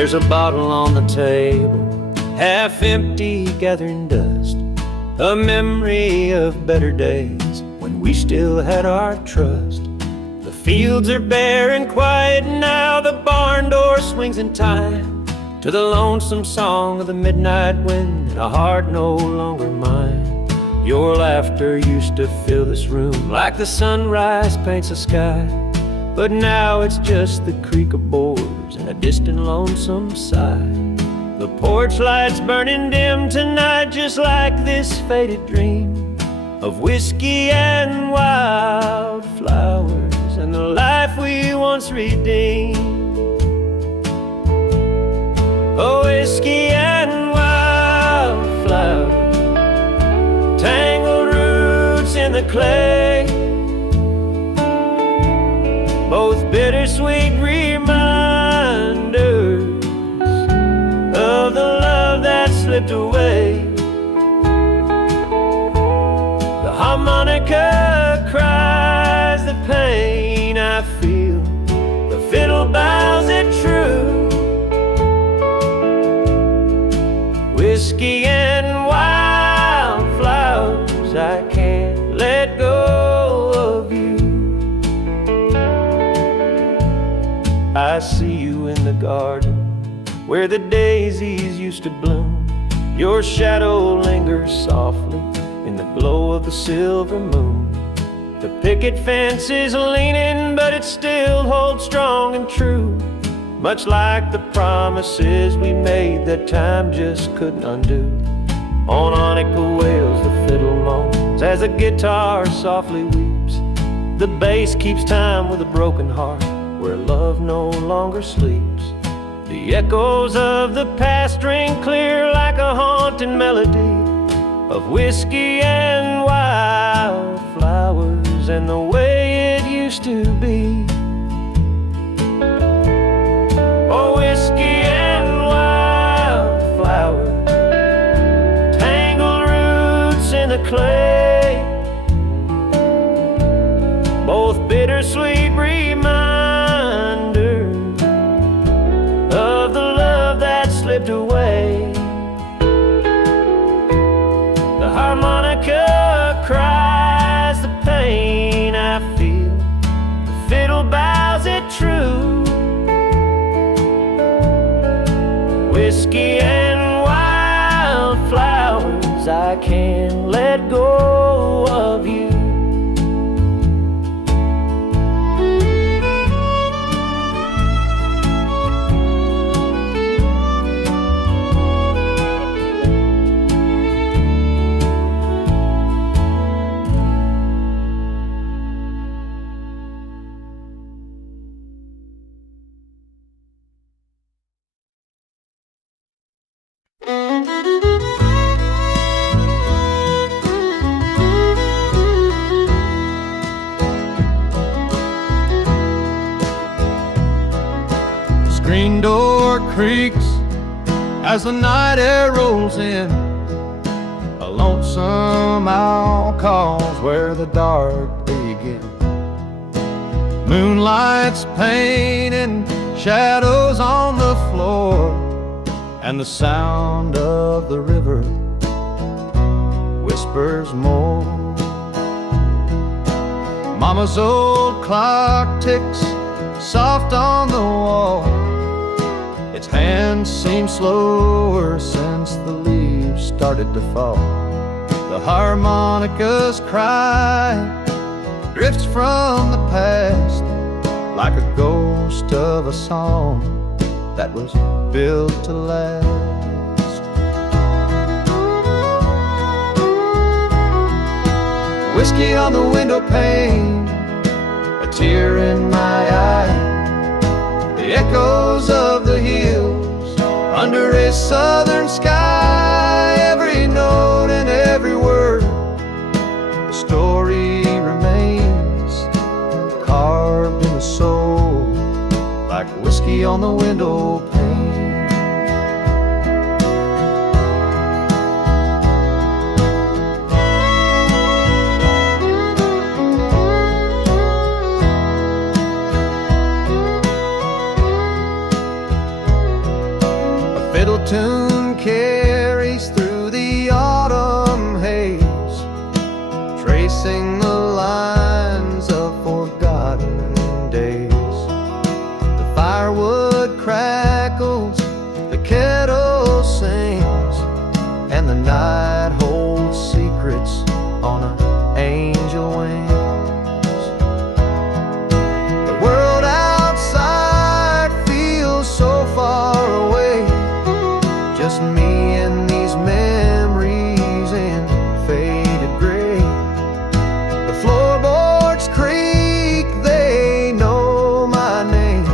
There's a bottle on the table, half empty, gathering dust, a memory of better days when we still had our trust. The fields are bare and quiet now, the barn door swings in time to the lonesome song of the midnight wind, and a heart no longer mine. Your laughter used to fill this room like the sunrise paints the sky, but now it's just the creak of boards and a distant lonesome sigh. The porch lights burning dim tonight, just like this faded dream of whiskey and wildflowers and the life we once redeemed. Oh, whiskey and wildflowers, tangled roots in the clay, both bittersweet reminders of the love that slipped away. The harmonica cries the pain I feel, the fiddle bows it true. Whiskey and wildflowers, I can't let go of you. I see you in the garden where the daisies used to bloom. Your shadow lingers softly in the glow of the silver moon. The picket fence is leaning, but it still holds strong and true, much like the promises we made that time just couldn't undo. On Hanukkah wails the fiddle moans as the guitar softly weeps. The bass keeps time with a broken heart where love no longer sleeps. The echoes of the past ring clear like a haunting melody of whiskey and wildflowers and the way it used to be. Oh, whiskey and wildflowers, tangled roots in the clay, both bittersweet reminders of the love that slipped away. The harmonica cries the pain I feel, the fiddle bows it true. Whiskey and wildflowers, I can't let go of you. Screen door creaks as the night air rolls in. A lonesome owl calls where the dark begins. Moonlight's painting shadows on the floor, and the sound of the river whispers more. Mama's old clock ticks soft on the wall. Its hands seem slower since the leaves started to fall. The harmonica's cry drifts from the past like a ghost of a song that was built to last. Whiskey on the window pane, a tear in my eye, the echoes of the hills under a southern sky. Every note and every word, the story remains carved in the soul like whiskey on the window pane. and the night holds secrets on an angel wings. The world outside feels so far away, just me and these memories in faded gray. The floorboards creak, they know my name,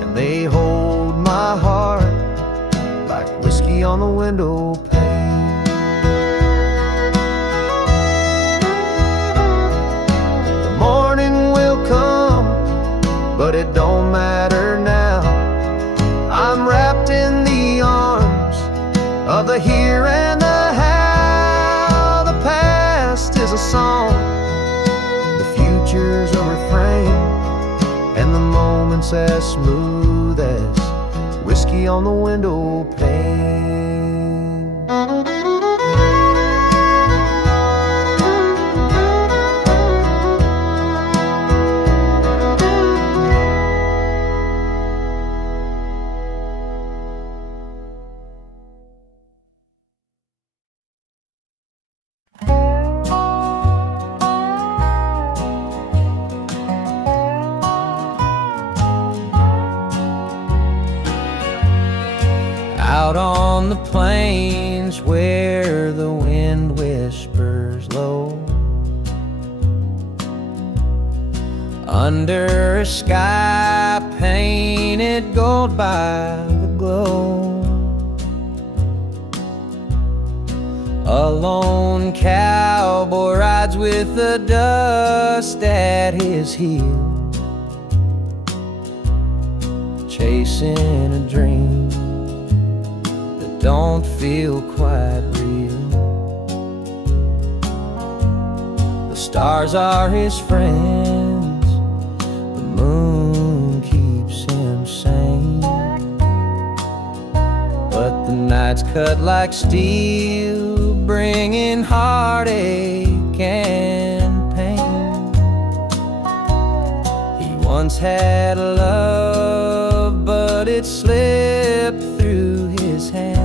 and they hold my heart like whiskey on the window pane. The morning will come, but it don't matter now. I'm wrapped in the arms of the here and the how. The past is a song, the future's a refrain, and the moments as smooth as whiskey on the window pane. Out on the plains where the wind whispers low, under a sky painted gold by the glow, a lone cowboy rides with the dust at his heel, chasing a dream don't feel quite real. The stars are his friends, the moon keeps him sane, but the nights cut like steel, bringing heartache and pain. He once had a love, but it slipped through his hands,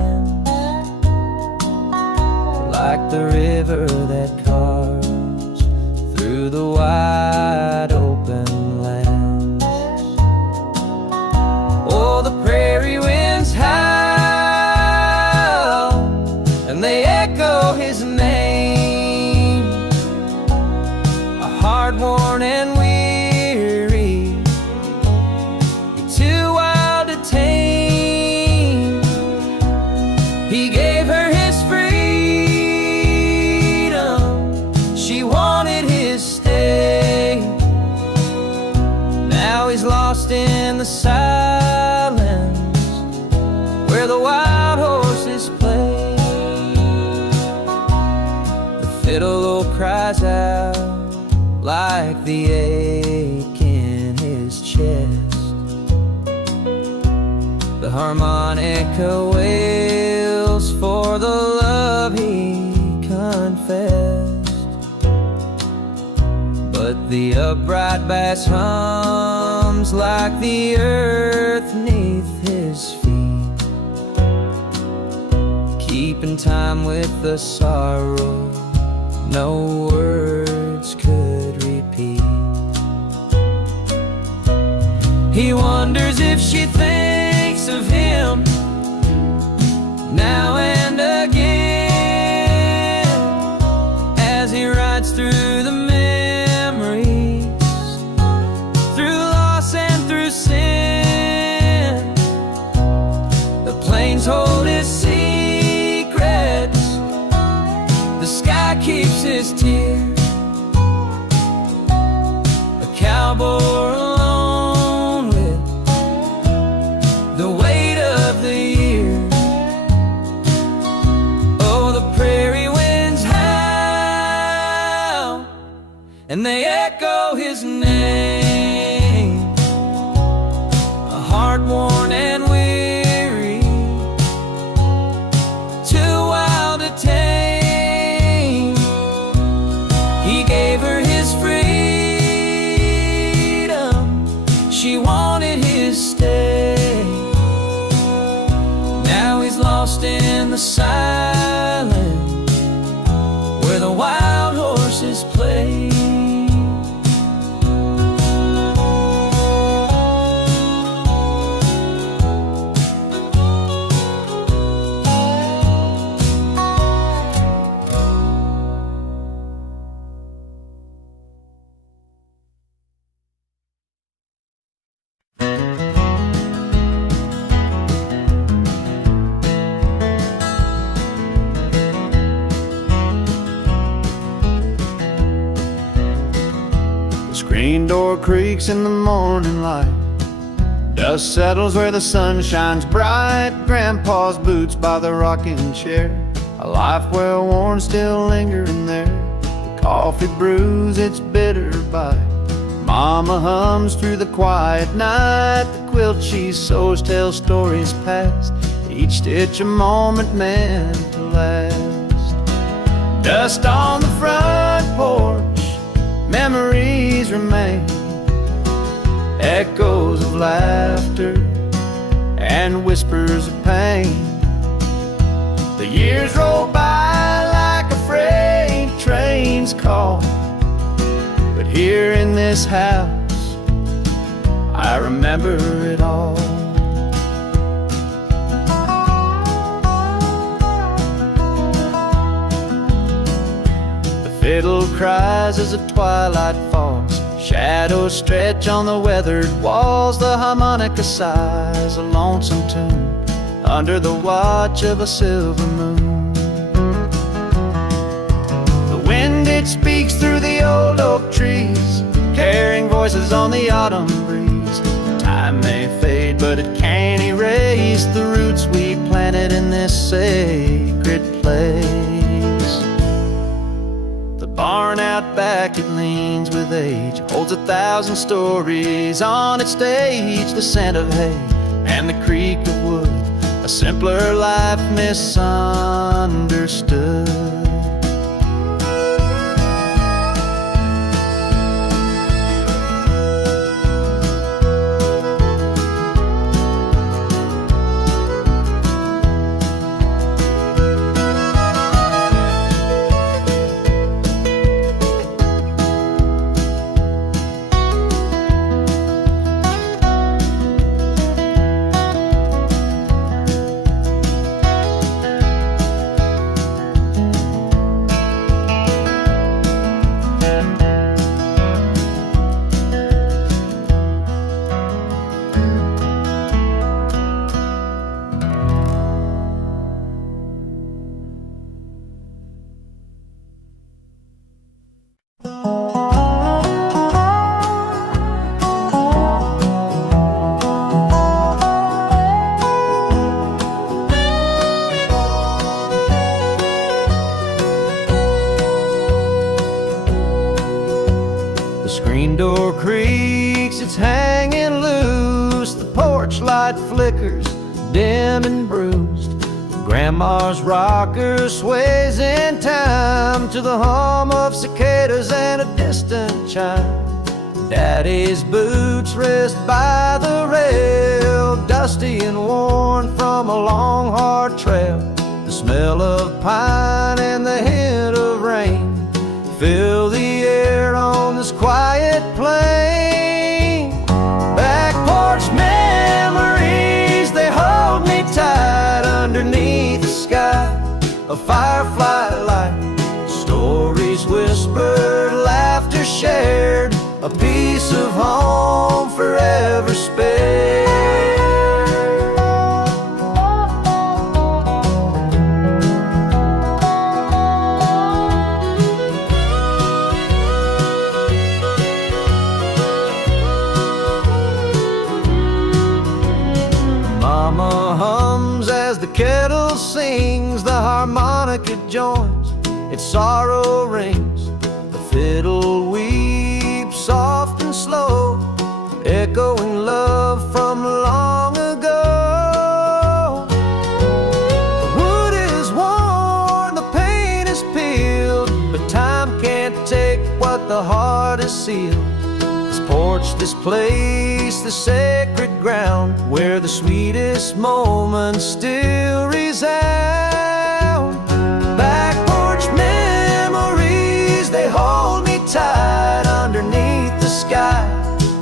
like the river that carves through the wide open lands. Oh, the prairie winds howl, and they echo his name, a heart worn and weary, too wild to tame. He gave her his freedom, she wanted his stay. Now he's lost in the silence where the wild horses play. The fiddle cries out like the ache in his chest, the harmonica wails for the love he confessed, but the upright bass hums like the earth neath his feet, keeping time with the sorrow no words could repeat. He wonders if she thinks of him now and again, as he rides through the memories, through loss and through sin. The plains hold his secrets, the sky keeps his tears, a cowboy alone with the weight of the years. Oh, the prairie winds howl, and they echo his name, a heart worn and weary, too wild to tame. He gave her his freedom, she wanted his stay. Now he's lost in the silence screen door creaks in the morning light. Dust settles where the sun shines bright. Grandpa's boots by the rocking chair. A life well worn still lingering there. The coffee brews its bitter bite. Mama hums through the quiet night. The quilt she sews tells stories past, each stitch a moment meant to last. Dust on the front porch, memories remain, echoes of laughter and whispers of pain. The years roll by like a freight train's call, but here in this house I remember it all. The fiddle cries as the twilight falls. Shadows stretch on the weathered walls. The harmonica sighs a lonesome tune under the watch of a silver moon. The wind, it speaks through the old oak trees, carrying voices on the autumn breeze. Time may fade, but it can't erase the roots we planted in this sacred place. The barn out back, it leans with age, holds 1,000 stories on its stage. The scent of hay and the creak of wood, a simpler life misunderstood. Door creaks, it's hanging loose. The porch light flickers, dim and bruised. Grandma's rocker sways in time to the hum of cicadas and a distant chime. Daddy's boots rest by the rail, dusty and worn from a long hard trail. The smell of pine and the hint of rain fill the air on this quiet plain. Back porch memories, they hold me tight underneath the sky. A firefly light, stories whispered, laughter shared, a piece of home forever spared. Mama hums as the kettle sings, the harmonica joins, its sorrow rings. The fiddle weeps soft and slow, echoing love from long ago. The wood is worn, the paint is peeled, but time can't take what the heart has sealed. This porch, this place, the sacred ground where the sweetest moments still resound. Back porch memories, they hold me tight underneath the sky.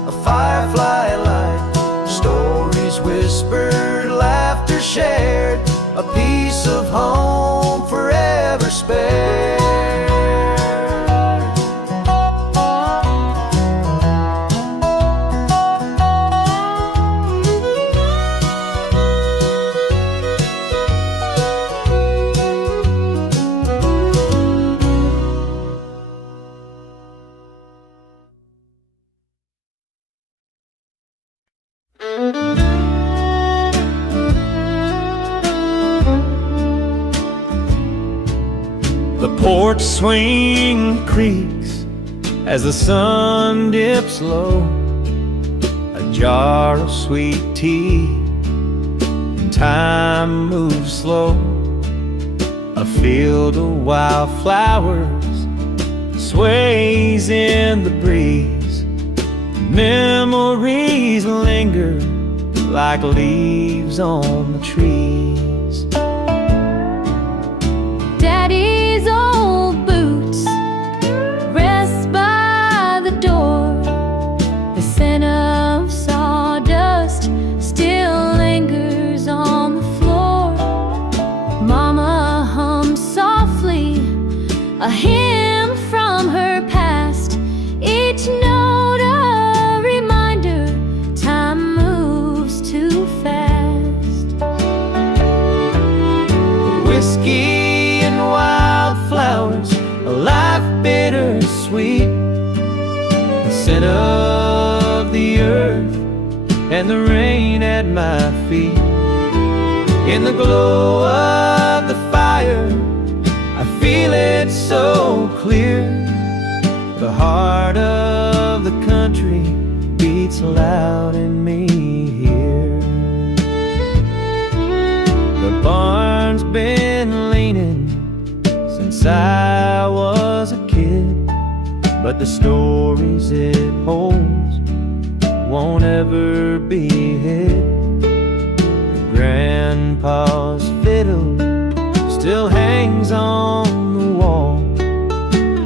A firefly light, stories whispered, laughter shared, a piece of home forever spared. The porch swing creaks as the sun dips low. A jar of sweet tea, time moves slow. A field of wildflowers sways in the breeze. Memories linger like leaves on the trees. Daddy's old boots rest by the door. The scent of sawdust still lingers on the floor. Mama hums softly a hymn from her past. Each note a reminder time moves too fast. Whiskey and wildflowers, a life bittersweet. The scent of the earth and the rain at my feet. In the glow of the fire, I feel it so clear. The heart of the country beats loud in me here. The barn's been leaning since I was a kid, but the stories it holds won't ever be hid. Grandpa's fiddle still hangs on the wall.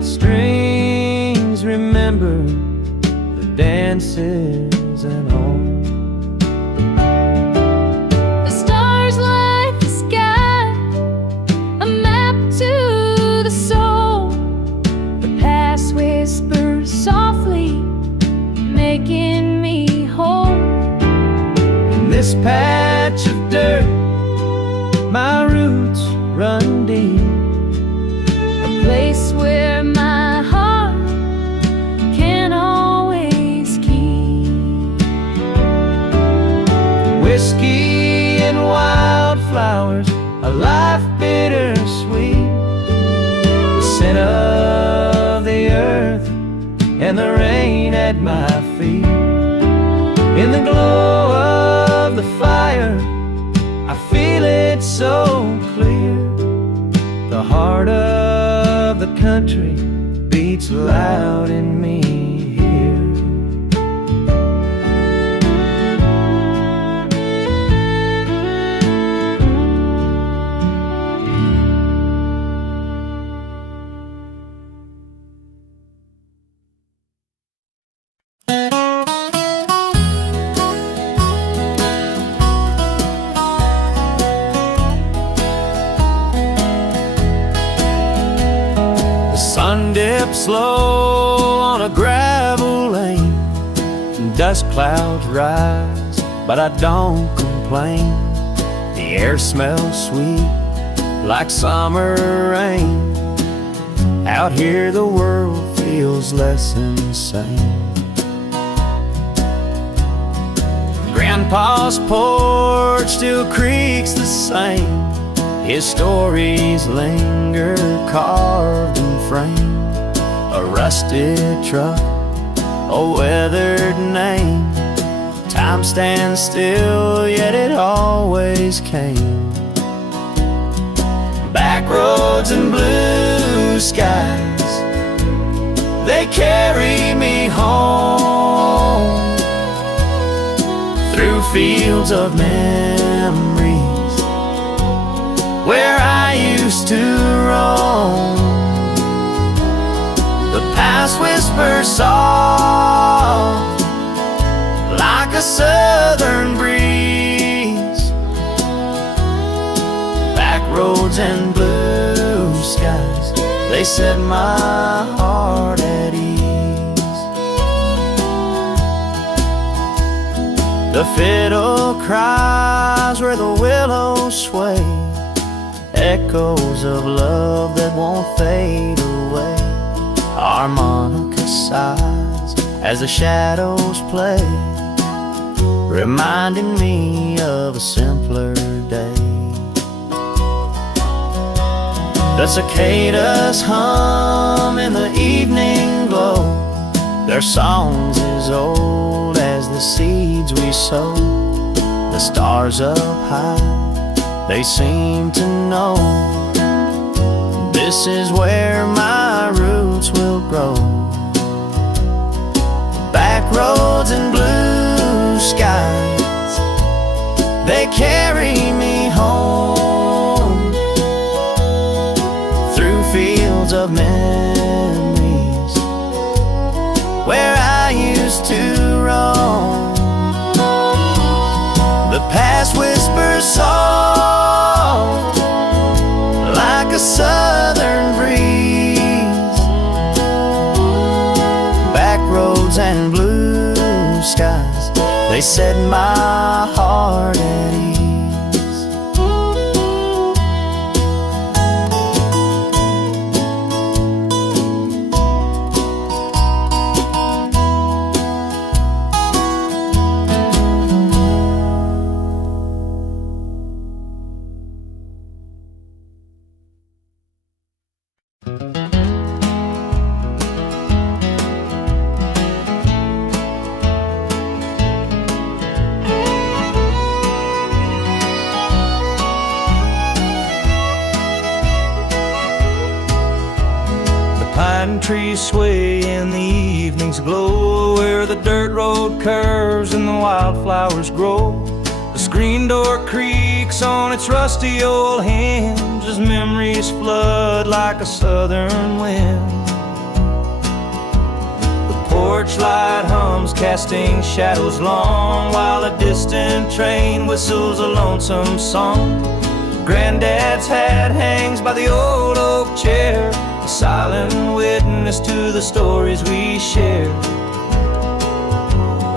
Strings remember the dances and all. The stars light the sky, a map to the soul. The past whispers softly, making me whole. In this patch of dirt, my roots run deep. A place where my heart can always keep. Whiskey and wildflowers, a life bittersweet. The scent of the earth and the rain at my feet. In the glow of the fire, I feel it so clear. The heart of the country beats loud in me here. Sun dips slow on a gravel lane, dust clouds rise, but I don't complain. The air smells sweet like summer rain. Out here the world feels less insane. Grandpa's porch still creaks the same. His stories linger carved and framed. A rusted truck, a weathered name. Time stands still, yet it always came. Back roads and blue skies, they carry me home. Through fields of memories where I used to roam. The past whispers soft like a southern breeze. Back roads and blue skies, they set my heart at ease. The fiddle cries where the willows sway, echoes of love that won't fade away. Harmonica sighs as the shadows play, reminding me of a simpler day. The cicadas hum in the evening glow, their songs as old as the seeds we sow. The stars up high, they seem to know this is where my roots will grow. Back roads and blue skies, they carry me home through fields of memories where I used to roam. The past whispers soft like a southern breeze. Back roads and blue skies, they set my heart at ease. Pine trees sway in the evening's glow, where the dirt road curves and the wildflowers grow. The screen door creaks on its rusty old hinge as memories flood like a southern wind. The porch light hums, casting shadows long, while a distant train whistles a lonesome song. Granddad's hat hangs by the old oak chair, a silent witness to the stories we share.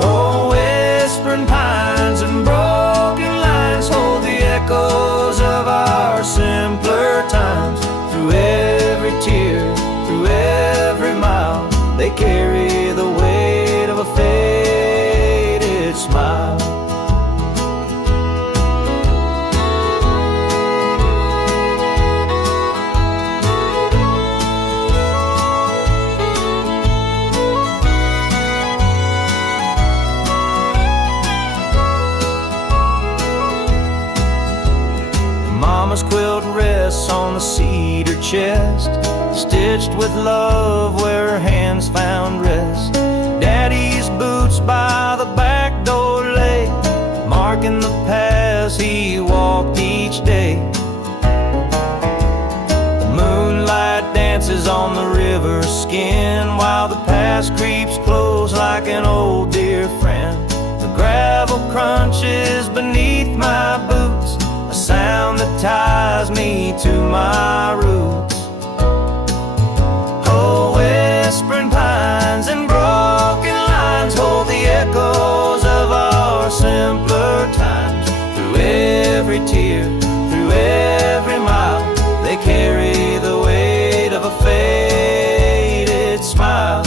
Oh, whispering pines and broken lines hold the echoes of our simpler times. Through every tear, through every mile, they carry the weight of a faded smile. Mama's quilt rests on the cedar chest, stitched with love where her hands found rest. Daddy's boots by the back door lay, marking the paths he walked each day. The moonlight dances on the river skin, while the past creeps close like an old dear friend. The gravel crunches beneath my boots, a sound that ties me to my roots. Oh, whispering pines and broken lines hold the echoes of our simpler times. Through every tear, through every mile, they carry the weight of a faded smile.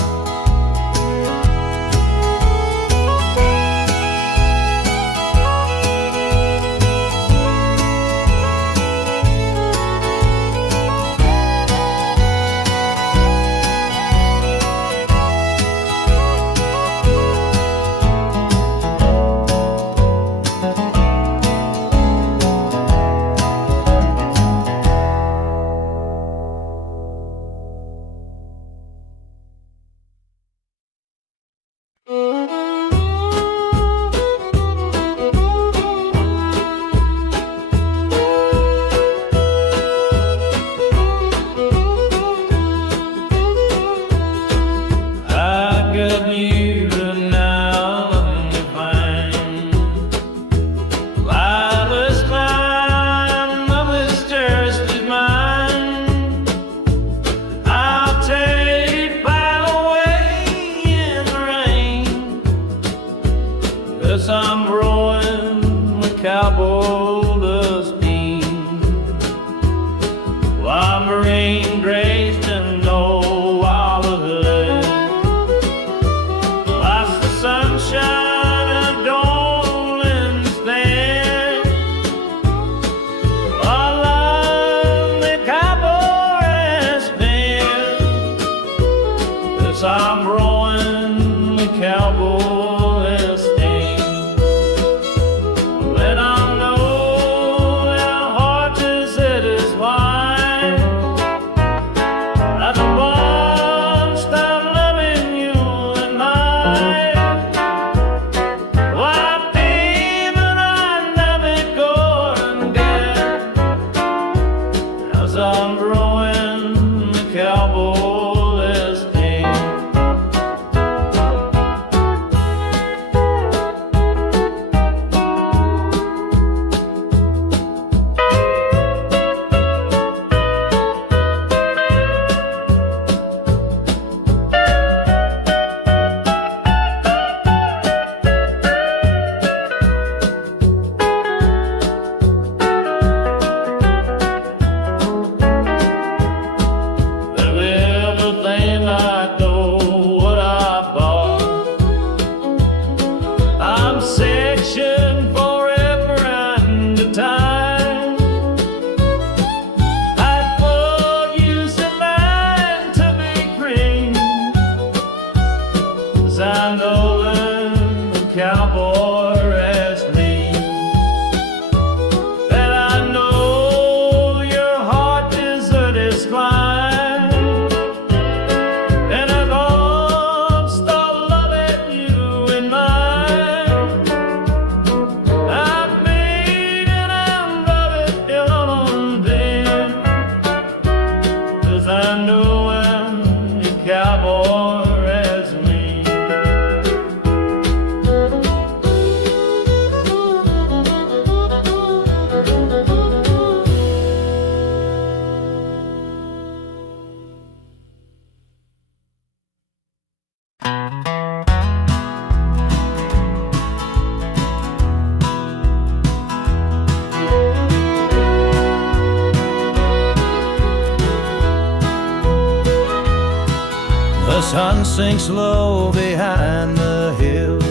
The sun sinks low behind the hills,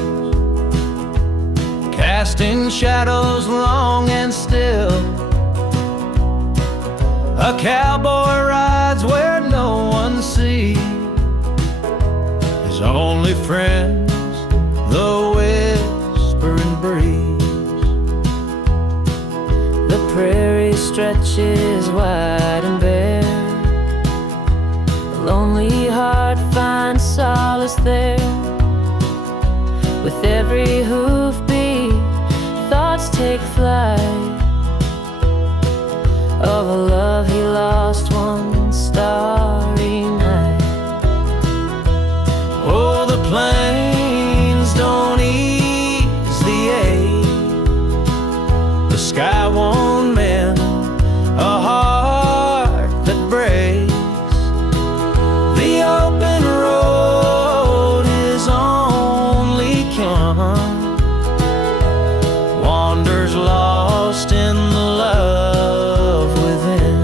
casting shadows long and still. A cowboy rides where no one sees. His only friends, the whispering breeze. The prairie stretches wide and bare. The lonely heart finds solace there. With every hoofbeat, thoughts take flight of a love he lost one starry night. Oh, the plains don't ease the ache. The sky won't mend a heart that breaks. The open road is only come, wanders lost in the love within.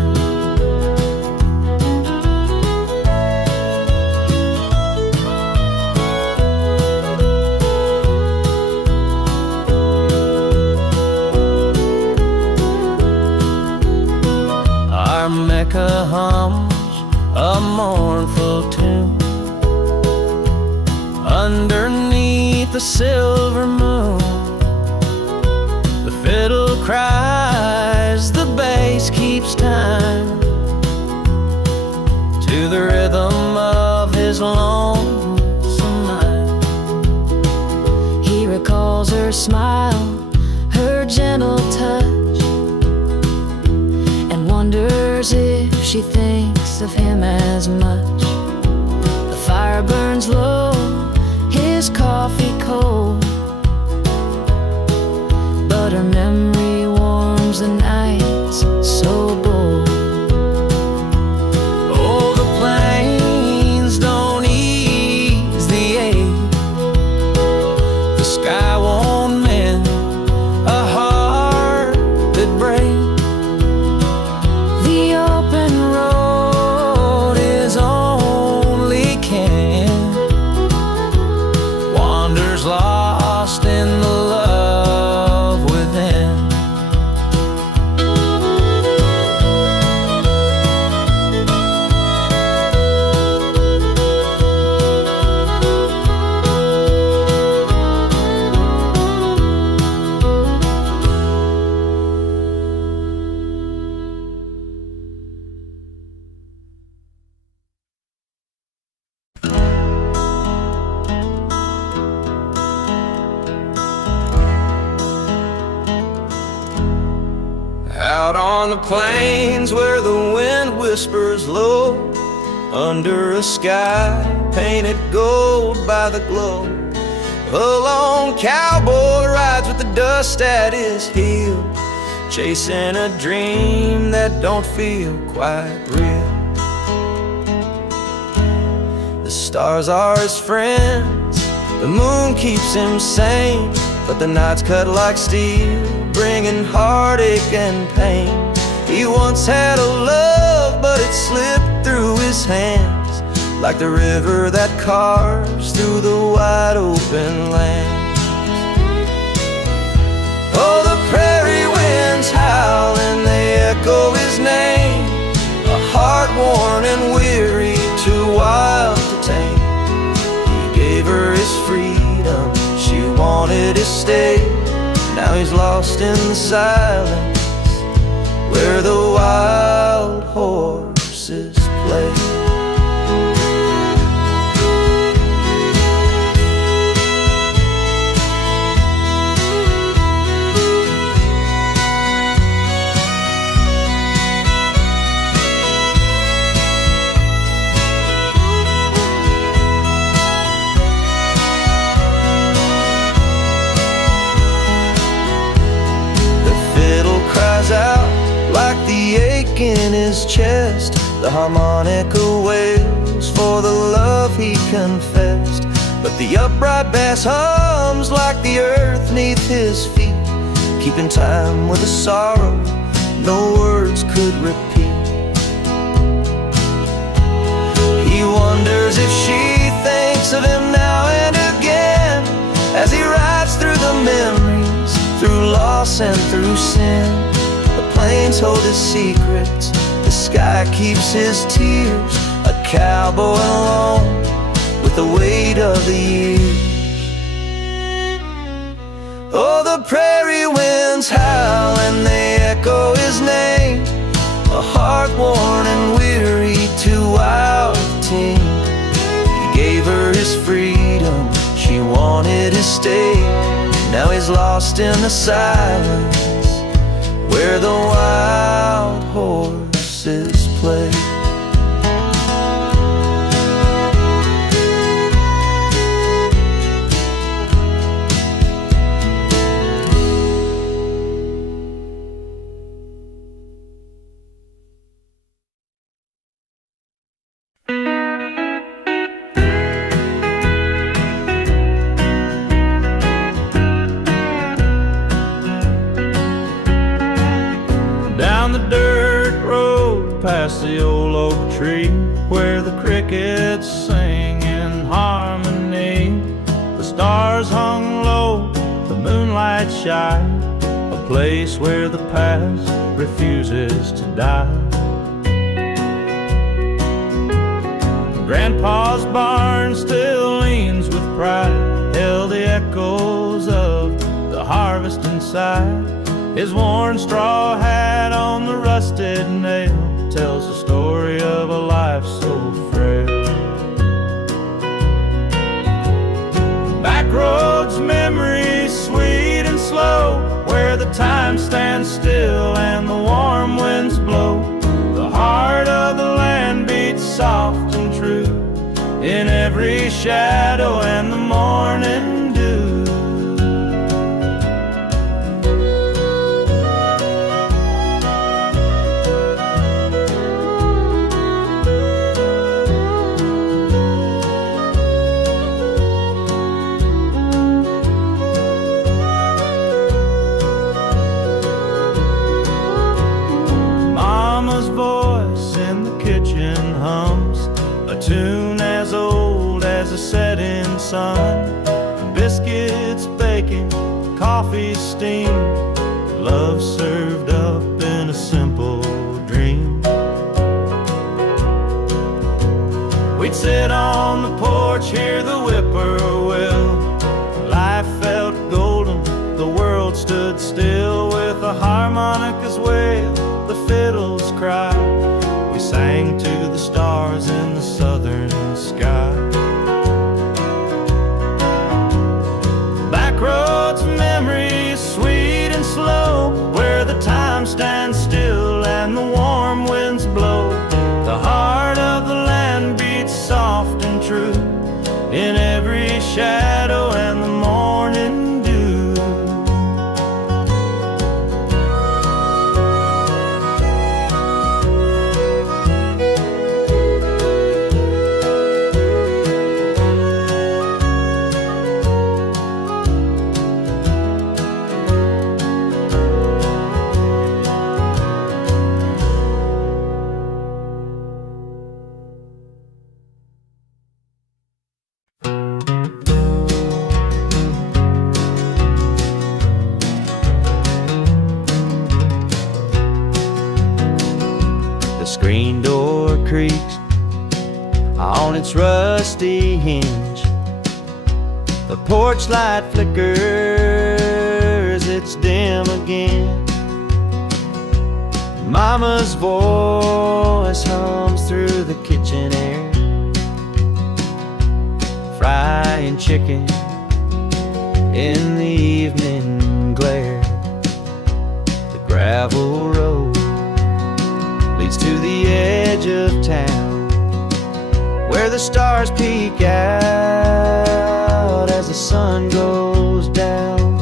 Our Mecca hums a mournful tune underneath the silver moon. The fiddle cries, the bass keeps time to the rhythm of his lonesome night. He recalls her smile, her gentle touch, and wonders if she thinks of him as much. The fire burns low, his coffee cold, but her memory warms the nights so bold. Oh, the plains don't ease the ache. The sky won't mend a heart that breaks. The open road is only can, Wanders lost in the love within. Out on the plains where the wind whispers low, under a sky painted gold by the glow, a lone cowboy rides with the dust at his heel, chasing a dream that don't feel quite real. The stars are his friends, the moon keeps him sane, but the nights cut like steel, bringing heartache and pain. He once had a love, but it slipped through his hands, like the river that carves through the wide open land. Oh, the prairie winds howl and they echo his name, a heart worn and weary, too wild to tame. He gave her his freedom, she wanted his stay. Now he's lost in the silence where the wild horses play. Cries out like the ache in his chest, the harmonica wails for the love he confessed, but the upright bass hums like the earth neath his feet, keeping time with a sorrow no words could repeat. He wonders if she winds hold his secrets, the sky keeps his tears. A cowboy alone with the weight of the years. Oh, the prairie winds howl and they echo his name. A heart worn and weary, too wild to tame. He gave her his freedom, she wanted his stay. Now he's lost in the silence where the wild horses play. Down the dirt road past the old oak tree, where the crickets sing in harmony. The stars hung low, the moonlight shine, a place where the past refuses to die. Grandpa's barn still leans with pride, held the echoes of the harvest inside. His worn straw hat on the rusted nail tells the story of a life so frail. Back roads, memories, sweet and slow, where the time stands still and the warm winds blow. The heart of the land beats soft and true in every shadow and the morning dew. Mama's voice in the kitchen hums a tune as old as the setting sun. Biscuits baking, coffee steamed, love served up in a simple dream. We'd sit on the porch, hear the whippoorwill. Life felt golden, the world stood still, with the harmonica's wail, the fiddles cry. We sang to the stars in the southern sky. Back roads, memories, sweet and slow, where the time stands still and the warm winds blow. The heart of the land beats soft and true in every shadow and the morning dew. The screen door creaks on its rusty hinge. The porch light flickers, it's dim again. Mama's voice hums through the kitchen air, frying chicken in the evening glare. The gravel road leads to the edge of town, where the stars peek out as the sun goes down.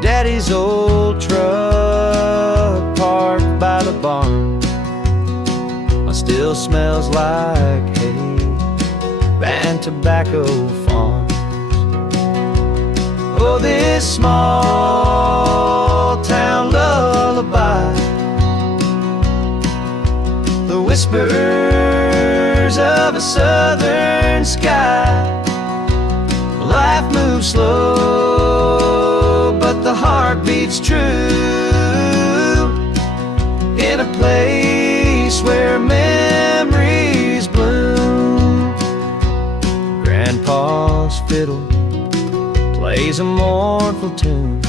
Daddy's old truck parked by the barn still smells like hay and tobacco farms. Oh, this small town lullaby, the whispers of a southern sky. Life moves slow, but the heart beats true. fiddle plays a mournful tune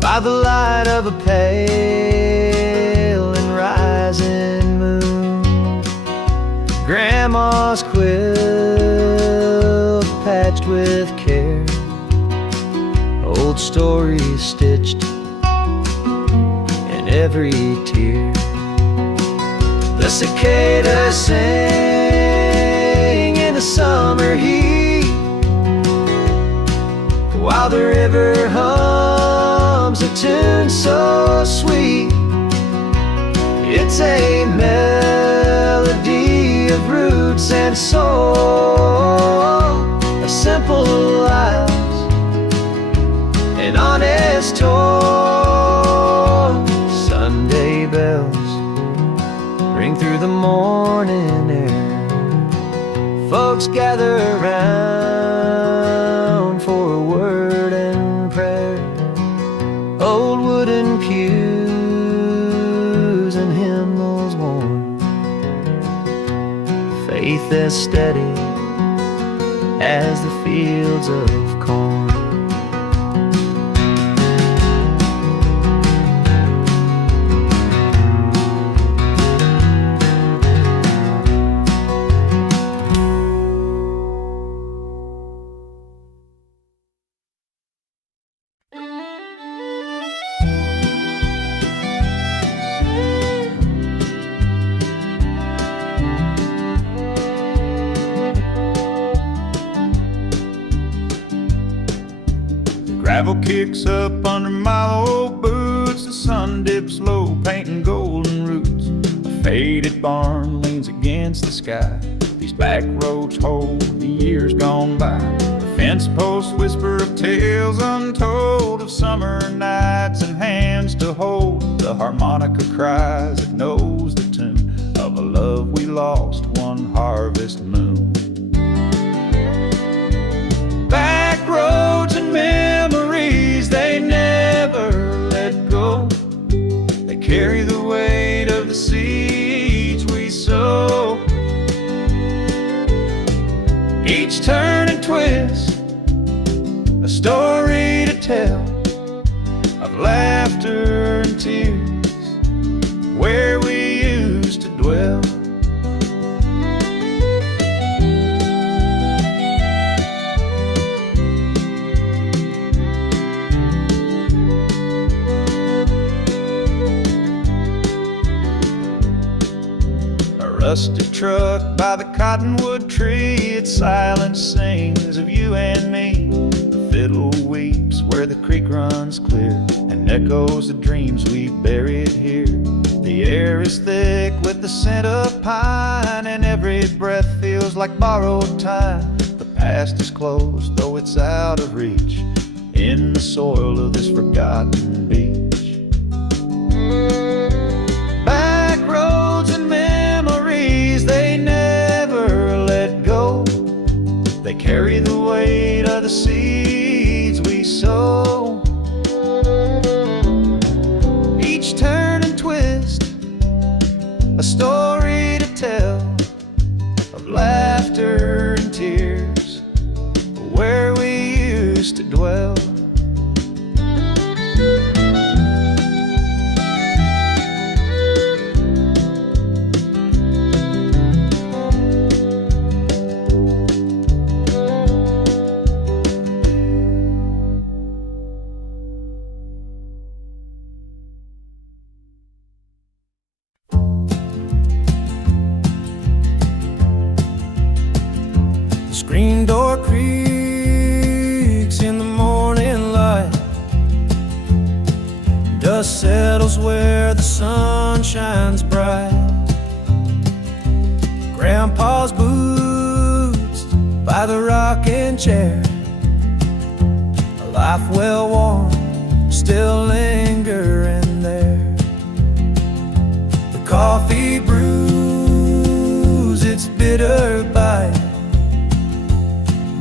by the light of a pale and rising moon. Grandma's quilt patched with care, old stories stitched in every tear. The cicadas sing in the summer heat, while the river hums a tune so sweet. It's a melody of roots and soul, a simple lives, an honest toil. Sunday bells ring through the morning air, folks gather around for a word and prayer. Old wooden pews and hymnals worn, faith as steady as the fields of corn. Gravel kicks up under my old boots, the sun dips low, painting golden roots. A faded barn leans against the sky, these back roads hold the years gone by. The fence posts whisper of tales untold, of summer nights and hands to hold. The harmonica cries, it knows the tune of a love we lost one harvest moon. Back roads and memories, they never let go. They carry the weight of the seeds we sow. Each turn and twist, a story to tell, of laughter and tears, where we used to dwell. Rusted truck by the cottonwood tree, its silence sings of you and me. The fiddle weeps where the creek runs clear and echoes the dreams we buried here. The air is thick with the scent of pine, and every breath feels like borrowed time. The past is closed, though it's out of reach, in the soil of this forgotten beach. They never let go. They carry the weight of the seeds we sow. Each turn and twist, a story to tell, of laughter and tears, where we used to dwell. Screen door creaks in the morning light. Dust settles where the sun shines bright. Grandpa's boots by the rocking chair, a life well worn, still lingering there. The coffee brews its bitter bite.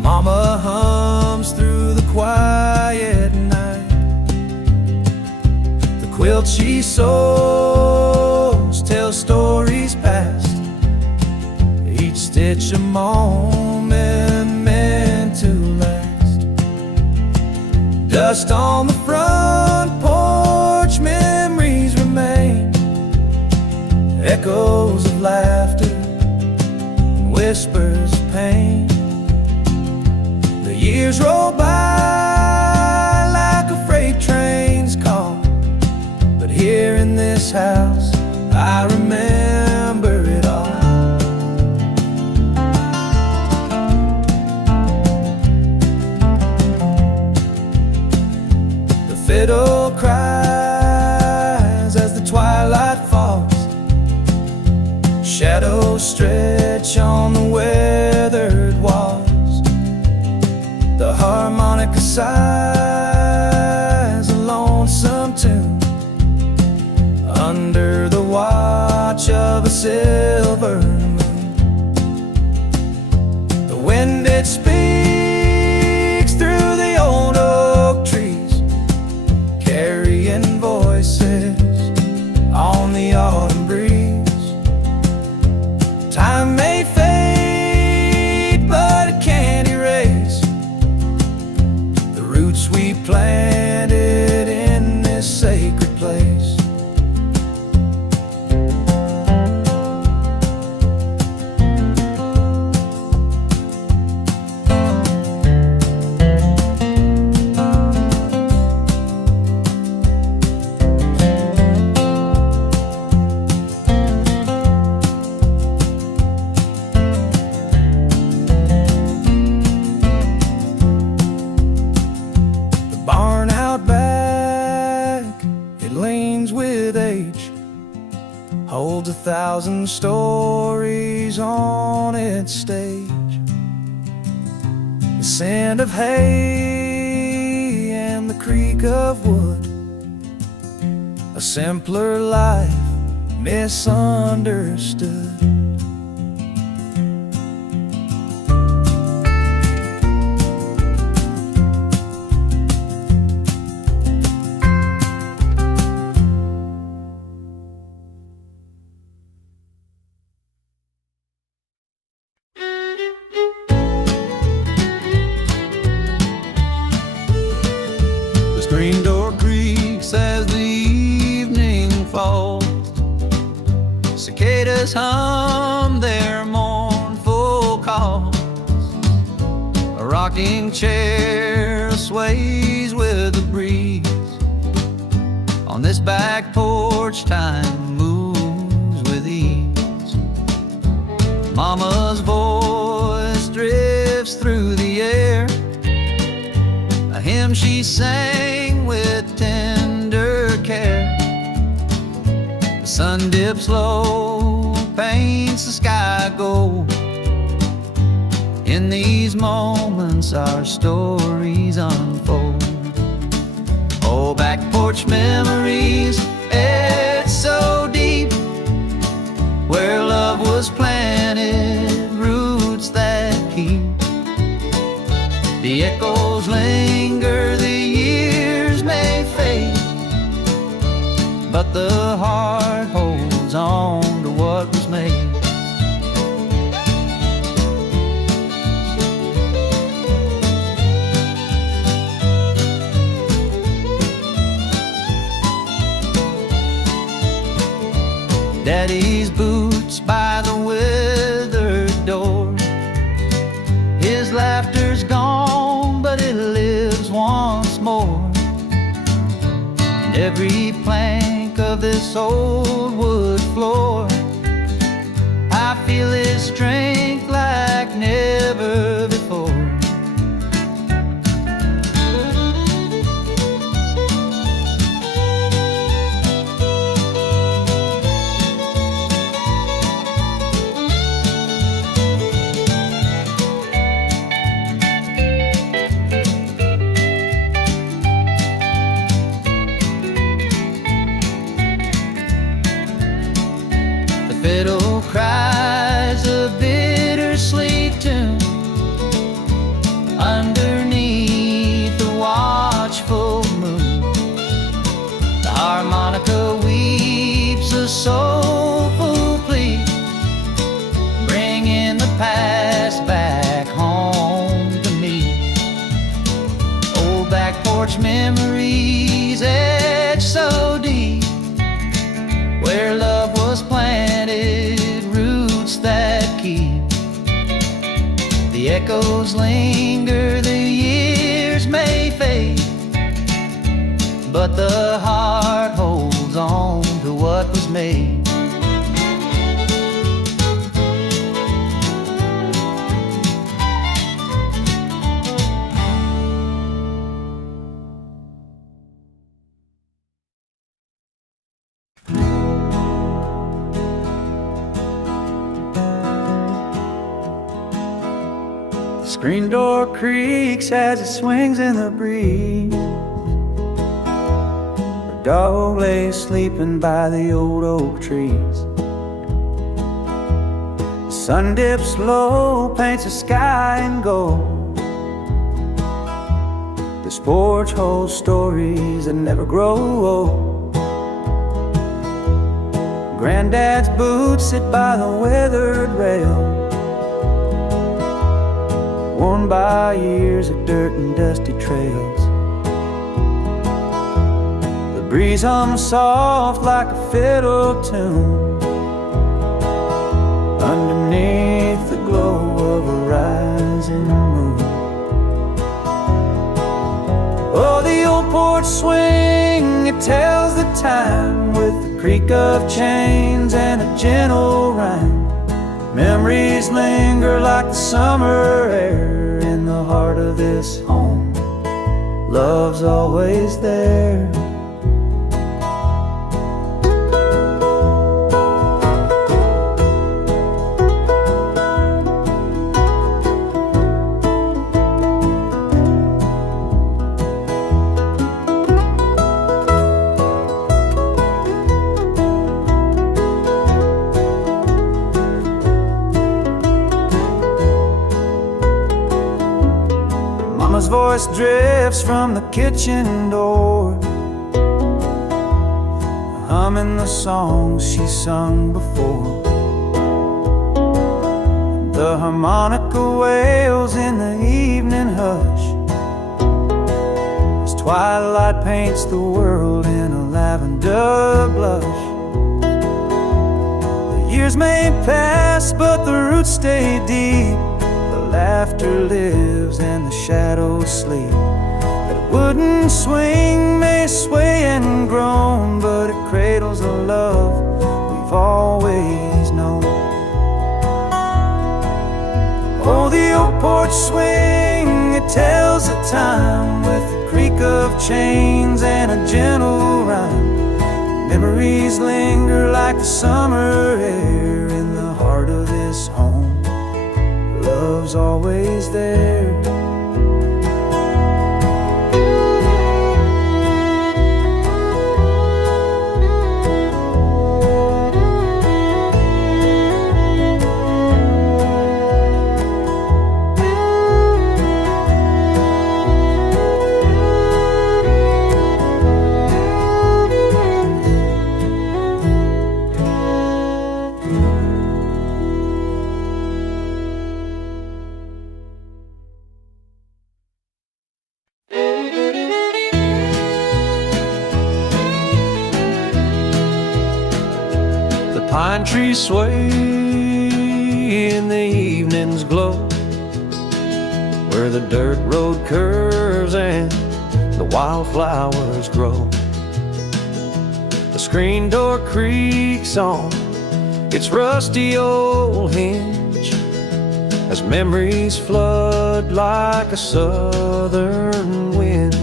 Mama hums through the quiet night. The quilt she sews tells stories past, each stitch a moment meant Dust on the front porch, memories remain, echoes of laughter and whispers of pain. The years roll by like a freight train's call, but here in this house I remember it all. The fiddle cries as the twilight falls, shadows stretch on the weathered walls. The harmonica sighs a lonesome tune under the watch of a silver moon. The wind it speaks through the old oak trees, carrying voices on the autumn breeze. Time may fade, but it can't erase the roots we planted in this sacred place. Barn out back, it leans with age, holds 1,000 stories on its stage. The scent of hay and the creak of wood, a simpler life misunderstood. The screen door creaks as the evening falls. Cicadas hum their mournful calls. A rocking chair sways with the breeze. On this back porch, time moves with ease. Mama's voice drifts through the air, a hymn she sang with tender care. The sun dips low, paints the sky gold. In these moments our stories unfold. Oh, back porch memories, it's so deep, where love was planted, roots that keep. The echoes linger, the years may fade, but the heart holds on to what was made. Daddy's boots by the withered door. His laughter's gone, but it lives once more. And every plank of this old wood floor, I feel his strength like never before. Fiddle cries a bittersweet tune underneath the watchful moon. The harmonica weeps a soulful plea, bringing the past back home to me. Old back porch porch memories etched so deep, where love was planted, roots that keep. The echoes linger, the years may fade, but the heart holds on to what was made. Screen door creaks as it swings in the breeze. A dog lays sleeping by the old oak trees. The sun dips low, paints the sky in gold. This porch holds stories that never grow old. Granddad's boots sit by the weathered rail, worn by years of dirt and dusty trails. The breeze hums soft like a fiddle tune underneath the glow of a rising moon. Oh, the old porch swing, it tells the time with the creak of chains and a gentle rhyme. Memories linger like the summer air in the heart of this home. Love's always there. Mama's voice drifts from the kitchen door, humming the songs she sung before. The harmonica wails in the evening hush as twilight paints the world in a lavender blush. The years may pass, but the roots stay deep. Laughter lives and the shadows sleep. That wooden swing may sway and groan, but it cradles the love we've always known. Oh, the old porch swing, it tells the time with the creak of chains and a gentle rhyme. Memories linger like the summer air in the heart of this home. Love's always there. Pine trees sway in the evening's glow, where the dirt road curves and the wildflowers grow. The screen door creaks on its rusty old hinge as memories flood like a southern wind.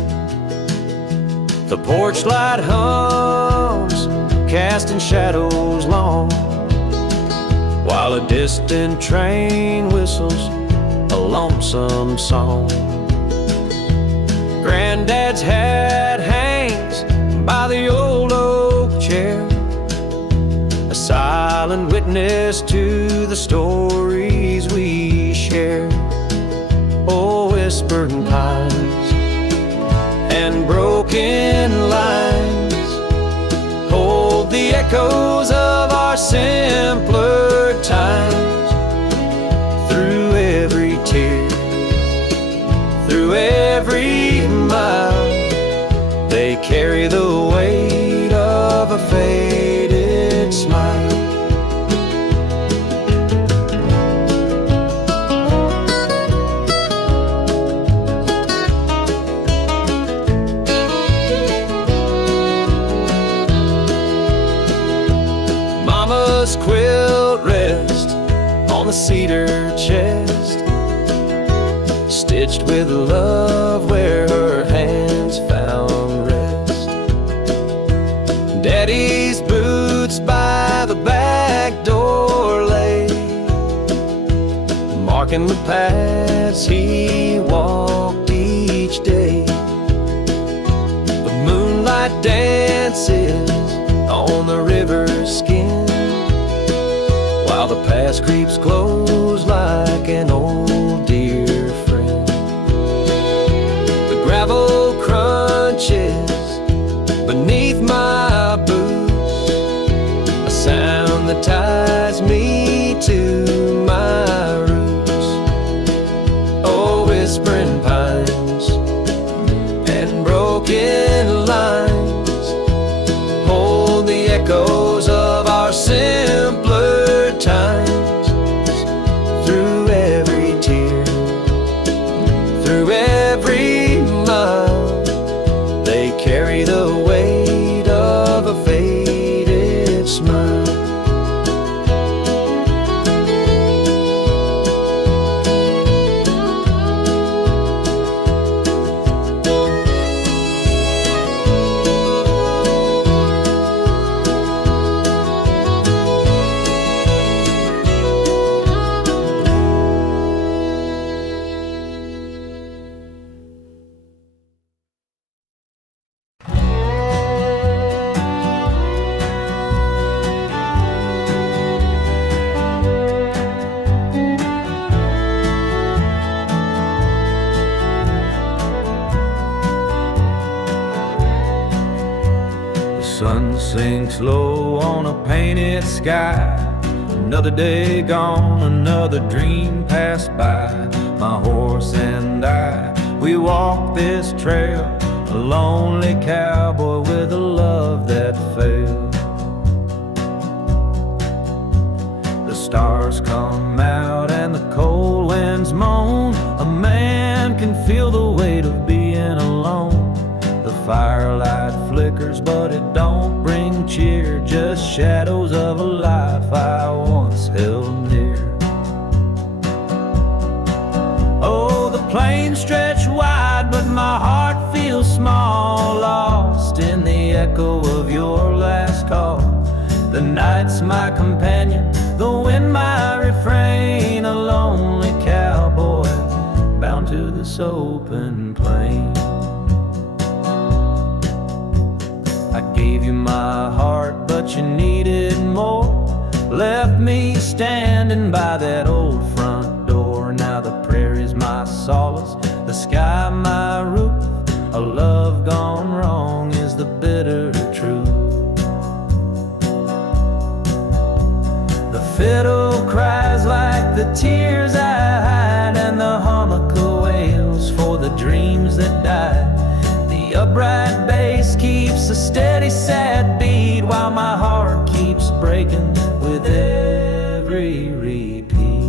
The porch light hums, casting shadows long, while a distant train whistles a lonesome song. Granddad's hat hangs by the old oak chair, a silent witness to the stories we share. Oh, whispering pines and broken lines hold the echoes of our simpler times. Through every tear, through every mile, on the cedar chest, stitched with love where her hands found rest. Daddy's boots by the back door lay, marking the paths he walked each day. The moonlight dances on the river's skin, while the past creeps close like an old dear friend. The gravel crunches beneath my boots, a sound that ties me to my roots. Oh, whispering pines and broken lines hold the echoes of our simpler times. Through every tear, through every mile, they carry the weight of a faded smile. Sun sinks low on a painted sky. Another day gone, another dream passed by. My horse and I, we walk this trail, a lonely cowboy with a love that failed. The stars come out and the cold winds moan. A man can feel the weight of being alone. The firelight flickers, but it don't bring cheer, just shadows of a life I once held near. Oh, the plains stretch wide, but my heart feels small, lost in the echo of your last call. The night's my companion, the wind my refrain, a lonely cowboy bound to this open plain. I gave you my heart, but you needed more. Left me standing by that old front door. Now the prairie's my solace, the sky my roof. A love gone wrong is the bitter truth. The fiddle cries like the tears I hide, and the harmonica wails for the dreams that died. The upright bass keeps a steady sad beat, while my heart keeps breaking with every repeat.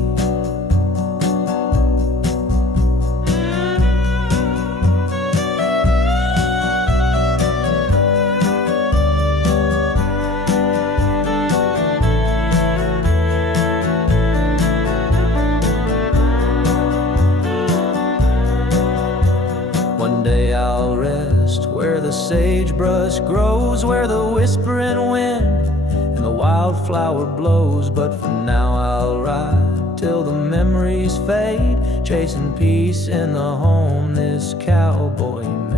One day I'll rest where the sagebrush grows, where the whispering wind and the wildflower blows. But for now I'll ride till the memories fade, chasing peace in the home this cowboy made.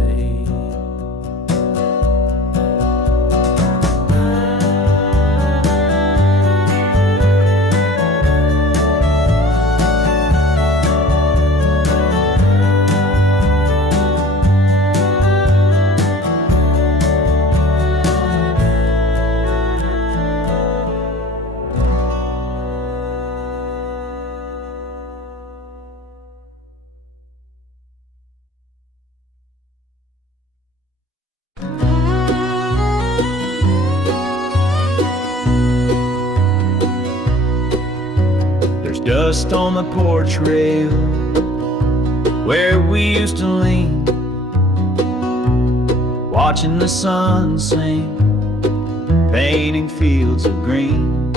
Dust on the porch rail where we used to lean, watching the sun sink, painting fields of green.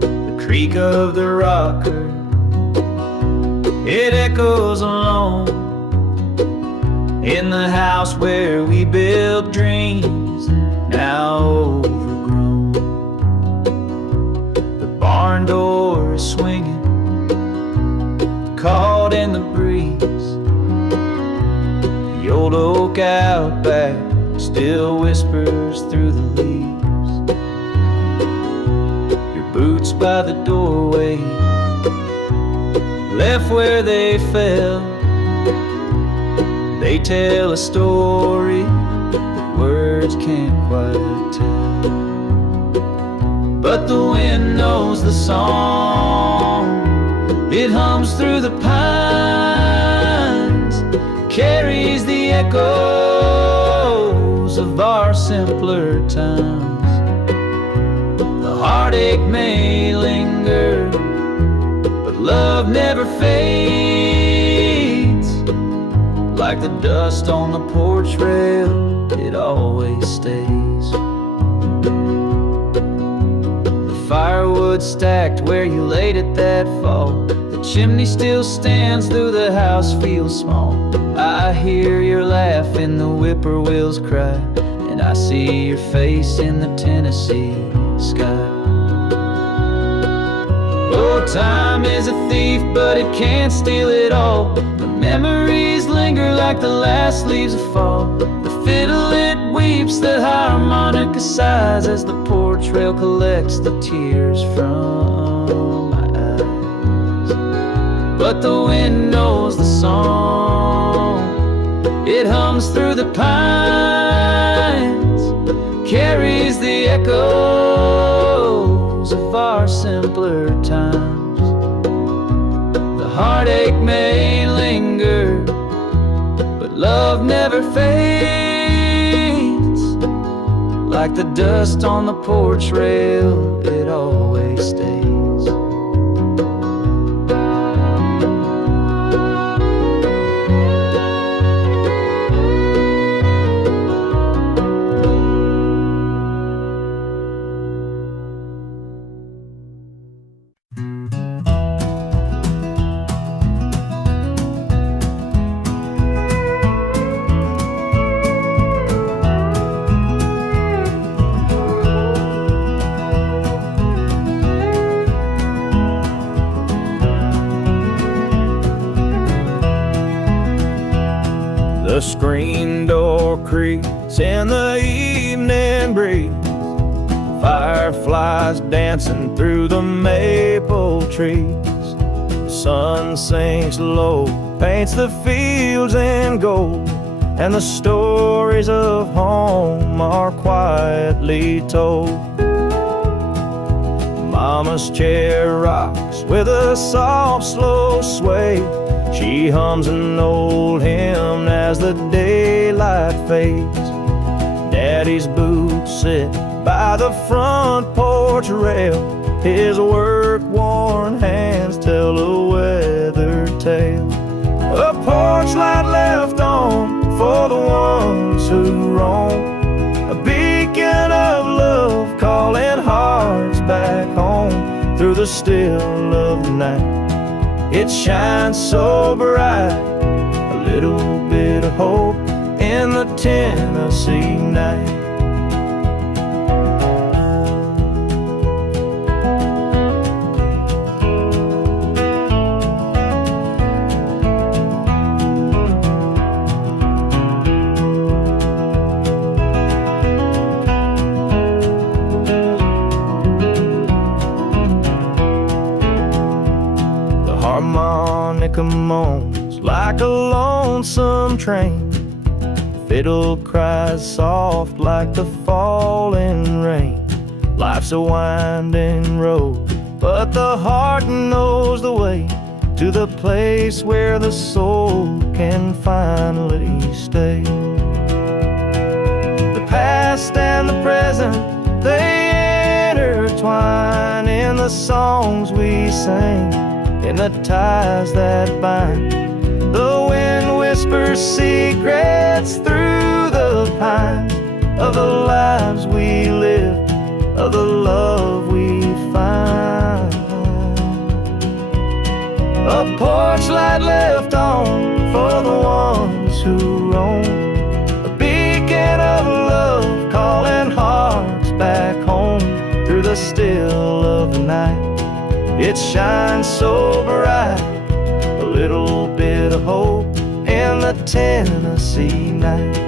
The creak of the rocker, it echoes alone in the house where we built dreams, now overgrown. The barn door is swinging, caught in the breeze. The old oak out back still whispers through the leaves. Your boots by the doorway, left where they fell. They tell a story that words can't quite tell. But the wind knows the song, it hums through the pines, carries the echoes of our simpler times. The heartache may linger, but love never fades. Like the dust on the porch rail, it always stays. The firewood stacked where you laid it that fall, the chimney still stands though the house feels small. I hear your laugh in the whippoorwill's cry, and I see your face in the Tennessee sky. Oh, time is a thief, but it can't steal it all. The memories linger like the last leaves of fall. The fiddle, it weeps, the harmonica sighs as the porch rail collects the tears from my eyes. But the wind knows the song, it hums through the pines, carries the echoes of our simpler times. The heartache may linger, but love never fades. Like the dust on the porch rail, it always stays. The screen door creaks in the evening breeze, fireflies dancing through the maple trees. The sun sinks low, paints the fields in gold, and the stories of home are quietly told. Mama's chair rocks with a soft, slow sway. She hums an old hymn as the daylight fades. Daddy's boots sit by the front porch rail, his work-worn hands tell a weather tale. A porch light left on for the ones who roam, a beacon of love calling hearts back home through the still of the night. It shines so bright, a little bit of hope in the Tennessee night. Harmonica moans like a lonesome train. Fiddle cries soft like the falling rain. Life's a winding road, but the heart knows the way to the place where the soul can finally stay. The past and the present, they intertwine in the songs we sing, in the ties that bind. The wind whispers secrets through the pine of the lives we live, of the love we find. porch light left on for the ones who roam. A beacon of love calling hearts back home. Through the still of the night, it shines so bright. A little bit of hope in the Tennessee night.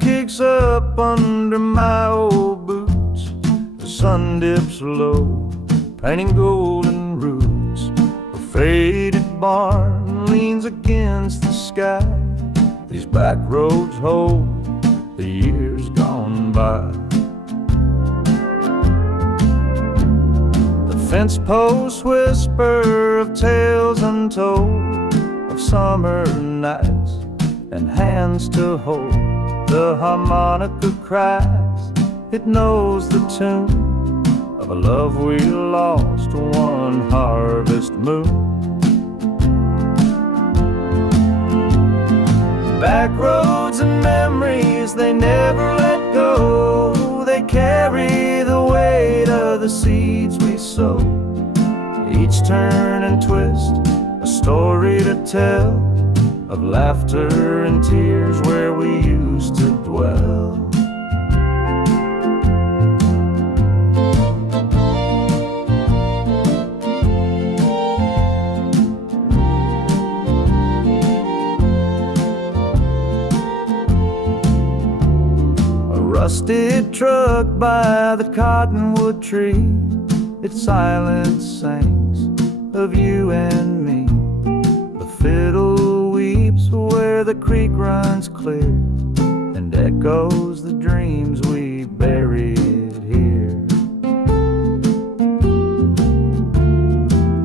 Kicks up under my old boots. The sun dips low, painting golden roots. A faded barn leans against the sky. These back roads hold the years gone by. The fence posts whisper of tales untold, of summer nights and hands to hold. The harmonica cries, it knows the tune of a love we lost one harvest moon. Back roads and memories, they never let go. They carry the weight of the seeds we sow. Each turn and twist, a story to tell, of laughter and tears where we used to dwell. A rusted truck by the cottonwood tree, its silence sings of you and me. The fiddle weeps where the creek runs clear and echoes the dreams we buried here.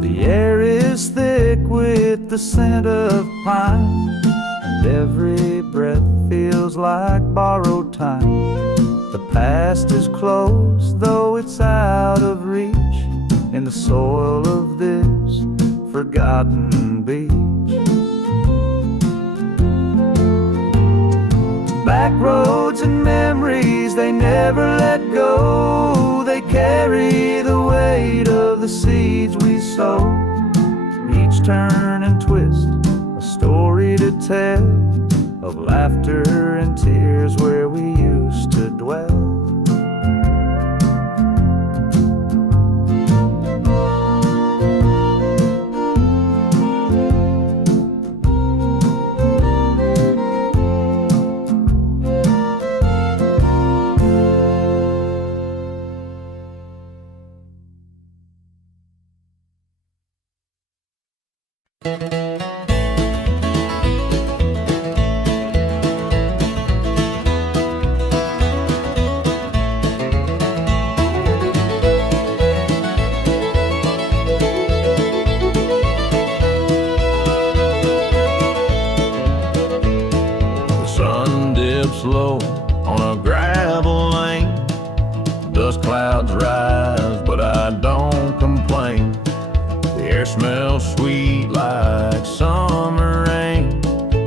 The air is thick with the scent of pine, and every breath feels like borrowed time. The past is close, though it's out of reach, in the soil of this forgotten beach. Back roads and memories, they never let go. They carry the weight of the seeds we sow. Each turn and twist, a story to tell, of laughter and tears where we used to dwell. Slow on a gravel lane, dust clouds rise, but I don't complain. The air smells sweet like summer rain.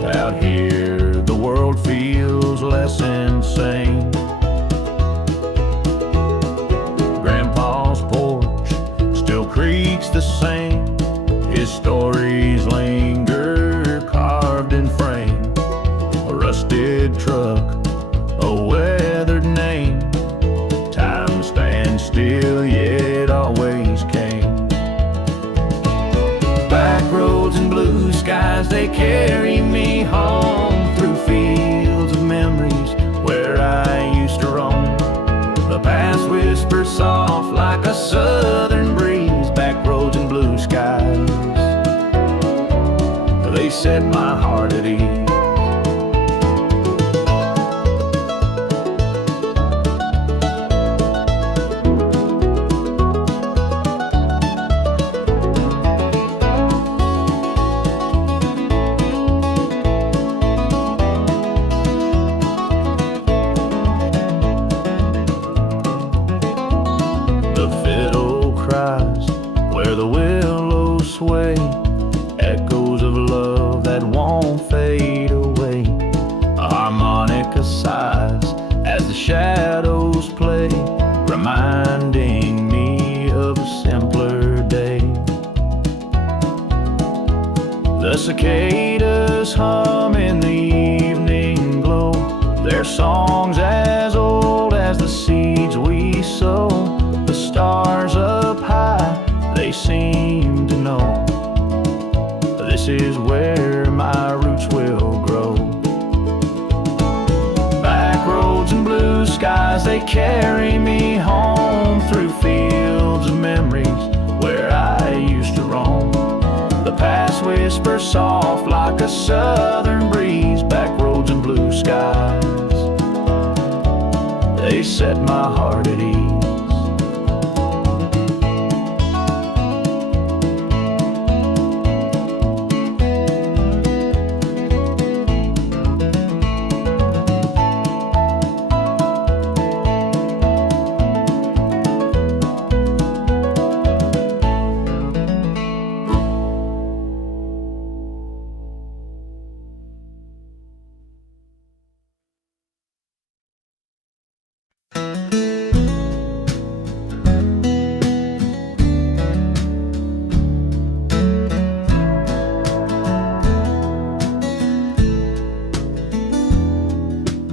Out here the world feels less insane. Grandpa's porch still creaks the same. His stories linger carved in frame. A rusted truck, a weathered name. Time stands still, they carry me home through fields of memories where I used to roam. The past whispers soft like a southern breeze, back roads and blue skies, they set my heart at ease. Shadows play, reminding me of a simpler day. The cicadas hum in the evening glow, their songs as old as the seeds we sow. The stars up high, they seem to know this is where my roots will grow. Blue skies, they carry me home through fields of memories where I used to roam. The past whispers soft like a southern breeze, back roads and blue skies, they set my heart at ease.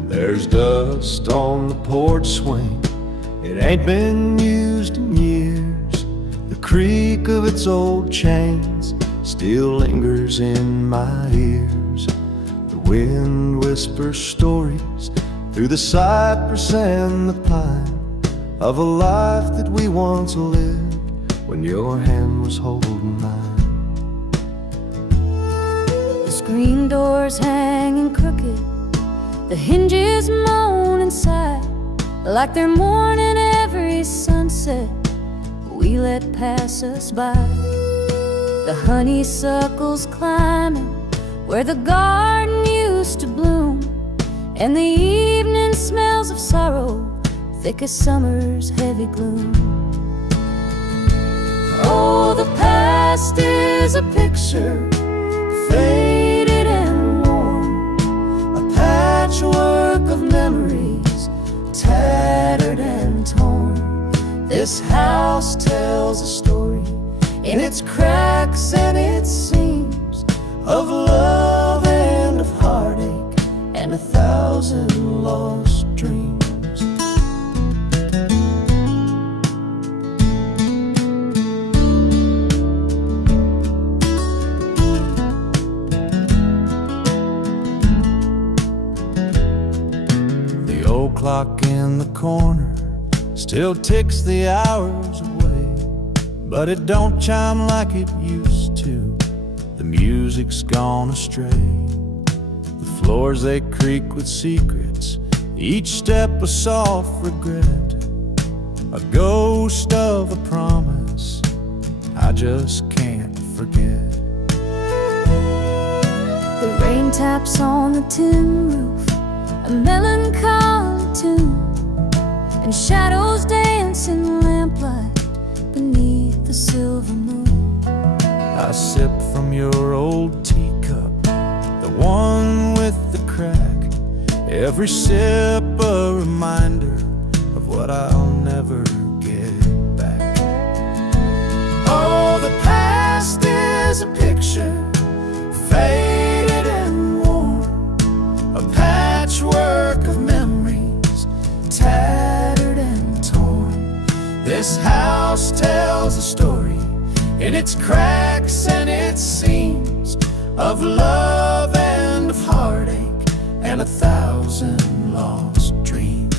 There's dust on the porch swing, it ain't been used in years. The creak of its old chains still lingers in my ears. The wind whispers stories through the cypress and the pine of a life that we once lived when your hand was holding mine. The screen doors hanging crooked, the hinges moan inside like they're mourning every sunset we let pass us by. The honeysuckles climbing where the garden used to bloom, and the evening smells of sorrow thick as summer's heavy gloom. Oh, the past is a picture, faded and worn, a patchwork of memories, tattered and torn. This house tells a story in its cracks and its seams, of love and of heartache and 1,000 lost dreams. The old clock in the corner still ticks the hours away, but it don't chime like it used to. The music's gone astray. The floors, they creak with secrets, each step a soft regret, a ghost of a promise I just can't forget. The rain taps on the tin roof, a melancholy tune, and shadows dance in lamplight beneath the silver moon. I sip from your old teacup, the one with the crack, every sip a reminder of what I'll never get back. Oh, the past is a picture, faded and worn, a patchwork of memories, tattered and torn. This house tells a story in its cracks and its seams, of love and of heartache and 1,000 lost dreams.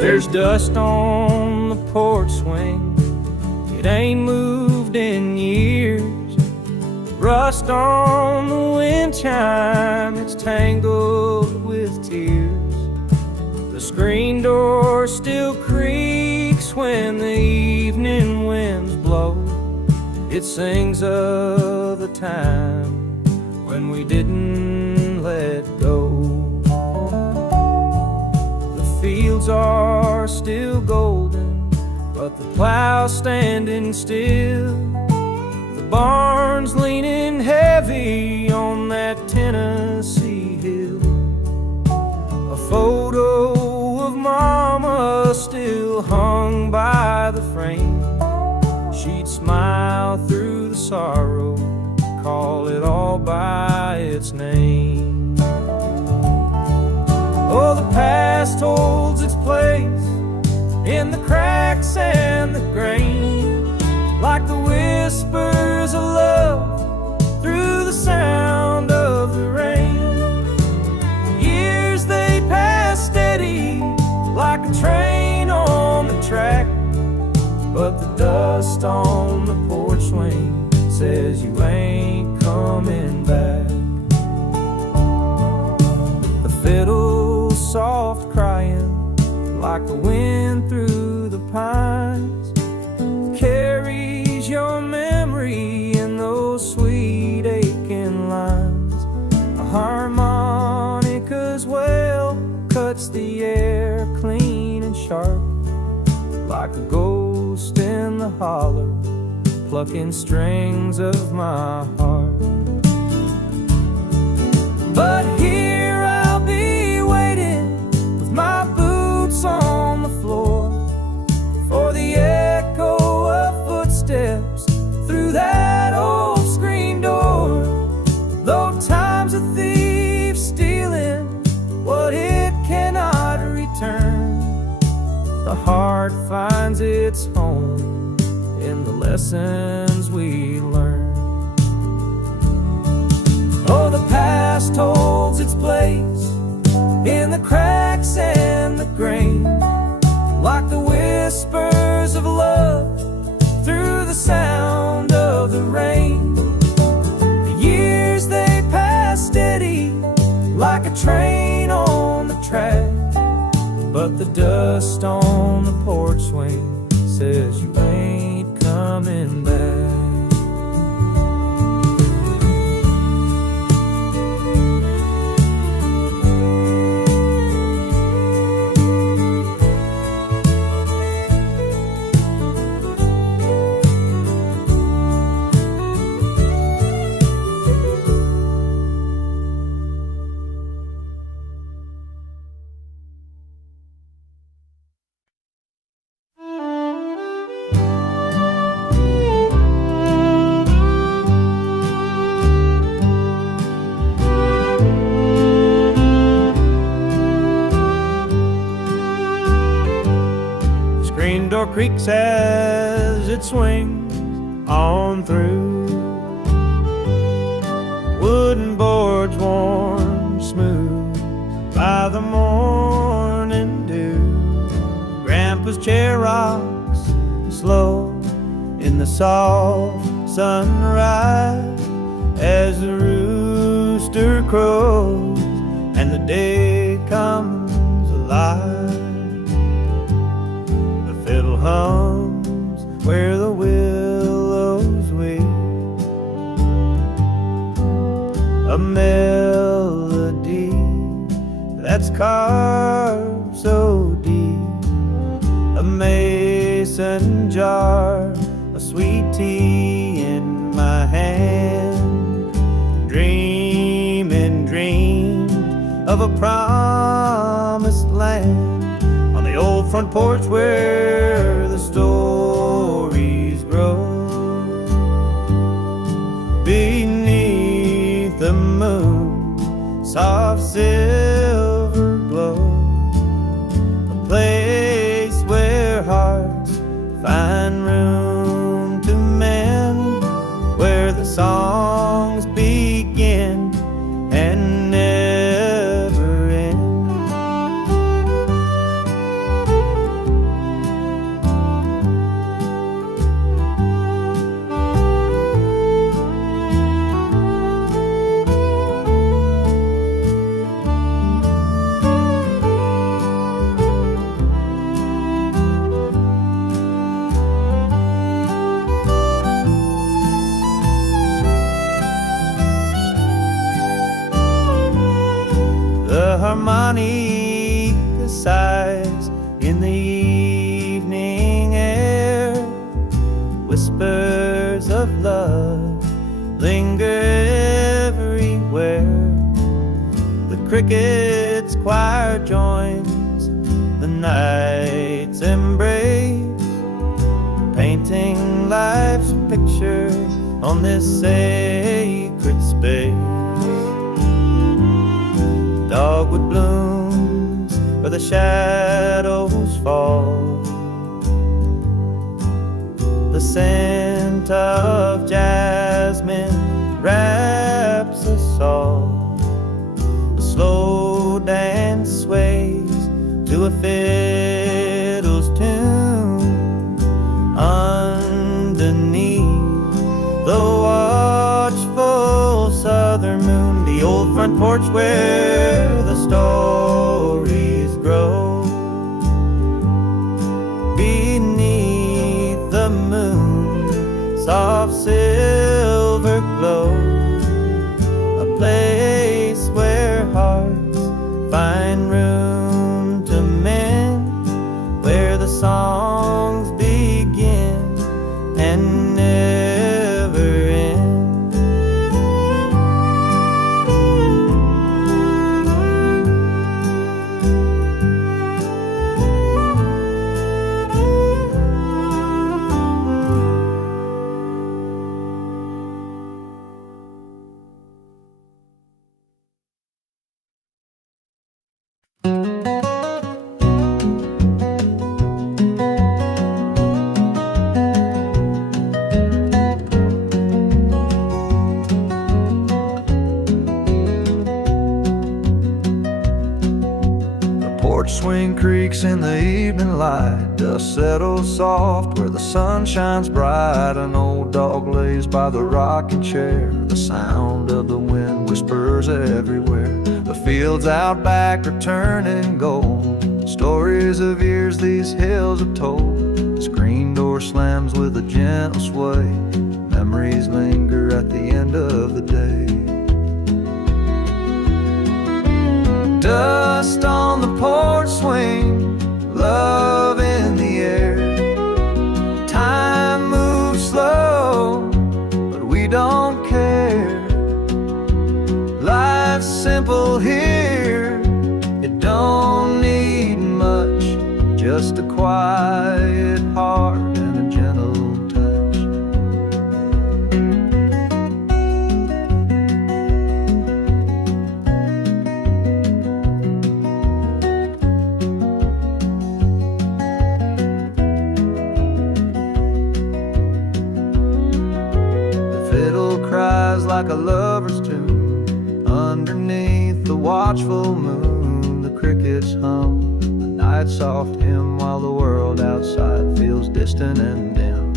There's dust on the porch swing, it ain't moved in years. Rust on the wind chime, it's tangled with tears. The screen door still creaks when the evening winds blow. It sings of the time when we didn't let go. Fields are still golden, but the plow's standing still. The barn's leaning heavy on that Tennessee hill. A photo of Mama still hung by the frame. She'd smile through the sorrow, call it all by its name. Oh, the past holds its place in the cracks and the grain, like the whispers of love through the sound of the rain. Years they pass steady like a train on the track, but the dust on the porch swing says you ain't coming back. The fiddle soft crying like the wind through the pines carries your memory in those sweet aching lines. A harmonica's well cuts the air clean and sharp, like a ghost in the holler plucking strings of my heart. But here I'll be waiting with my boots on the floor for the echo of footsteps through that old screen door. Though time's a thief stealing what it cannot return, the heart finds its home in the lessons we learn. Oh, the past holds its place in the cracks and the grain, like the whispers of love through the sound of the rain. The years they pass steady like a train on the track, but the dust on the porch swing says you ain't coming back. Door creaks as it swings on through. Wooden boards worn smooth by the morning dew. Grandpa's chair rocks slow in the soft sunrise as the rooster crows and the day comes alive. Fiddle hums where the willows weep, a melody that's carved so deep. A mason jar, a sweet tea in my hand, dreaming dreams front porch where the stories grow. Beneath the moon, soft silver glow, a place where hearts find room to mend, where the songs begin and never end. The harmonica sighs in the evening air, whispers of love linger everywhere. The cricket's choir joins the night's embrace, painting life's picture on this sacred space. Dogwood blooms where the shadows fall, the scent of jasmine wraps us all. The slow dance sways to a fiddle's tune underneath the watchful southern moon. The old front porch where the stories grow. Beneath the moon, soft silver glow, a place where hearts find room to mend, where the songs begin and never end. Swing creaks in the evening light, dust settles soft where the sun shines bright. An old dog lays by the rocking chair, the sound of the wind whispers everywhere. The fields out back are turning gold, stories of years these hills have told. The screen door slams with a gentle sway, memories linger at the end of the day. Dust on the porch swing, love in the air. Time moves slow, but we don't care. Life's simple here, it don't need much, just a quiet heart and a gentle touch. Cries like a lover's tune underneath the watchful moon. The crickets hum the night soft hymn while the world outside feels distant and dim.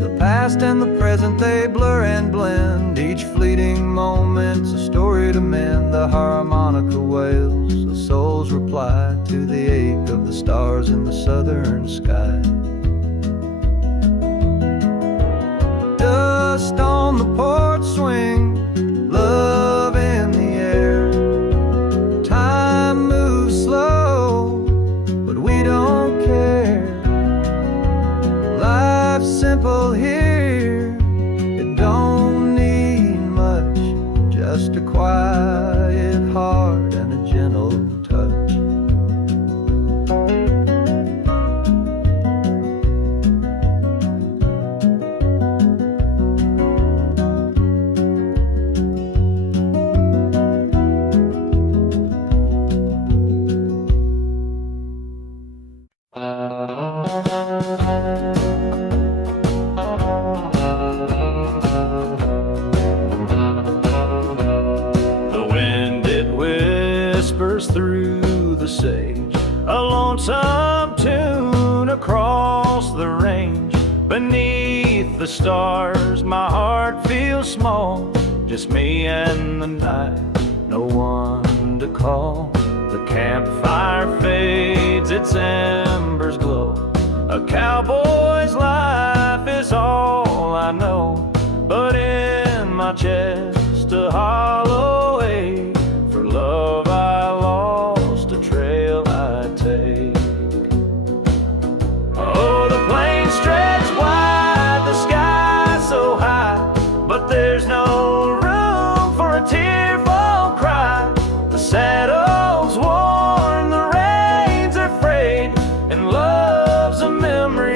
The past and the present, they blur and blend, each fleeting moment's a story to mend. The harmonica wails, the soul's reply to the ache of the stars in the southern sky. Dust on the porch swing, love in the air. Time moves slow, but we don't care. Life's simple here, it don't need much, just a quiet heart and a gentle touch. Beneath the stars, my heart feels small. Just me and the night, no one to call. The campfire fades, its embers glow. A cowboy's life is all I know. But in my chest, a hollow ache. For love I lost, a trail I take. Oh, the plains stretch wide, the sky so high, but there's no room for a tearful cry. The saddle's worn, the reins are frayed, and love's a memory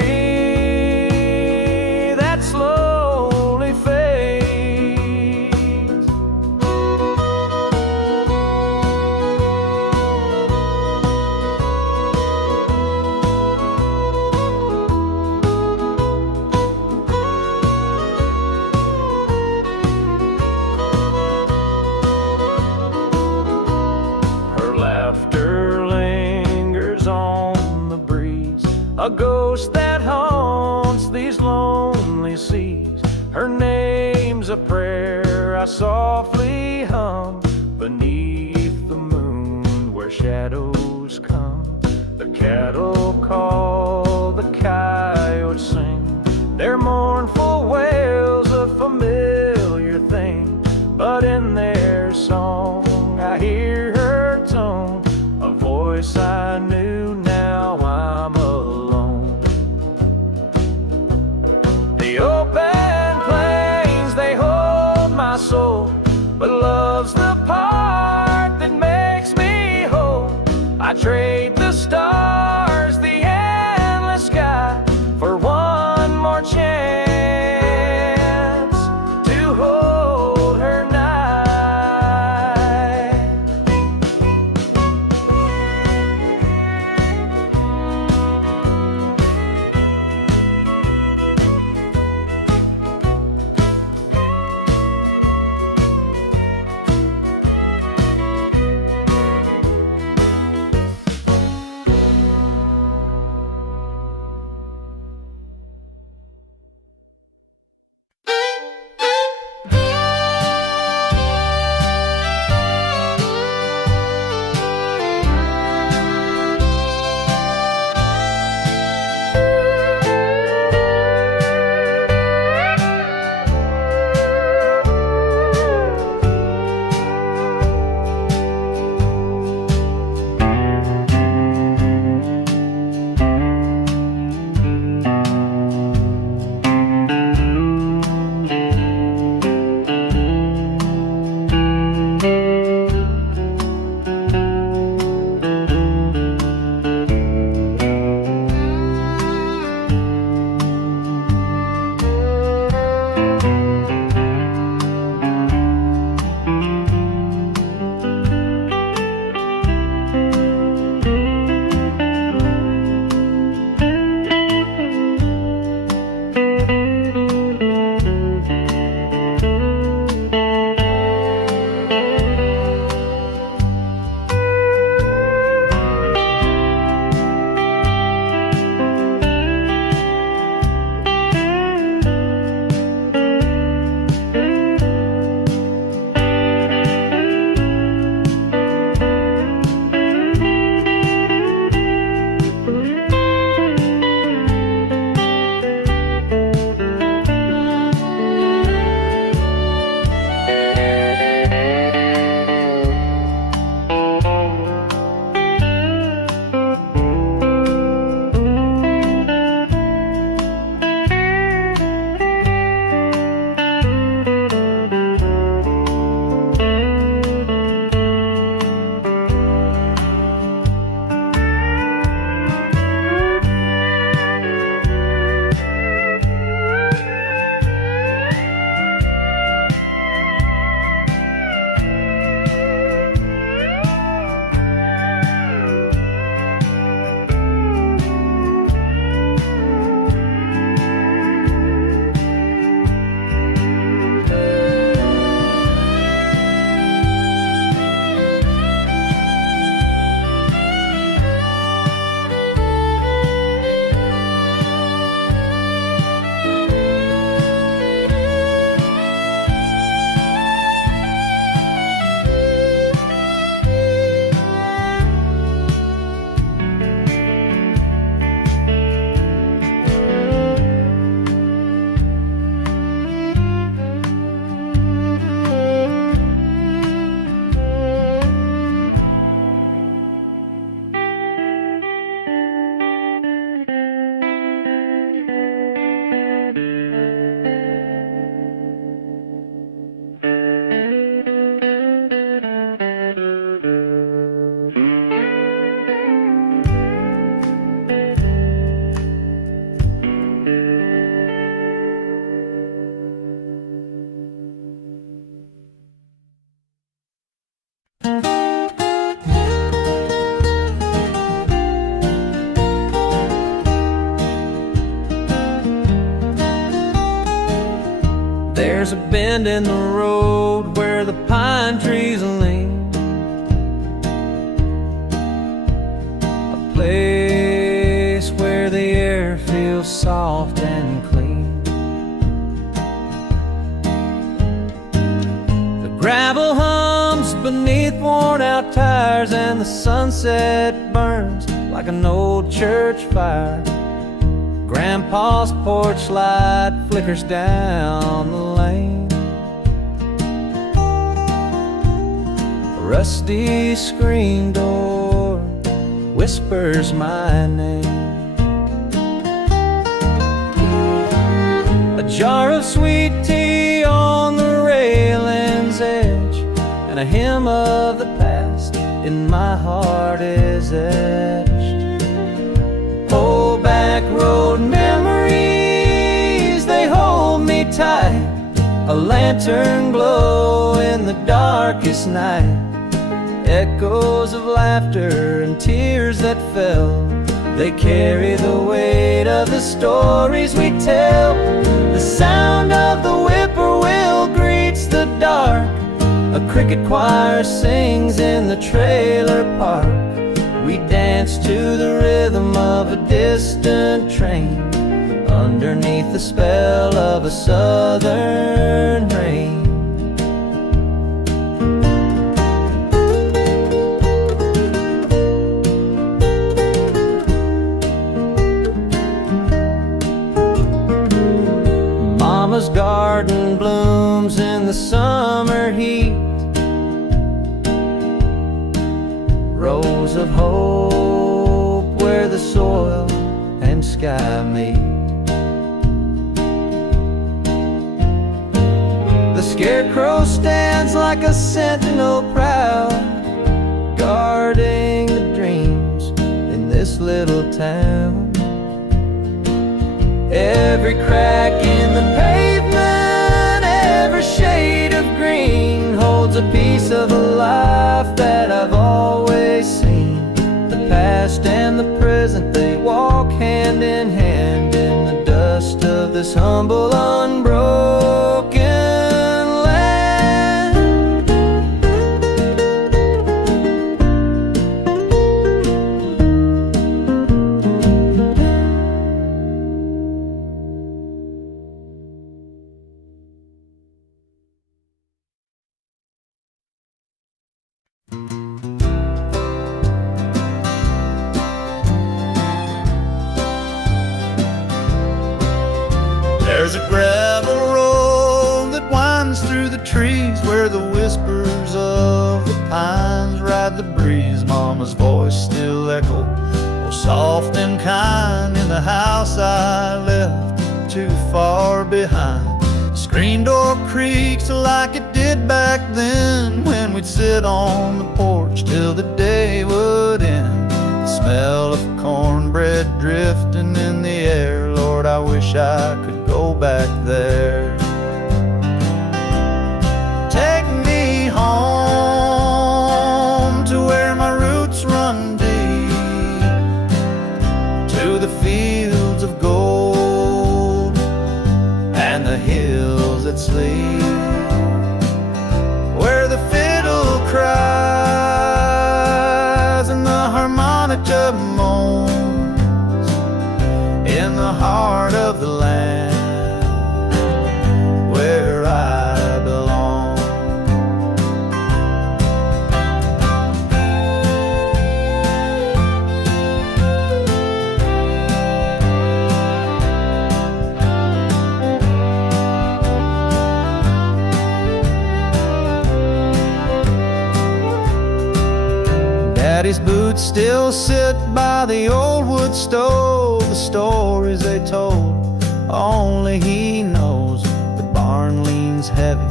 that slowly fades. Her laughter lingers on the breeze, a ghost that haunts these lonely seas. Her name's a prayer I softly hum beneath the moon where shadows come. The cattle call, the coyotes sing, their mournful wails a familiar thing. But in their song I hear her tone, a voice I knew, now I'm alone. The open plains, they hold my soul, but love's the part that makes me whole. I trade the stars, the endless sky, for one more chance There's a bend in the road where the pine trees lean, a place where the air feels soft and clean. The gravel hums beneath worn-out tires, and the sunset burns like an old church fire. Grandpa's porch light flickers down the lane. A rusty screen door whispers my name. A jar of sweet tea on the railing's edge, and a hymn of the past in my heart is etched. Old back road memories, they hold me tight. A lantern glow in the darkest night. Echoes of laughter and tears that fell, they carry the weight of the stories we tell. The sound of the whippoorwill greets the dark. A cricket choir sings in the trailer park. We dance to the rhythm of a distant train, underneath the spell of a southern rain. Mama's garden blooms in the summer heat, rows of hope where the soil and sky meet. The scarecrow stands like a sentinel proud, guarding the dreams in this little town. Every crack in the pavement, every shade of green holds a piece of a life that I've always seen. The past and the present, they walk hand in hand in the dust of this humble, unbroken land. There's a gravel road that winds through the trees, where the whispers of the pines ride the breeze. Mama's voice still echoes, oh, soft and kind, in the house I left too far behind. The screen door creaks like it did back then, when we'd sit on the porch till the day would end. The smell of cornbread drifting in the air, Lord, I wish I could go back there. Take me home to where my roots run deep, to the fields of gold and the hills that sleep, where the fiddle cries and the harmonica moans, in the heart of the land where I belong. Daddy's boots still sit by the old wood stove, the stories they told, only he knows. The barn leans heavy,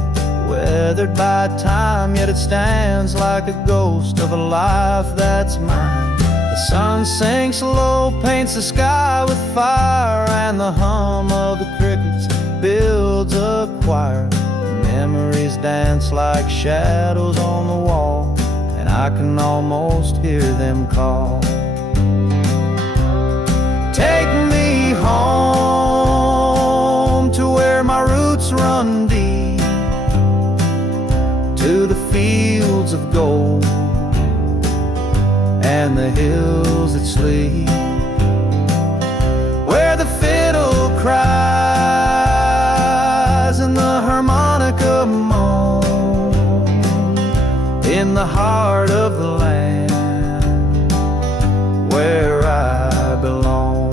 weathered by time, yet it stands like a ghost of a life that's mine. The sun sinks low, paints the sky with fire, and the hum of the crickets builds a choir. Memories dance like shadows on the wall, and I can almost hear them call. Take me home to where my roots run deep, gold and the hills that sleep, where the fiddle cries and the harmonica moans, in the heart of the land where I belong.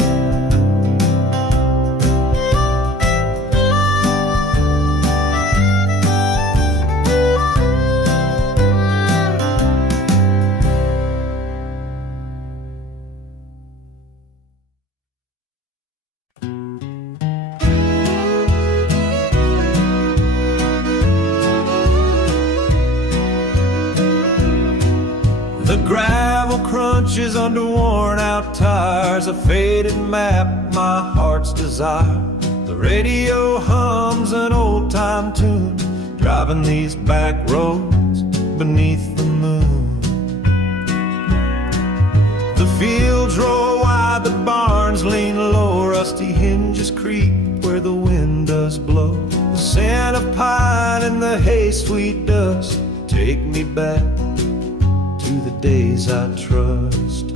The gravel crunches under worn-out tires, a faded map, my heart's desire. The radio hums an old-time tune, driving these back roads beneath the moon. The fields roll wide, the barns lean low, rusty hinges creak where the wind does blow. The scent of pine and the hay sweet dust take me back to the days I trust.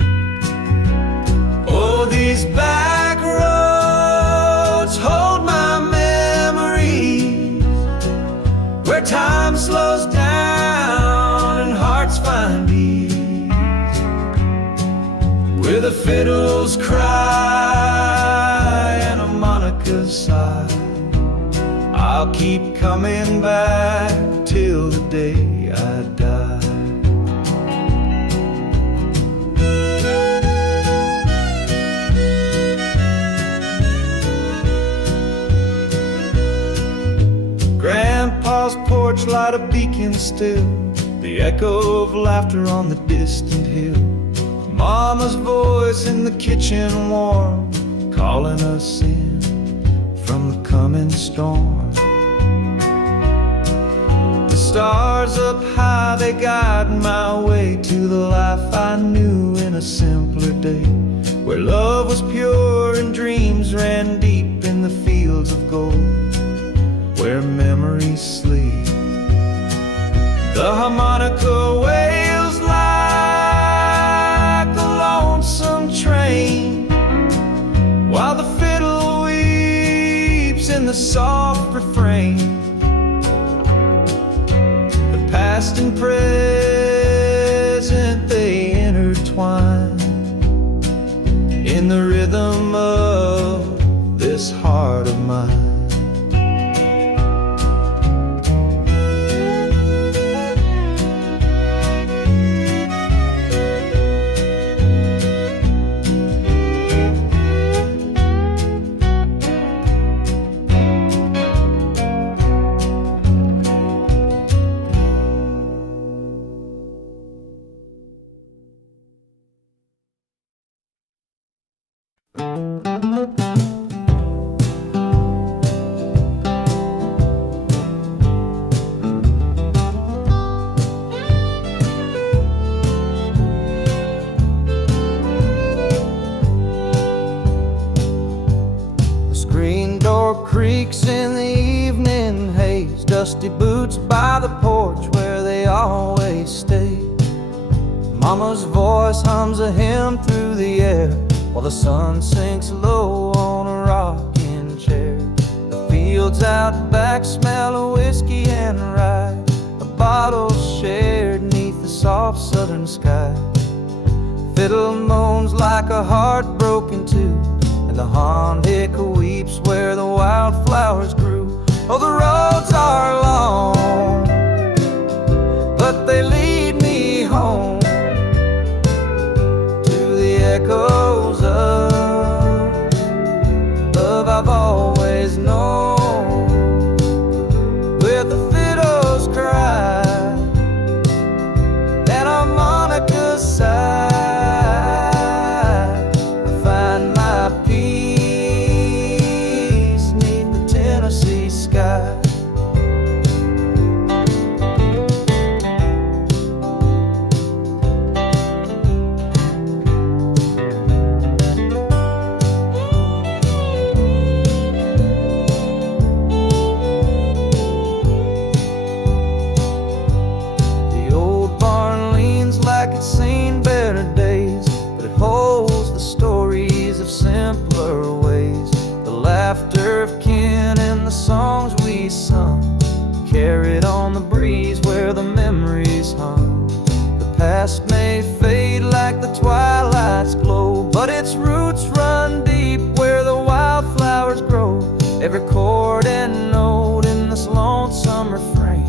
Oh, these back roads hold my memories, where time slows down and hearts find ease, where the fiddles cry and harmonicas sigh. I'll keep coming back till the day I die. Grandpa's porch light a beacon still, the echo of laughter on the distant hill. Mama's voice in the kitchen warm, calling us in from the coming storm. The stars up high, they guide my way to the life I knew in a simpler day, where love was pure and dreams ran deep in the fields of gold, where memories sleep. The harmonica wails like a lonesome train, while the fiddle weeps in the soft refrain. The past and present, they intertwine in the rhythm of this heart of mine. Creaks in the evening haze, dusty boots by the porch where they always stay. Mama's voice hums a hymn through the air, while the sun sinks low on a rocking chair. The fields out back smell of whiskey and rye, a bottle shared neath the soft southern sky. Fiddle moans like a heart broken too, and the harmonica weeps where the wildflowers grew. Oh, the roads are long, but they lead me home to the echoes of love I've always known, where the fiddles cry and harmonicas sigh. Every chord and note in this lonesome refrain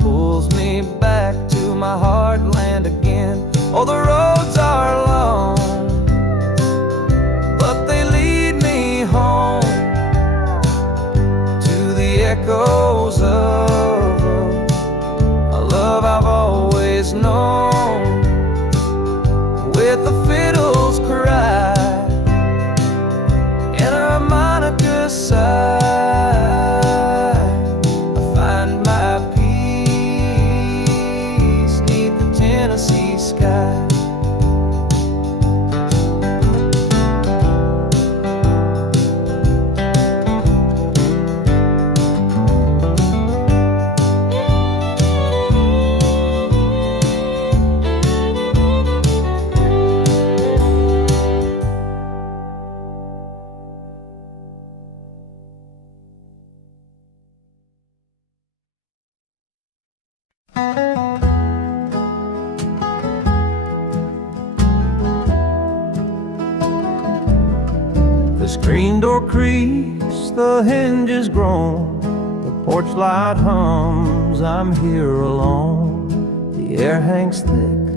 pulls me back to my heartland again. Oh, the roads are long, but they lead me home to the echoes of a love I've always known. With the fiddles cry and a harmonica sigh, I find my peace 'neath the Tennessee sky. The screen door creaks, the hinges groan, the porch light hums, I'm here alone. The air hangs thick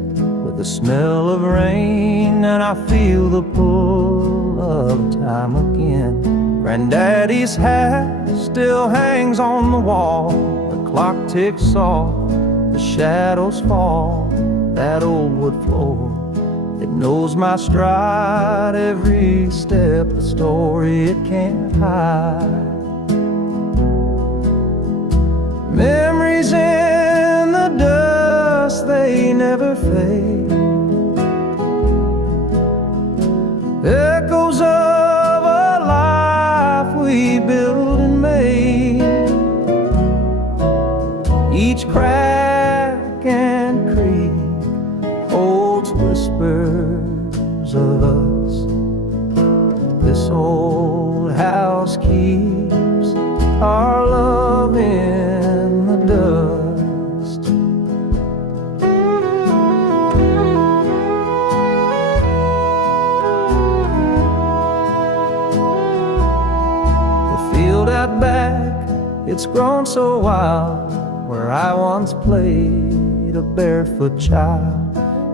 with the smell of rain, and I feel the pull of time again. Granddaddy's hat still hangs on the wall, the clock ticks off, the shadows fall, that old wood floor, it knows my stride, every step a story it can't hide. Memories in the dust, they never fade. Echoes of a life we built and made. Each crack and creak holds whispers of us. This old house keeps our love in the dust. The field out back, it's grown so wild, where I once played a barefoot child.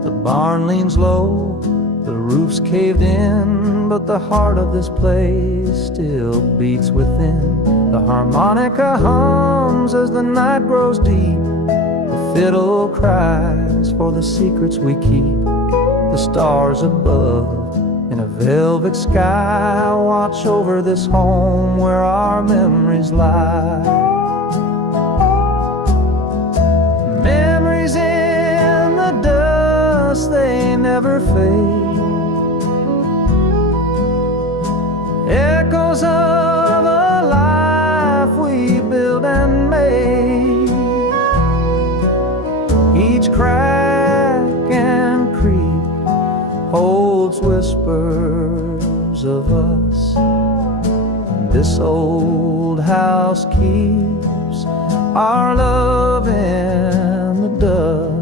The barn leans low, the roof's caved in, but the heart of this place still beats within. The harmonica hums as the night grows deep, the fiddle cries for the secrets we keep. The stars above in a velvet sky watch over this home where our memories lie. Memories in the dust, they never fade. Echoes of a life we built and made. Each crack and creak holds whispers of us. This old house keeps our love in the dust.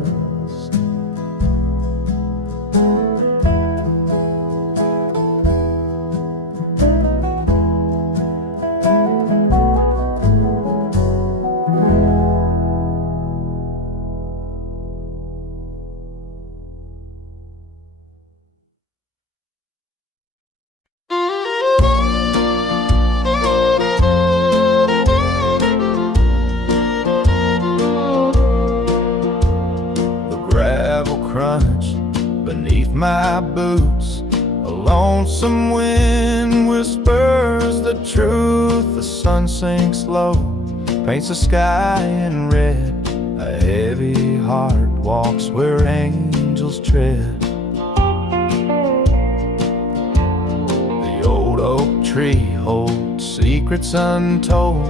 My boots, a lonesome wind whispers the truth. The sun sinks low, paints the sky in red. A heavy heart walks where angels tread. The old oak tree holds secrets untold.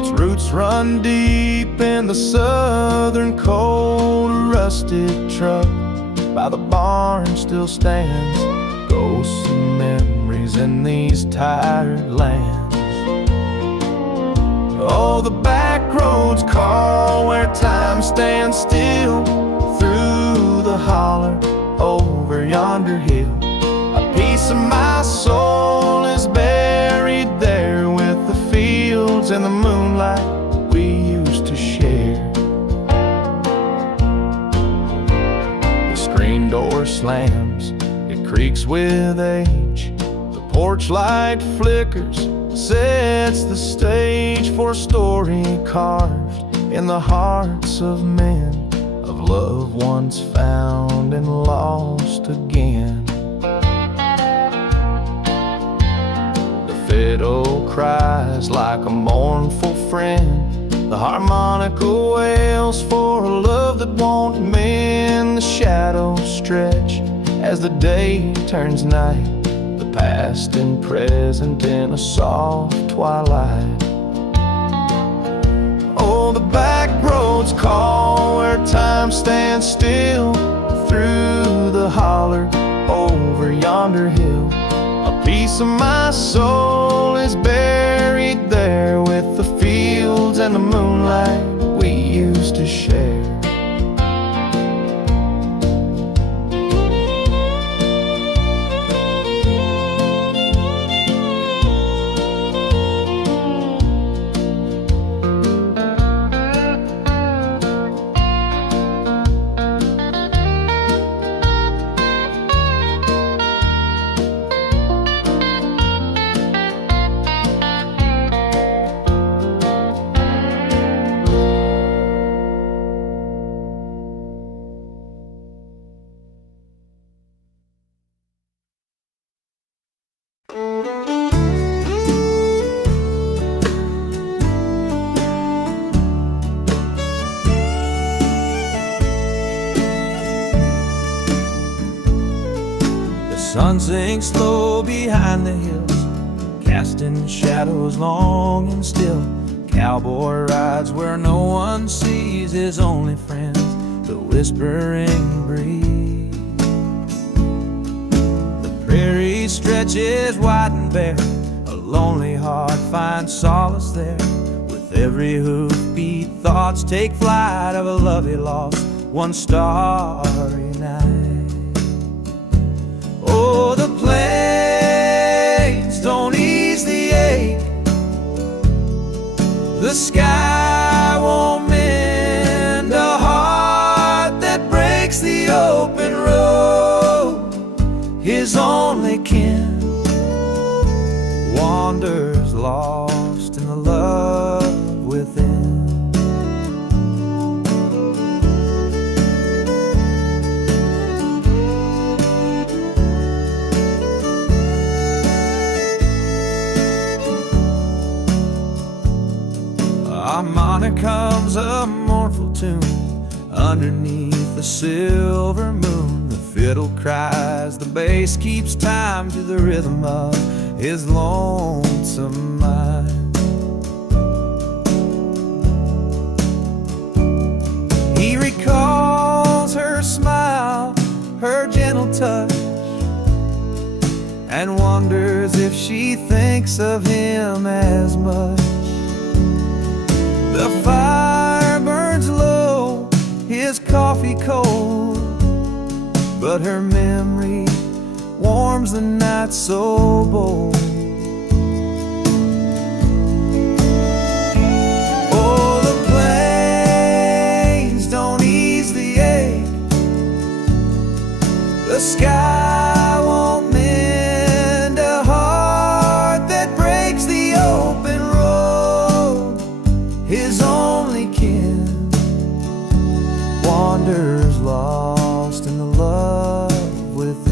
Its roots run deep in the southern cold. A rusted truck by the barn still stands, ghosts and memories in these tired lands. Oh, the back roads call where time stands still, through the holler over yonder hill. A piece of my soul is buried there with the fear and the moonlight we used to share. The screen door slams, it creaks with age. The porch light flickers, sets the stage for a story carved in the hearts of men, of love once found and lost again. The fiddle cries like a mournful friend, the harmonica wails for a love that won't mend. The shadows stretch as the day turns night, the past and present in a soft twilight. Oh, the back roads call where time stands still, through the holler over yonder hill. A piece of my soul is buried there with the fields and the moonlight we used to share. Sun sinks slow behind the hills, casting shadows long and still. Cowboy rides where no one sees his only friends, the whispering breeze. The prairie stretches wide and bare, a lonely heart finds solace there. With every hoofbeat, thoughts take flight of a love he lost one starry night. Oh, the plains don't ease the ache, the sky won't mend a heart that breaks the open road. His only kin wanders lost in the love within. Harmonica comes a mournful tune underneath the silver moon. The fiddle cries, the bass keeps time to the rhythm of his lonesome mind. He recalls her smile, her gentle touch, and wonders if she thinks of him as much. The fire burns low, his coffee cold, but her memory warms the night so bold. Oh, the plains don't ease the ache, the sky won't mend a heart that breaks the open road. His only kin wanders lost in the love within.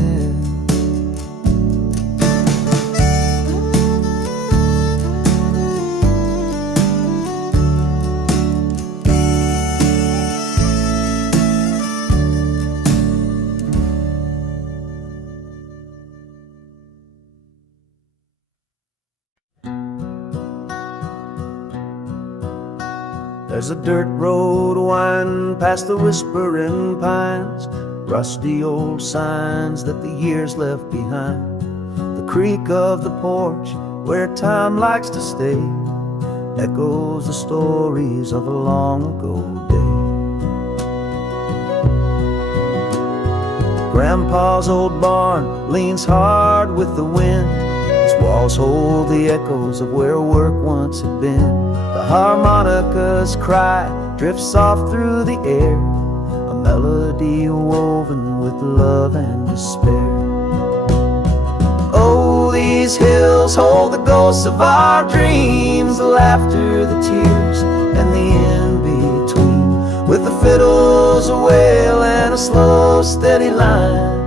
There's a dirt road winding past the whispering pines, rusty old signs that the years left behind. The creak of the porch where time likes to stay echoes the stories of a long ago day. Grandpa's old barn leans hard with the wind. His Walls hold the echoes of where work once had been. The harmonica's cry drifts soft through the air, a melody woven with love and despair. Oh, these hills hold the ghosts of our dreams, the laughter, the tears, and the in-between. With the fiddles a wail and a slow, steady line,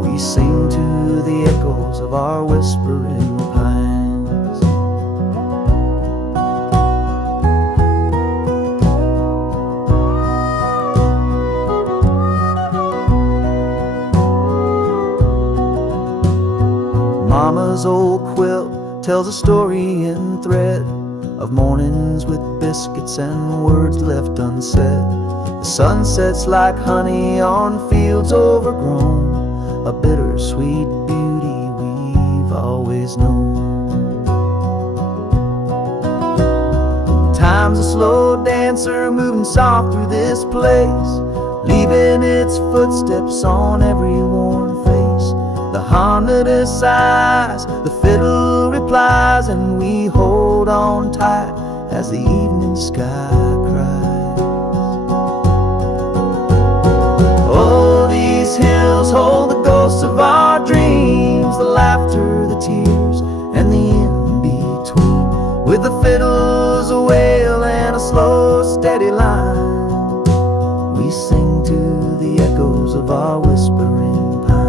we sing to the echoes of our whispering pines. Mama's old quilt tells a story in thread of mornings with biscuits and words left unsaid. The sun sets like honey on fields overgrown, a bittersweet beauty we've always known. Time's a slow dancer moving soft through this place, leaving its footsteps on every worn face. The harmony sighs, the fiddle replies, and we hold on tight as the evening sky cries. Oh, these hills hold the ghosts of our dreams, the laughter, the tears, and the in-between. With the fiddles a wail and a slow, steady line, we sing to the echoes of our whispering pines.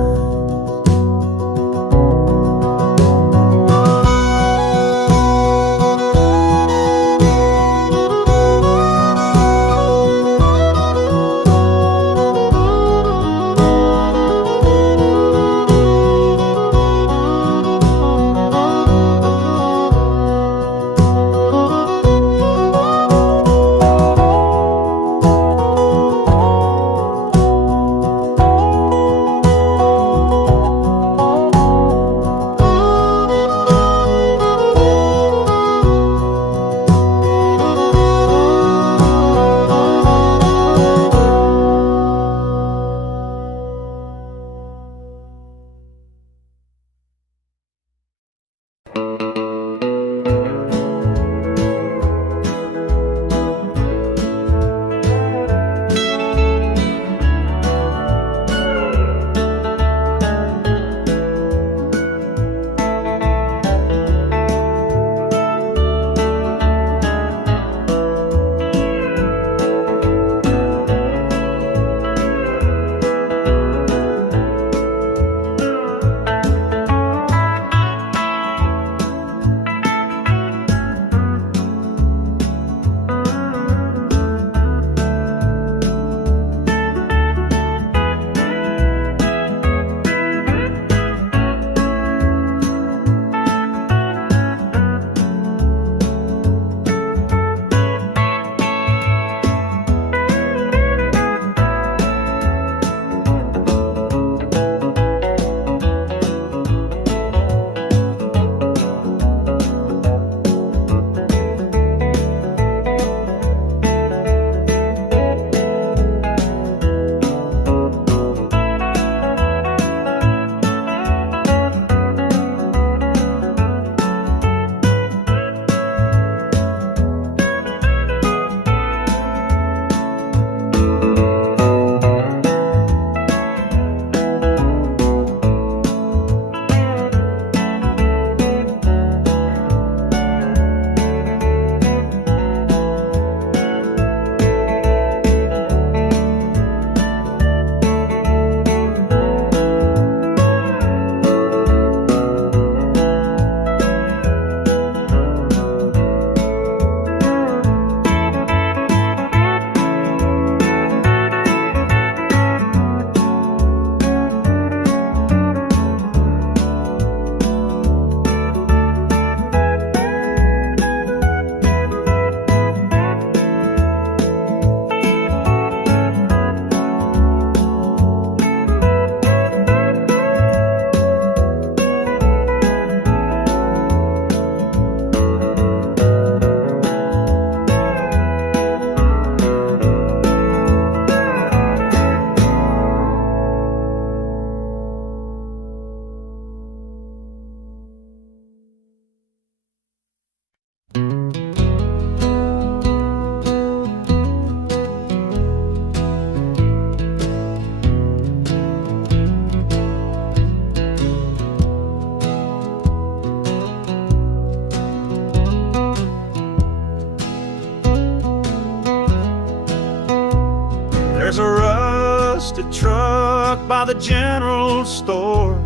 rusted truck by the general store,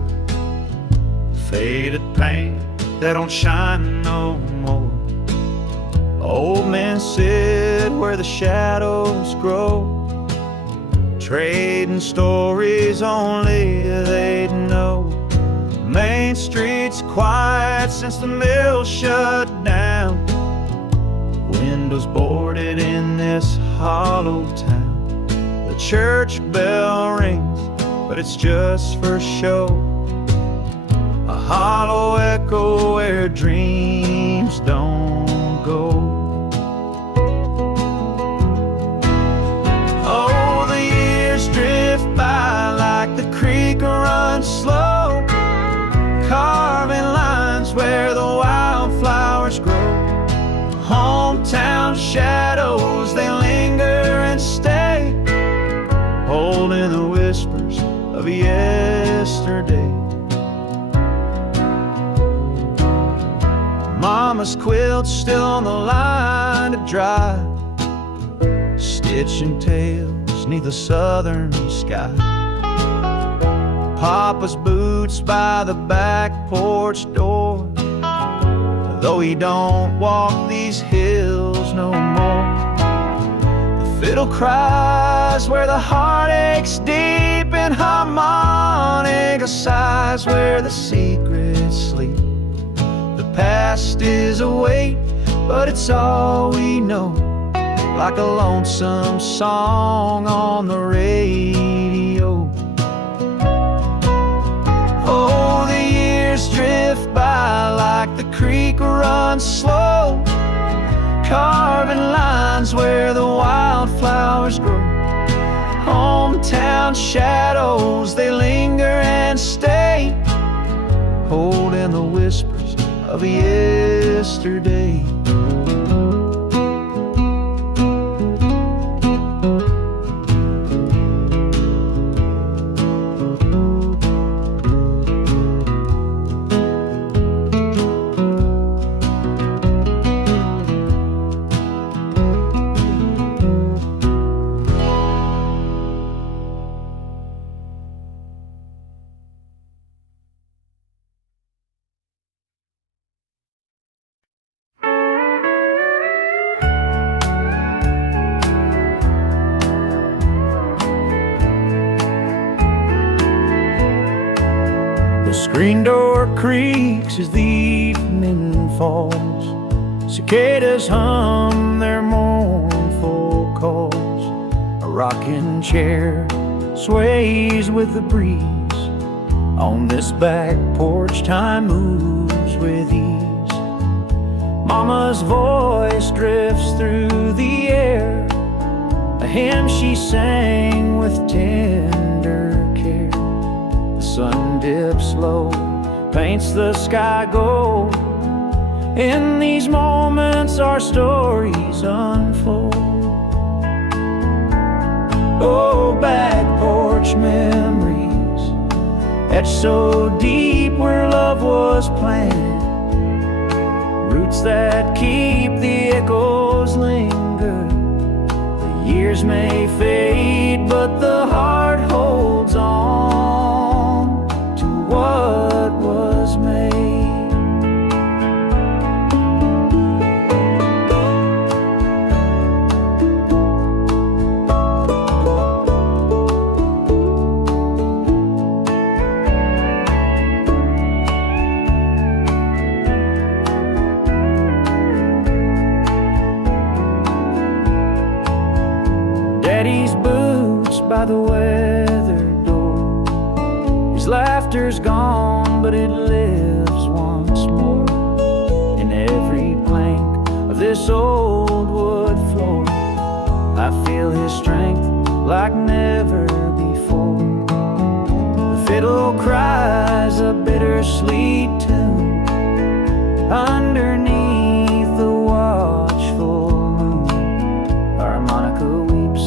faded paint that don't shine no more. Old men sit where the shadows grow, trading stories only they'd know. Main Street's quiet since the mill shut down, windows boarded in this hollow town. The church bell rings, but it's just for show, a hollow echo where dreams don't go. Oh, the years drift by like the creek runs slow, carving lines where the wildflowers grow. Hometown shadows, they linger and stay, holding the whispers of yesterday. Mama's quilt's still on the line to dry, stitching tales 'neath the southern sky. Papa's boots by the back porch door, though he don't walk these hills no more. The fiddle cries where the heart aches deep, and harmonica sighs where the secrets sleep. The past is a weight, but it's all we know, like a lonesome song on the radio. Oh, the years drift by like the creek runs slow, carving lines where the wildflowers grow. Hometown shadows, they linger and stay, holding the whispers of yesterday. The screen door creaks as the evening falls, cicadas hum their mournful calls. A rocking chair sways with the breeze, on this back porch time moves with ease. Mama's voice drifts through the air, a hymn she sang with tender care. The sun dips low, paints the sky gold. In these moments our stories unfold. Oh, back porch memories, etched so deep where love was planted, roots that keep the echoes linger. The years may fade, but the heart holds on to what was made. Daddy's boots by the weathered door, his laughter's gone, but it lives once more in every plank of this old wood floor. I feel his strength like never before. The fiddle cries a bittersweet tune underneath the watchful moon. Harmonica weeps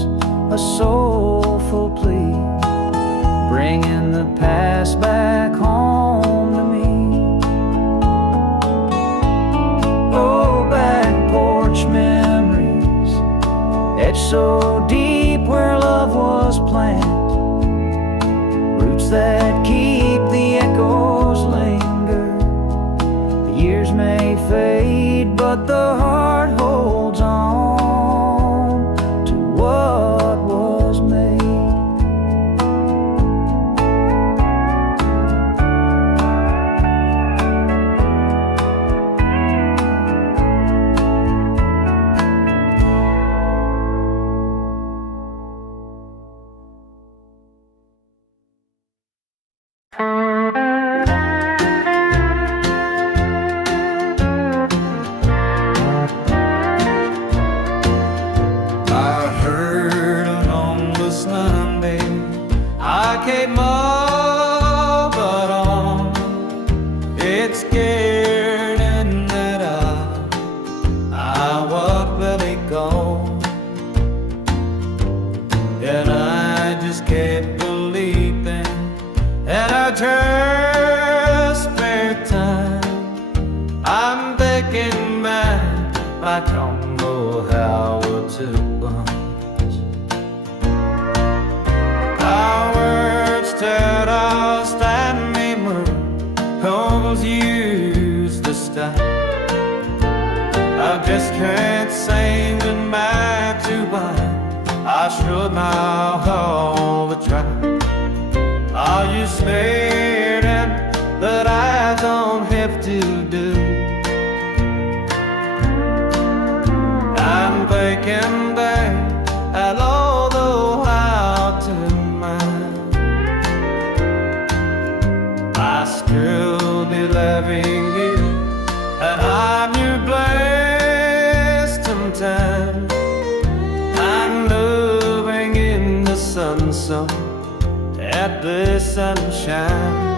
a soulful plea, bringing the past back home to me. Oh, back porch memories, etched so deep where love was planted, but the heart holds on to what was made. I heard along the Sunday I came up, but on it scared and that I was really gone, and I just kept believing, and I just spare time. I'm thinking back, I don't know how it took once. Our words tell us that me move, cause use the style. I just can't sing goodbye to why I should not all the try. Are you scared that I don't have to do? I'm thinking back at all the how to mine. I still be loving you, and I'm your blessed sometime. I'm living in the sun so at the sunshine.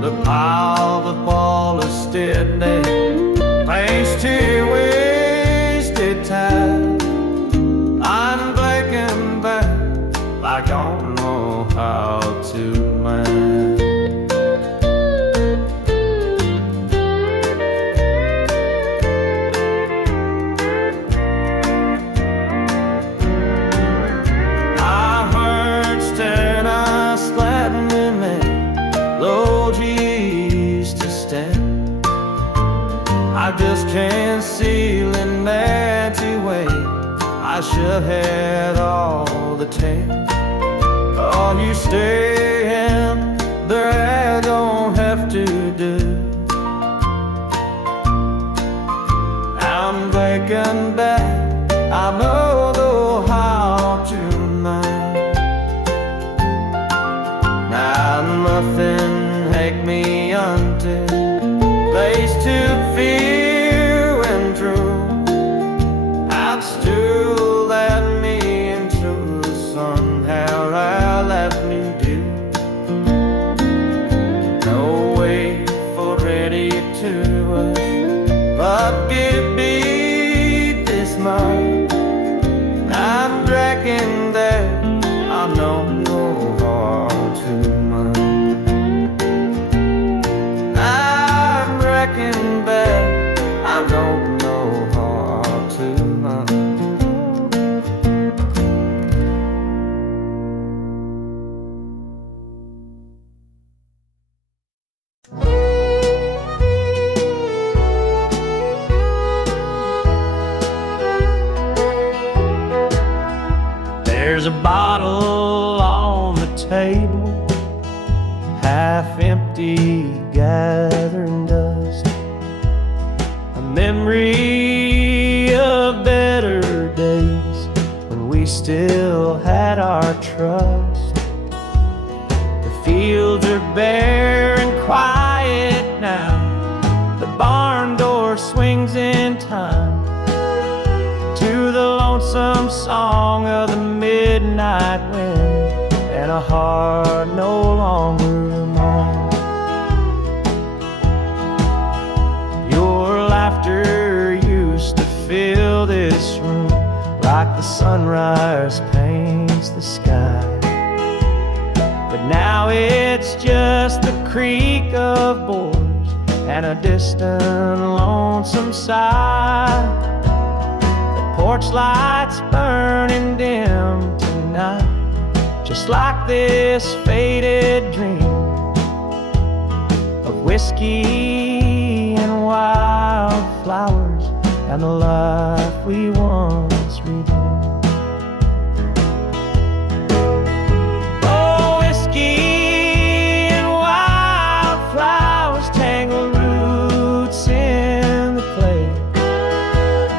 The pile of ball is steady, thanks to wasted time. I'm thinking back, I don't know how to mind. I heard Stennis Latin in me, Lord, you used to stand. I just can't seal in that way. I should had all the time. Oh, you stand there, I don't have to do. I'm thinking back, I know the how to mind. Now nothing take me unto place to fear and true. I'm still let me into the sun, how I let me do. No way for ready to us, but give me this month. I'm dragging there, I don't know how to mind. I'm dragging back, I don't know how to mind. There's a bottle on the table, half empty, gathering dust. A memory of better days when we still had our trust. The fields are bare and quiet now. The barn door swings in time to the lonesome song of the midnight wind, and a heart no longer mourns. Your laughter used to fill this room like the sunrise paints the sky, but now it's just the creak of boards and a distant lonesome sigh. Porch lights burning dim tonight, just like this faded dream of whiskey and wine. and the life we once redeemed. Oh, whiskey and wildflowers, tangled roots in the clay,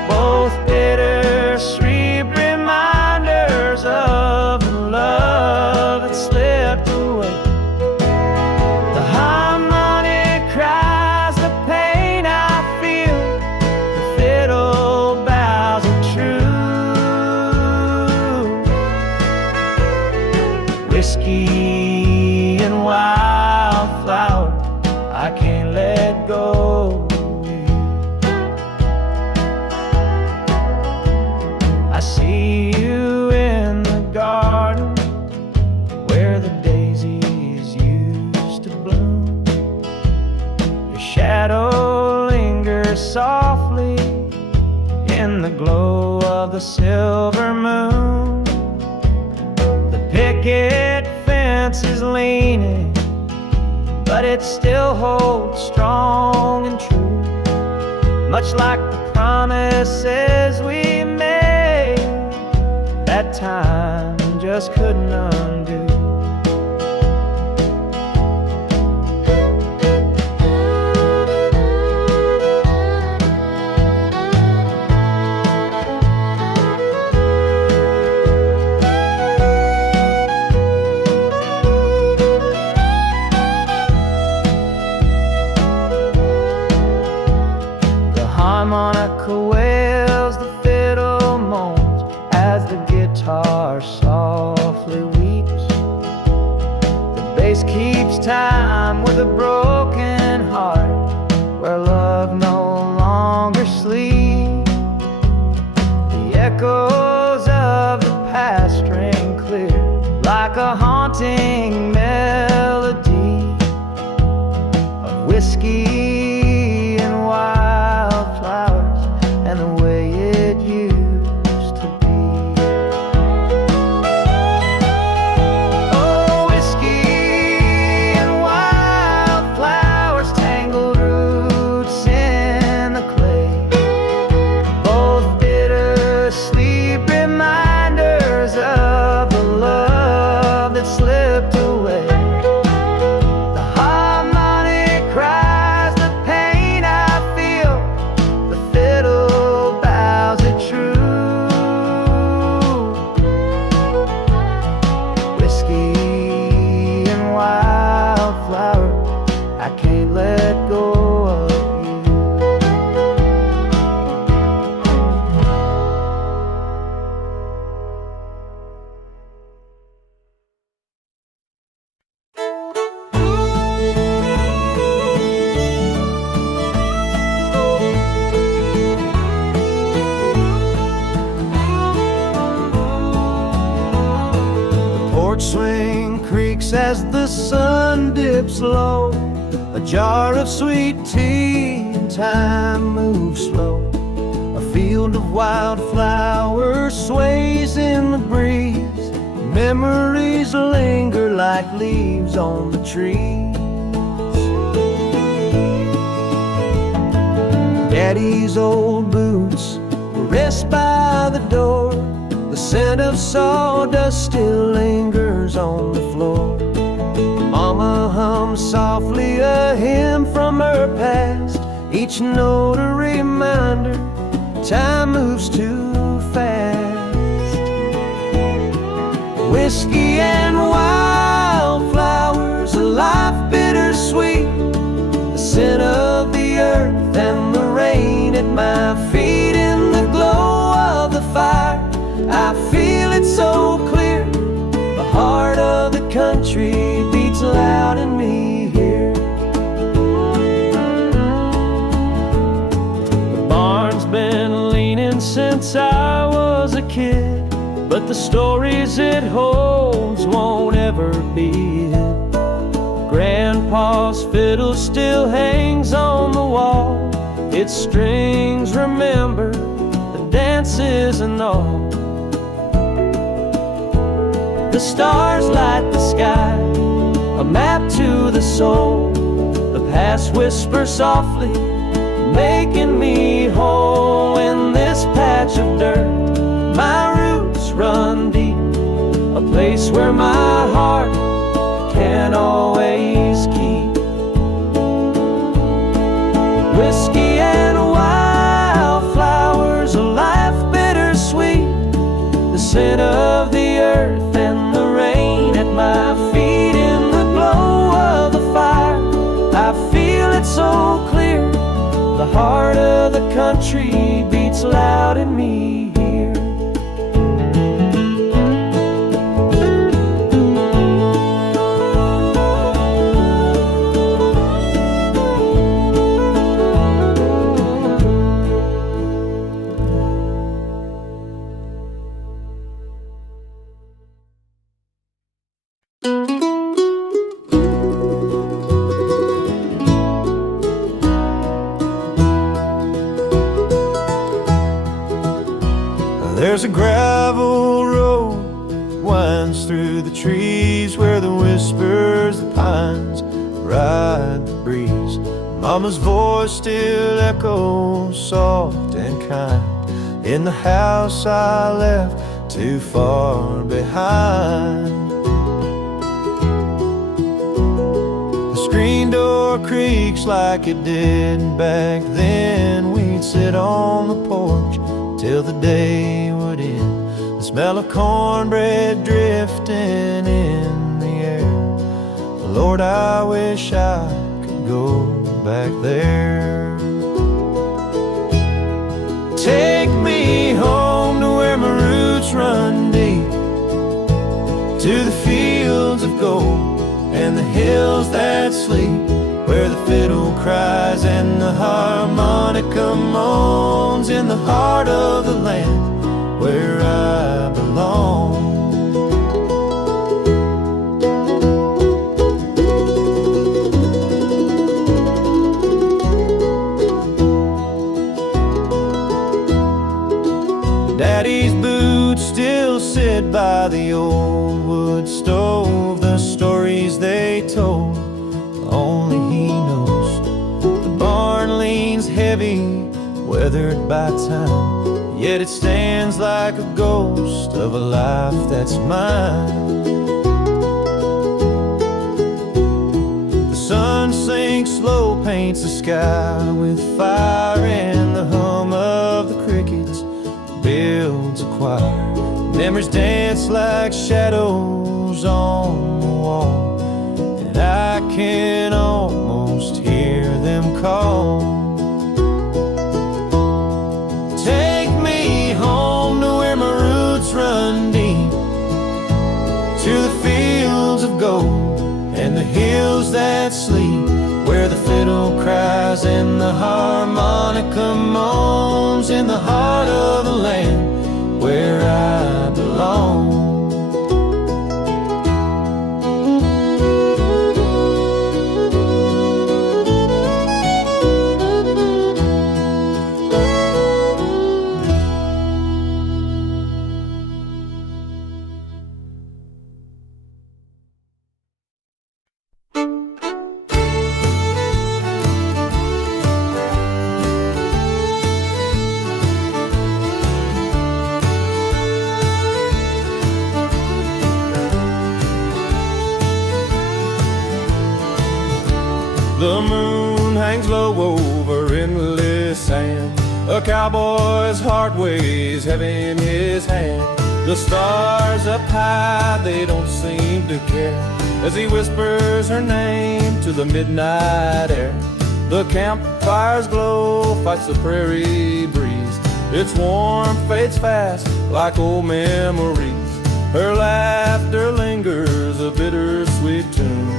both bittersweet reminders of the love that slipped away. The harmonic cries the pain I feel, the fiddle bows are true. Whiskey and wildflower, I can't let go of you. I see you in the garden where the daisies used to bloom. Your shadow lingers softly in the glow of the silver moon. The picket fence is leaning, but it still holds strong and true, much like the promises we made that time just couldn't undo. The harmonica wails, the fiddle moans as the guitar softly weeps. The bass keeps time with a broken heart where love no longer sleeps. The echoes of the past ring clear like a haunting melody of whiskey and wildflowers and the way it used to be. Oh, whiskey and wildflowers, tangled roots in the clay, both bittersweet reminders of the love that slipped away. The harmonic cries the pain I feel, the fiddle bows it true. Whiskey and wildflower, I can't let go of you. The porch swing creaks as the sun dips low. A jar of sweet tea and time moves slow. A field of wildflowers sways in the breeze. Memories linger like leaves on the trees. Daddy's old boots rest by the door. The scent of sawdust still lingers on the floor. Mama hums softly a hymn from her past, each note a reminder time moves too fast. Whiskey and wildflowers, a life bittersweet, the scent of the earth and the rain at my feet. In the glow of the fire, I feel it so clear. The heart of the country beats loud in me here. The barn's been leaning since I was a kid, but the stories it holds won't ever be it. Grandpa's fiddle still hangs on the wall. Its strings remember the dances and all. The stars light the sky, a map to the soul. The past whispers softly, making me whole. place where my heart can always keep. Whiskey and wildflowers, a life bittersweet, the scent of the earth and the rain at my feet. In the glow of the fire, I feel it so clear. The heart of the country beats loud in me here. There's a gravel road winds through the trees where the whispers, the pines ride the breeze. Mama's voice still echoes soft and kind in the house I left too far behind. The screen door creaks like it did back then. We'd sit on the porch till the day would end. The smell of cornbread drifting in the air. Lord, I wish I could go back there. Take me home to where my roots run deep, to the fields of gold and the hills that sleep, where the fiddle cries and the harmonica moans, in the heart of the land where I belong. Daddy's boots still sit by the old wood stove, the stories they told only he knows. The barn leans heavy, weathered by time, yet it stands like a ghost of a life that's mine. The sun sinks slow, paints the sky with fire, and the hum of the crickets builds a choir. Memories dance like shadows on the wall, and I can almost hear them call. Take me home to where my roots run deep, to the fields of gold and the hills that sleep, where the fiddle cries and the harmonica moans, in the heart of the land where I belong. The moon hangs low over endless sand. A cowboy's heart weighs heavy in his hand. The stars up high, they don't seem to care, as he whispers her name to the midnight air. The campfire's glow fights the prairie breeze. Its warmth fades fast like old memories. Her laughter lingers, a bittersweet tune,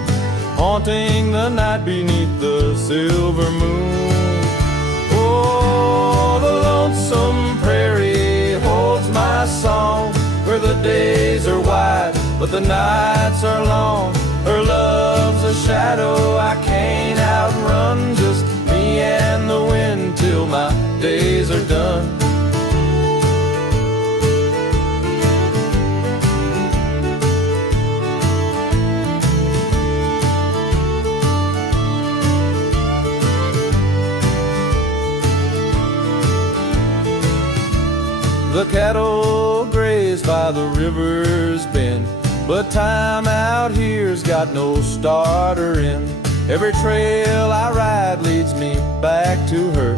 haunting the night beneath the silver moon. Oh, the lonesome prairie holds my song, where the days are wide but the nights are long. Her love's a shadow I can't outrun, just me and the wind till my days are done. The cattle graze by the river's bend, but time out here's got no starter in. Every trail I ride leads me back to her,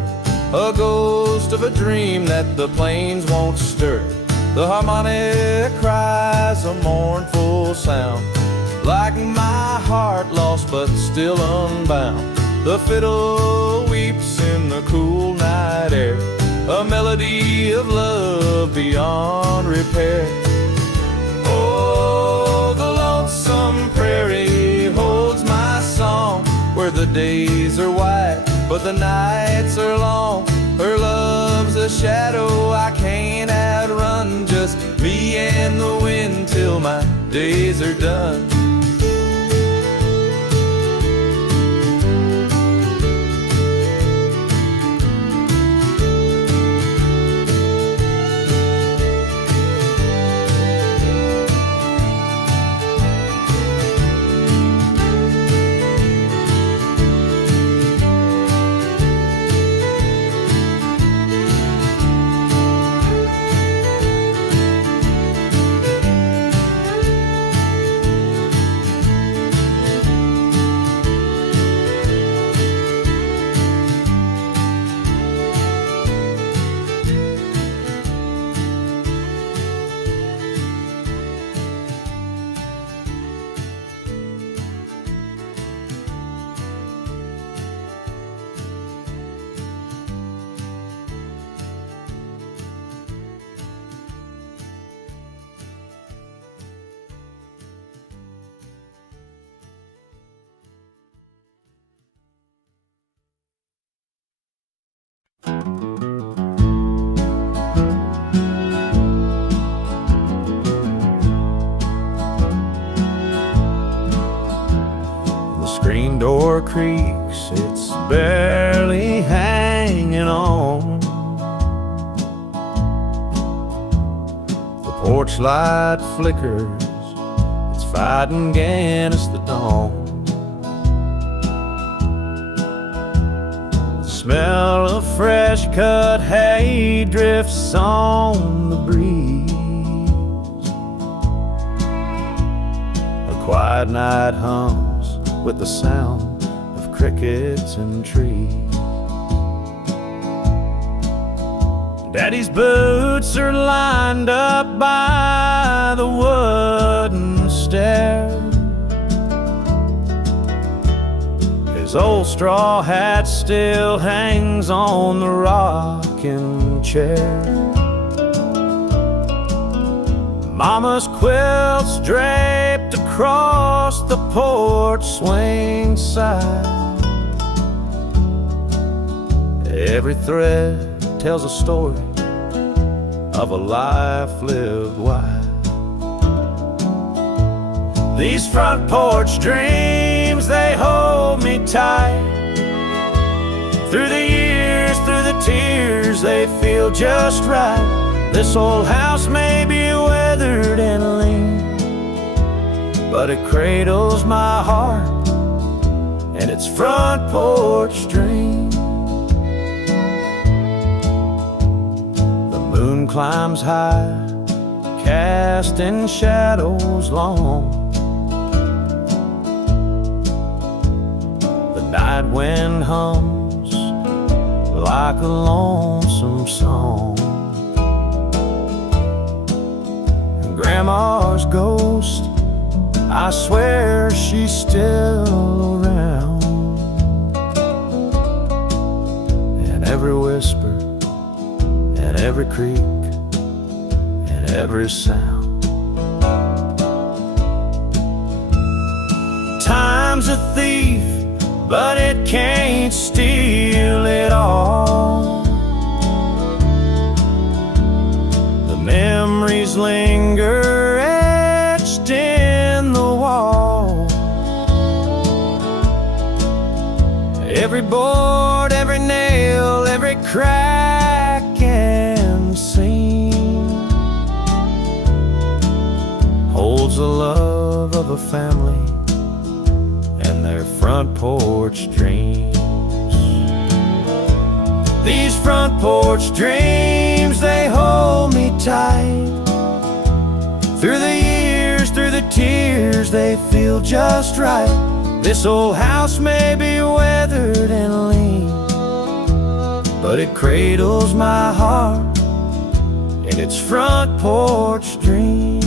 a ghost of a dream that the plains won't stir. The harmonic cries a mournful sound, like my heart lost but still unbound. The fiddle weeps in the cool night air, a melody of love beyond repair. Oh, the lonesome prairie holds my song, where the days are white but the nights are long. Her love's a shadow I can't outrun, just me and the wind till my days are done. Screen door creaks, it's barely hanging on. The porch light flickers, it's fighting against the dawn. The smell of fresh cut hay drifts on the breeze. A quiet night hums with the sound of crickets and trees. Daddy's boots are lined up by the wooden stair. His old straw hat still hangs on the rocking chair. Mama's quilt's draped across the porch swing side. Every thread tells a story of a life lived wide. These front porch dreams, they hold me tight. Through the years, through the tears, they feel just right. This old house may be weathered and lean, but it cradles my heart and its front porch dream. The moon climbs high, casting shadows long. The night wind hums like a lonesome song. Grandma's ghost, I swear she's still around. And every whisper, and every creak, and every sound. Time's a thief, but it can't steal it all. The memories linger etched in the wall. Every board, every nail, every crack and seam holds the love of a family and their front porch dreams. These front porch dreams, they hold me tight. Through the years, through the tears, they feel just right. This old house may be weathered and lean, but it cradles my heart in its front porch dreams.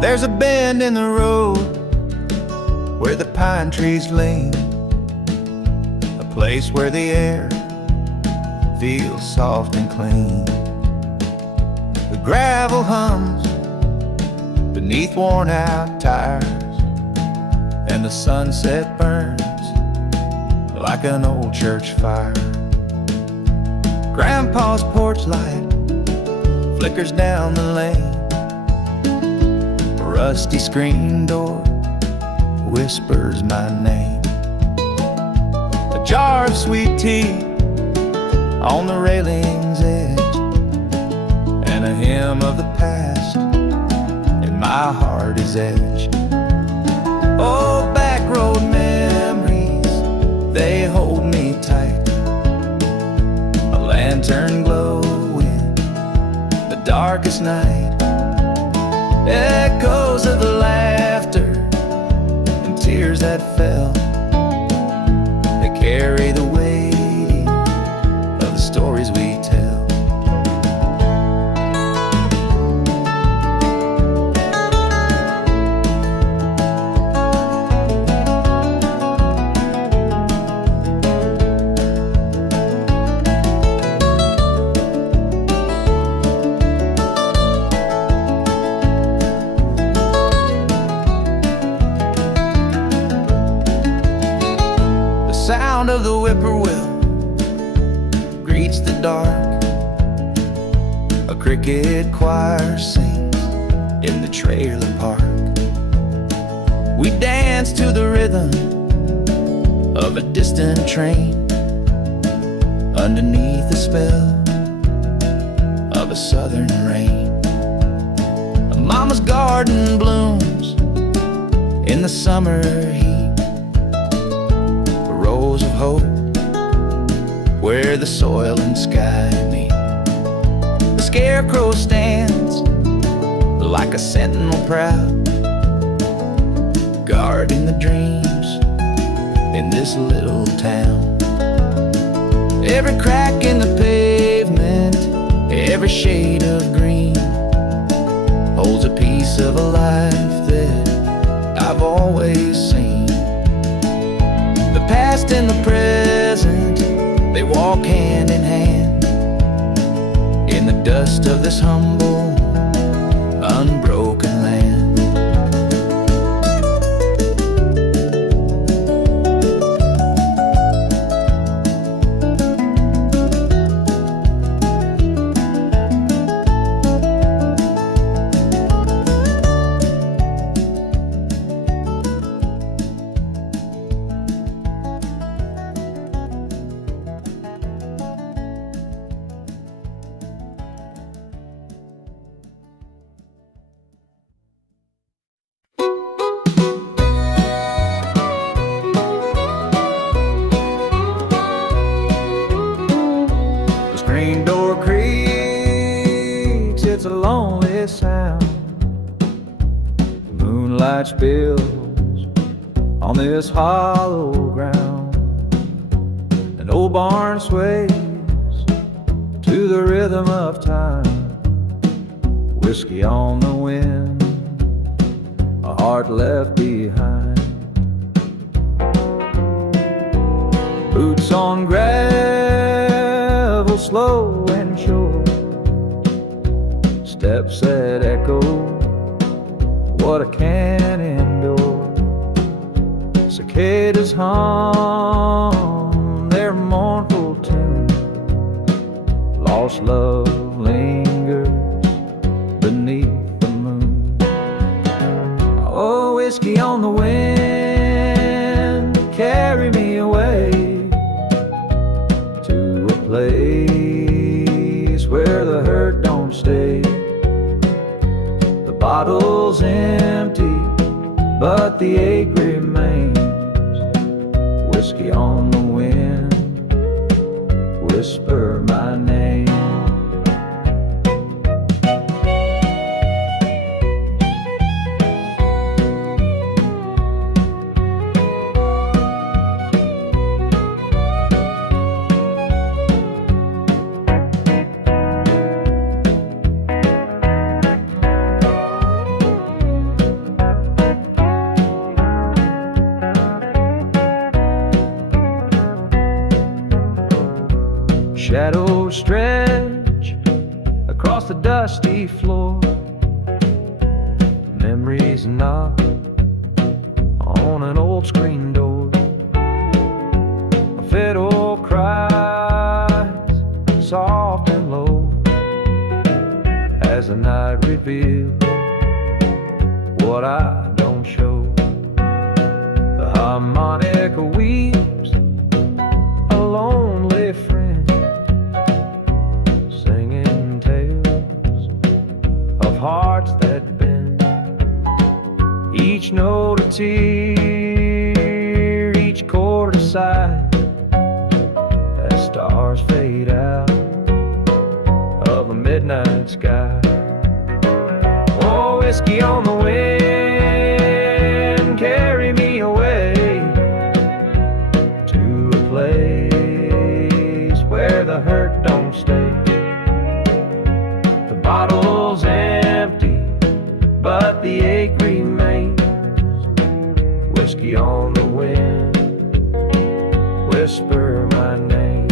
There's a bend in the road where the pine trees lean, a place where the air feels soft and clean. The gravel hums beneath worn out tires, and the sunset burns like an old church fire. Grandpa's porch light flickers down the lane, a rusty screen door whispers my name. A jar of sweet tea on the railing's edge, and a hymn of the past in my heart is etched. Oh, back road memories, they hold me tight. A lantern glow in the darkest night. Echoes of the laughter and tears that fell, they carry the weight of the stories we tell. Sound of the whippoorwill greets the dark. A cricket choir sings in the trailer park. We dance to the rhythm of a distant train, underneath the spell of a southern rain. A mama's garden blooms in the summer heat, of hope where the soil and sky meet. The scarecrow stands like a sentinel proud, guarding the dreams in this little town. Every crack in the pavement, every shade of green holds a piece of a life that I've always seen. The past and the present, they walk hand in hand in the dust of this humble, unbroken land. Screen door creaks, it's a lonely sound. The moonlight spills on this hollow ground. An old barn sways to the rhythm of time. Whiskey on the wind, a heart left behind. Boots on gravel, slow and sure. Steps that echo what I can't endure. Cicadas hum their mournful tune. Lost love lingers beneath the moon. Oh, whiskey on the wind, carry me away bottle's empty, but the ache remains. Whiskey on the wind, whisper my name. Shadows stretch across the dusty floor. Memories knock on an old screen door. A fiddle cries soft and low as the night reveals what I don't show. The harmonica weeps, a lonely friend, hearts that bend. Each note a tear, each chord a sigh, as stars fade out of a midnight sky. Oh, whiskey on the wind, carry me away to a place where the hurt don't stay. The bottle's empty, but the ache remains. Whiskey on the wind, whisper my name.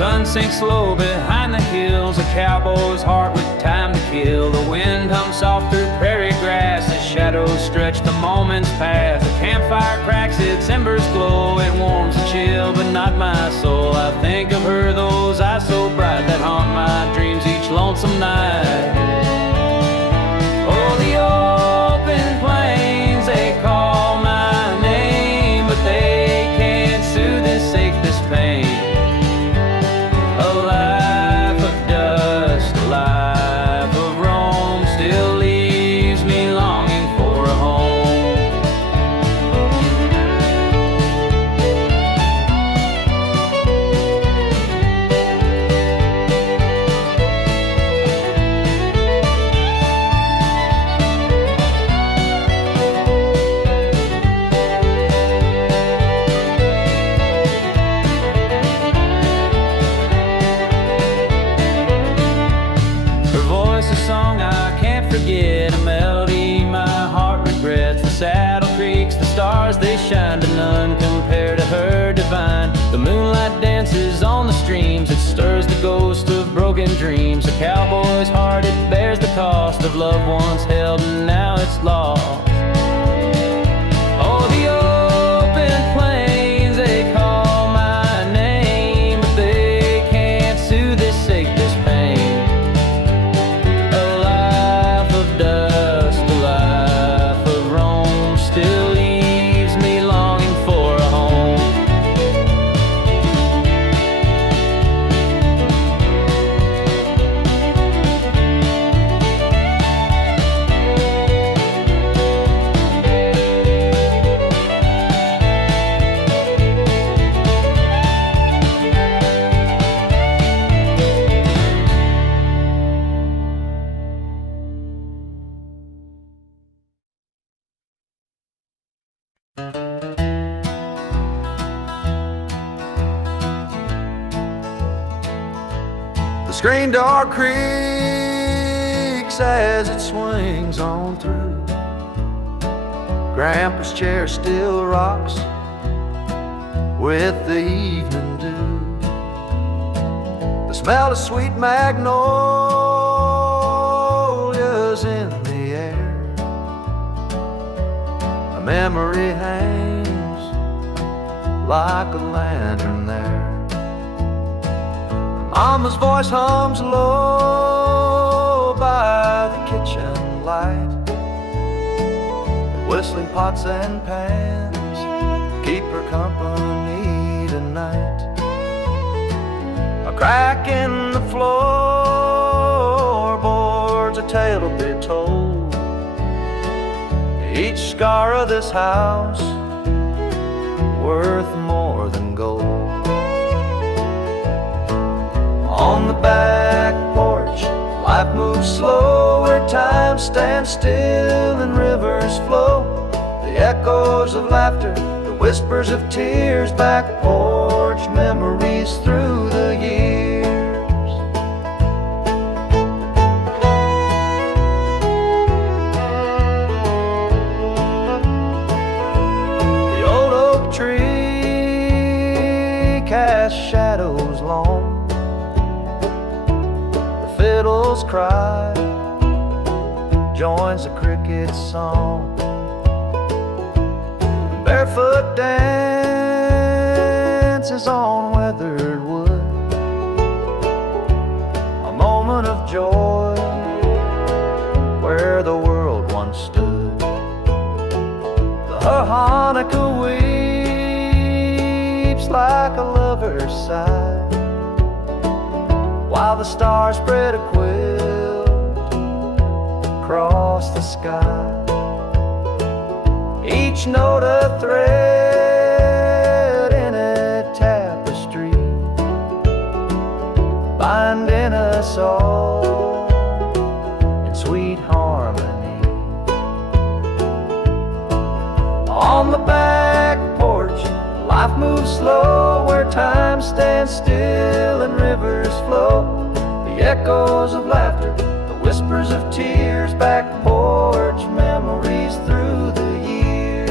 Sun sinks low behind the hills, a cowboy's heart with time to kill. The wind hums soft through prairie grass as shadows stretch, the moments pass. The campfire cracks, its embers glow, it warms the chill, but not my soul. I think of her, those eyes so bright that haunt my dreams each lonesome night. Oh, the open plains, they call my name, but they can't soothe this ache, this pain. A life of dust, a life of Rome, still leaves me longing for a home. Forget a melody my heart regrets. The saddle creaks, the stars they shine, to none compare to her divine. The moonlight dances on the streams, it stirs the ghost of broken dreams. A cowboy's heart, it bears the cost of love once held and now it's lost. Oh, the open plains, they call my name, but they can't soothe this ache, this pain. Dust, the life of Rome, still leaves me longing for a home. The screen door creaks as it swings on through. Grandpa's chair still rocks with the evening dew. The smell of sweet magnolias in the air. A memory hangs like a lantern there. Mama's voice hums low by the kitchen light. Whistling pots and pans keep her company tonight. A crack in the floorboards, a tale to be told. Each scar of this house worth more than gold. On the back porch, life moves slow, where time stands still and rivers flow. The echoes of laughter, the whispers of tears, back porch memories through the years. The old oak tree casts shadows long. Fiddles cry, joins the cricket's song. Barefoot dances on weathered wood. A moment of joy where the world once stood. The harmonica weeps like a lover's sigh, while the stars spread a quilt across the sky. Each note a thread in a tapestry, binding us all in sweet harmony. On the back porch, life moves slow, where time stands still and rivers flow. The echoes of laughter, the whispers of tears, back porch memories through the years.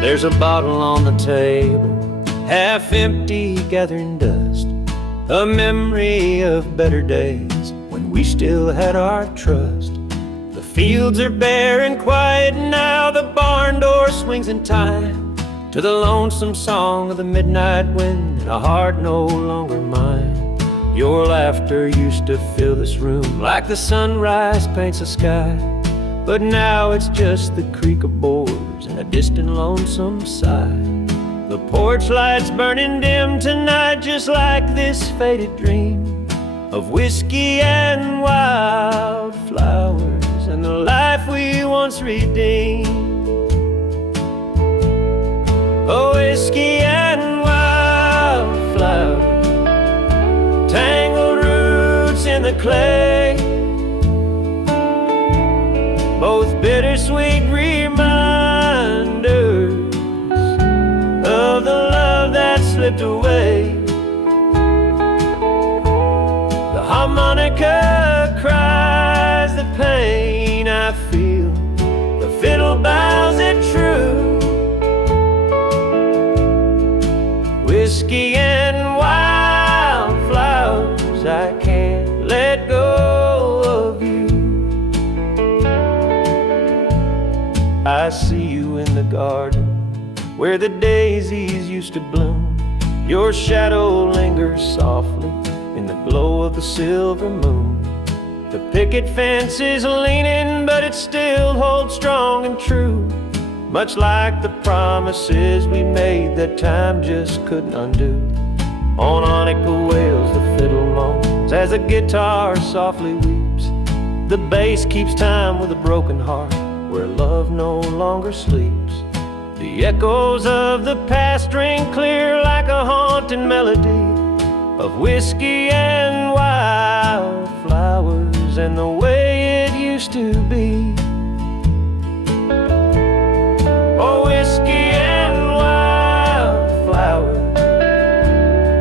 There's a bottle on the table, half empty, gathering dust. A memory of better days when we still had our trust. The fields are bare and quiet now, the barn door swings in time to the lonesome song of the midnight wind, and a heart no longer mine. Your laughter used to fill this room like the sunrise paints the sky, but now it's just the creak of boards and a distant lonesome sigh. The porch lights burning dim tonight, just like this faded dream of whiskey and wildflowers and the life we once redeemed. Oh, whiskey and wildflowers, tangled roots in the clay, both bittersweet reminders of the love that slipped away. The harmonica cries the pain I feel, the fiddle bows it true. Whiskey and wildflowers, I can't let go of you. I see you in the garden where the daisies used to bloom. Your shadow lingers softly in the glow of the silver moon. The picket fence is leaning, but it still holds strong and true, much like the promises we made that time just couldn't undo. On Anika wails the fiddle moans as the guitar softly weeps. The bass keeps time with a broken heart where love no longer sleeps. The echoes of the past ring clear like a haunting melody of whiskey and wine. years and the way it used to be. Oh, whiskey and wildflowers,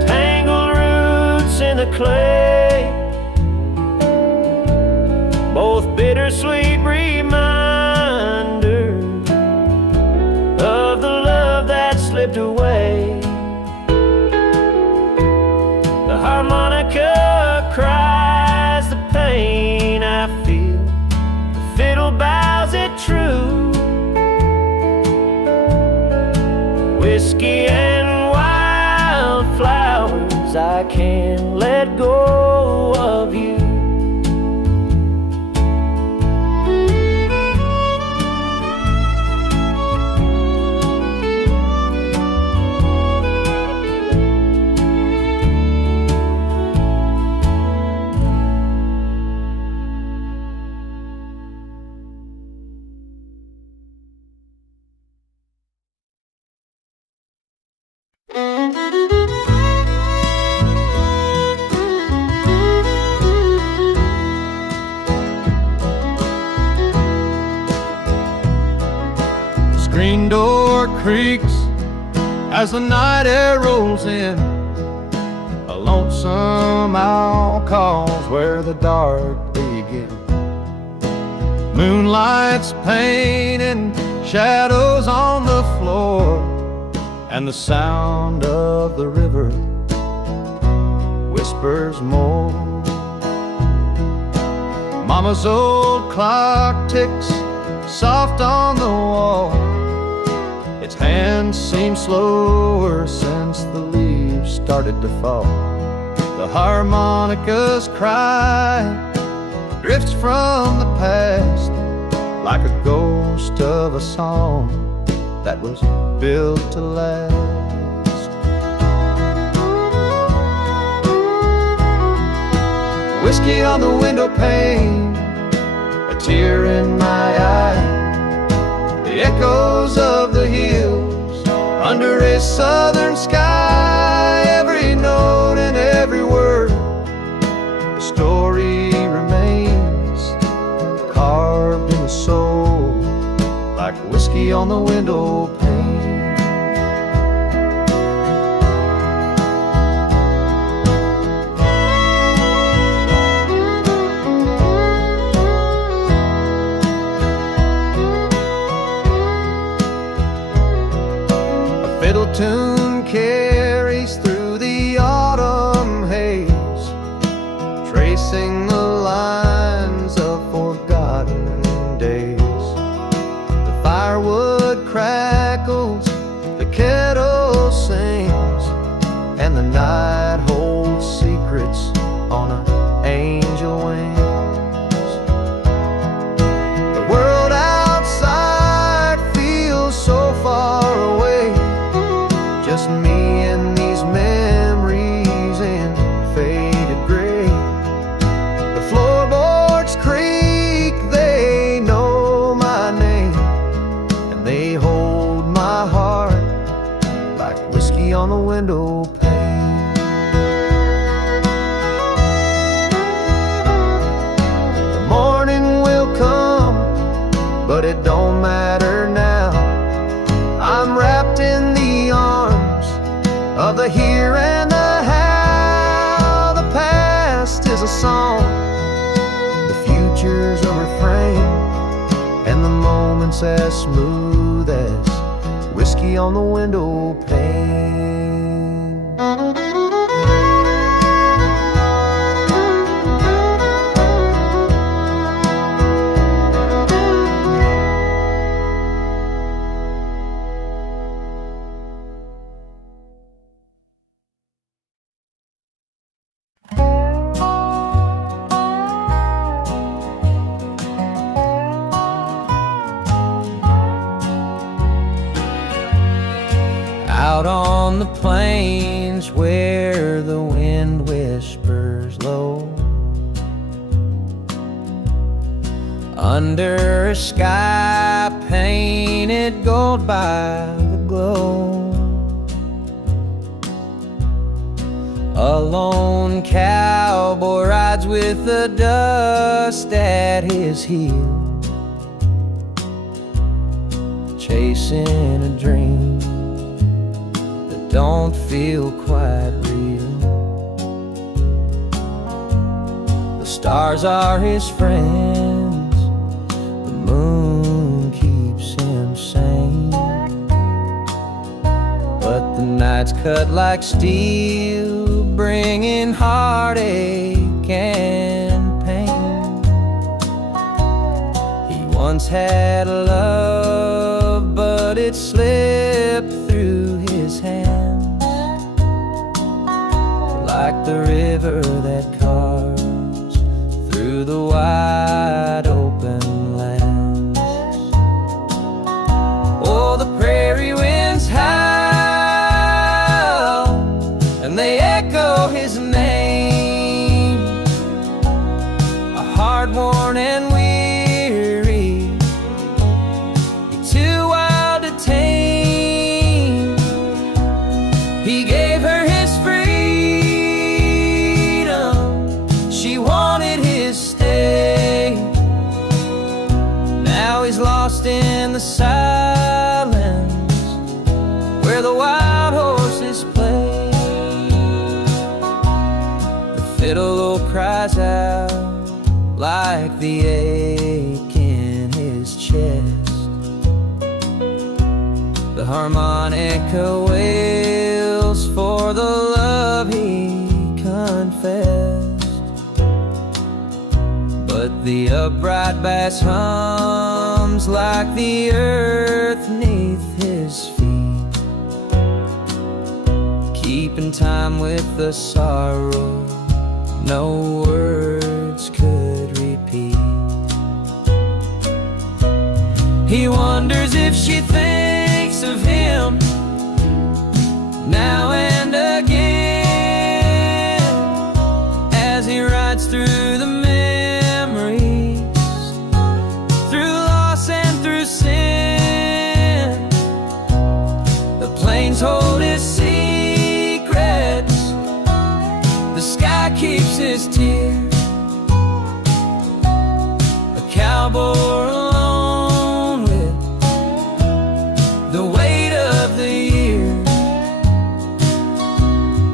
tangled roots in the clay, both bittersweet reminders of the love that slipped away. The harmonica cries the pain I feel, the fiddle bows it true. Whiskey and wildflowers, I can't let go of you. Screen door creaks as the night air rolls in. A lonesome owl calls where the dark begins. Moonlight's painting shadows on the floor, and the sound of the river whispers more. Mama's old clock ticks soft on the wall. Its hands seem slower since the leaves started to fall. The harmonica's cry drifts from the past like a ghost of a song that was built to last. Whiskey on the window pane, a tear in my eye, the echoes of the hills under a southern sky. Every note and every word, a story remains carved in the soul like whiskey on the window pane. Fiddle tune carries through the autumn haze, tracing the lines of forgotten days. The firewood crackles, the kettle sings, and the night holds secrets on an angel wings. The world outside feels so far away, just me and these memories in faded gray. The floorboards creak, they know my name, and they hold my heart like whiskey on the window pane. The morning will come, but it don't matter now. I'm wrapped in the arms of the here and the how. The past is a song, the future's a refrain, and the moment's as smooth as whiskey on the window pane. Out on the plains where the wind whispers low, under a sky painted gold by the glow, a lone cowboy rides with the dust at his heel, chasing a dream that don't feel quite real. The stars are his friends, the moon keeps him sane, but the nights cut like steel, bringing heartache and pain. He once had a love, but it slipped through his hands, like the river that carves through the wide open lands. Oh, the prairie winds howl, and they echo his name. A hard-worn and weary, too wild to tame. He gave her his freedom, she wanted his stay. Now he's lost in the silence where the wild horses play. The fiddle cries out like the ache in his chest. The harmonica wails for the love he confessed, but the upright bass hums like the earth neath his feet, keeping time with the sorrow no words could repeat. He wonders if she thinks of him now and again, as he rides through the memories, through loss and through sin. The plains hold his secrets, the sky keeps his tears. A cowboy alone with the weight of the years.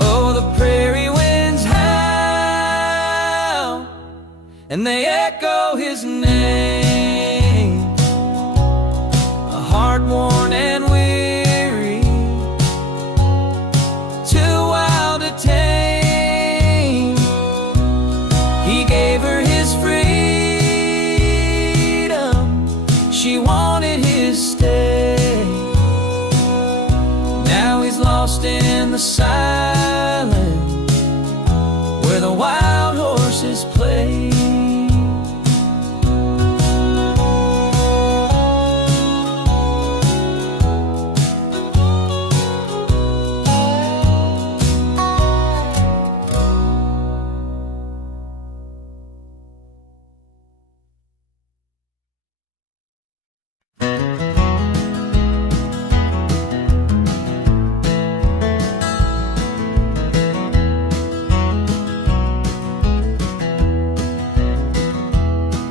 Oh, the prairie winds howl, and they echo his name. A heart-worn and weary, too wild to tame. He gave her his freedom, she wanted his stay. Now he's lost in the silence where the wild horses play.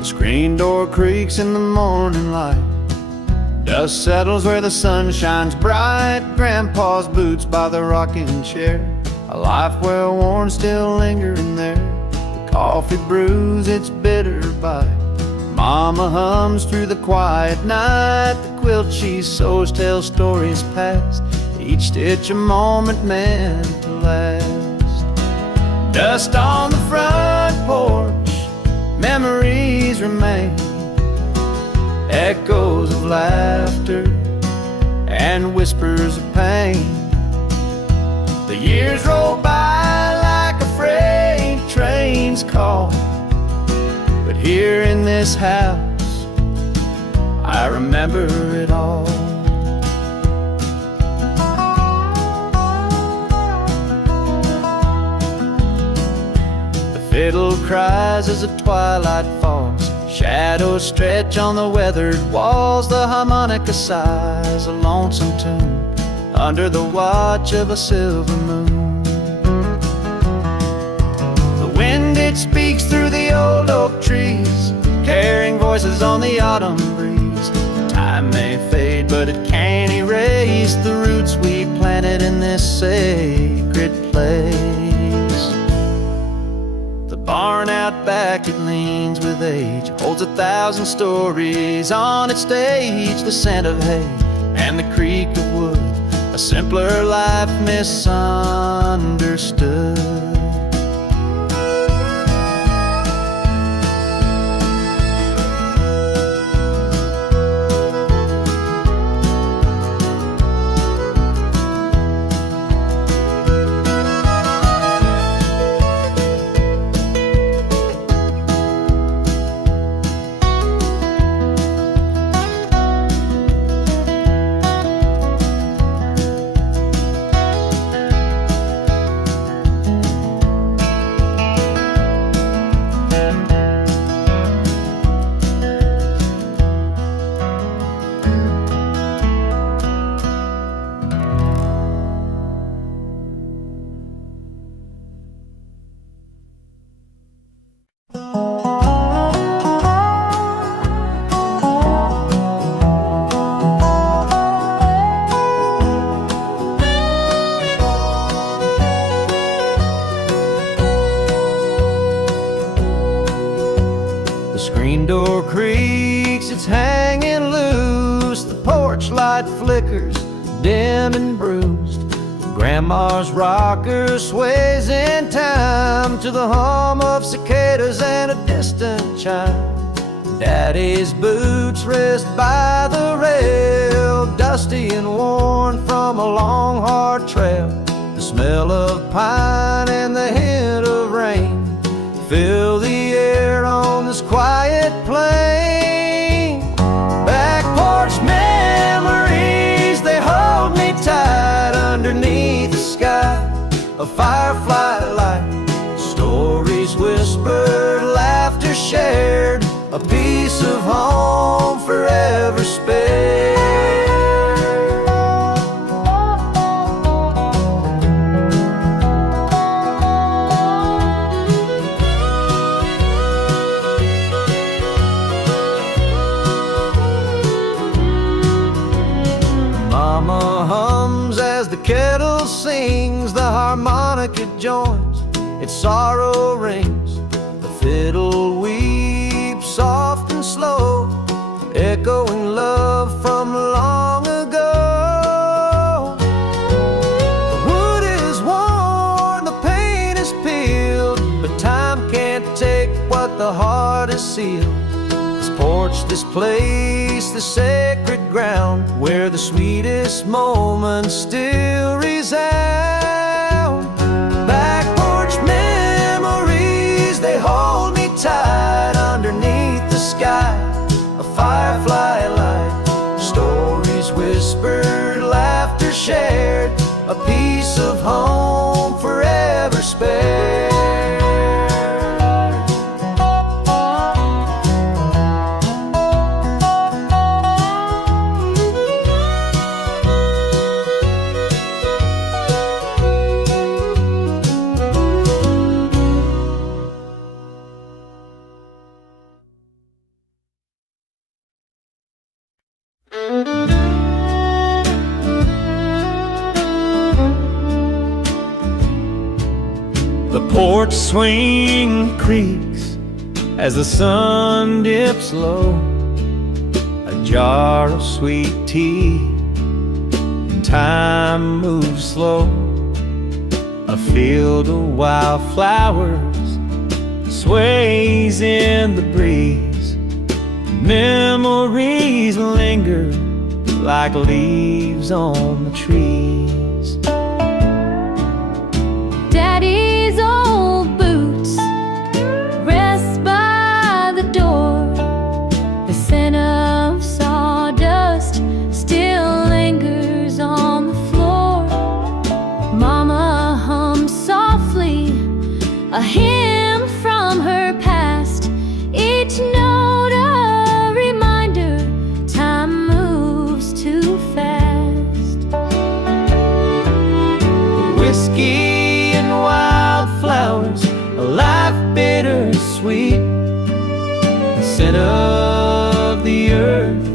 Screen door creaks in the morning light. Dust settles where the sun shines bright. Grandpa's boots by the rocking chair. A life well worn still lingering there. The coffee brews its bitter bite. Mama hums through the quiet night. The quilt she sews tells stories past, each stitch a moment meant to last. Dust on the front porch, memories remain, echoes of laughter and whispers of pain. The years roll by like a freight train's call, but here in this house I remember it all. The fiddle cries as the twilight falls. Shadows stretch on the weathered walls. The harmonica sighs a lonesome tune under the watch of a silver moon. wind, it speaks through the old oak trees, carrying voices on the autumn breeze. Time may fade, but it can't erase the roots we planted in this sacred place. The barn out back, it leans with age, holds 1,000 stories on its stage. The scent of hay and the creak of wood, a simpler life misunderstood. Screen door creaks, it's hanging loose. The porch light flickers, dim and bruised. Grandma's rocker sways in time to the hum of cicadas and a distant chime. Daddy's boots rest by the rail, dusty and worn from a long hard trail. The smell of pine and the hint of rain fill the air on this quiet plain. Back porch memories, they hold me tight underneath the sky. A firefly light, stories whispered, laughter shared, a piece of home forever spared. Mama hums as the kettle sings, the harmonica joins, its sorrow rings. The fiddle weeps soft and slow, echoing love from long ago. The wood is worn, the paint is peeled, but time can't take what the heart has sealed. This porch, this place, the sacred ground where the sweetest moments still resound. Back porch memories, they hold me tight underneath the sky. A firefly light, stories whispered, laughter shared, a piece of home forever spared. The porch swing creaks as the sun dips low. A jar of sweet tea, time moves slow. A field of wildflowers sways in the breeze. Memories linger like leaves on the trees. Daddy's old boots rest by the door. The scent of sawdust still lingers on the floor. Mama hums softly a hymn from her past. Each note a reminder, time moves too fast. bittersweet, the scent of the earth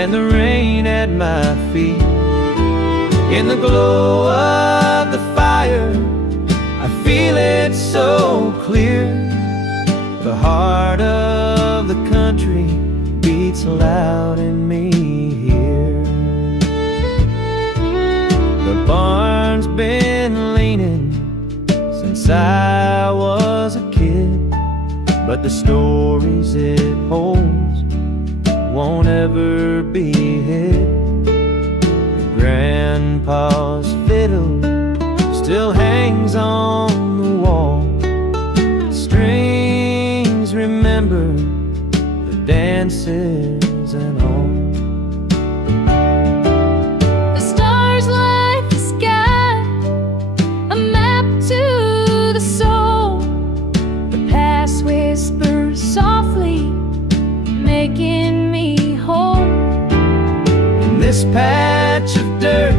and the rain at my feet. In the glow of the fire, I feel it so clear. The heart of the country beats loud in me here. The barn's been leaning since I was a kid, but the stories it holds won't ever be hid. Grandpa's fiddle still hangs on the wall. The strings remember the dances and all. The stars light the sky, a map to the soul. The past whispers softly, making me whole. In this patch of dirt,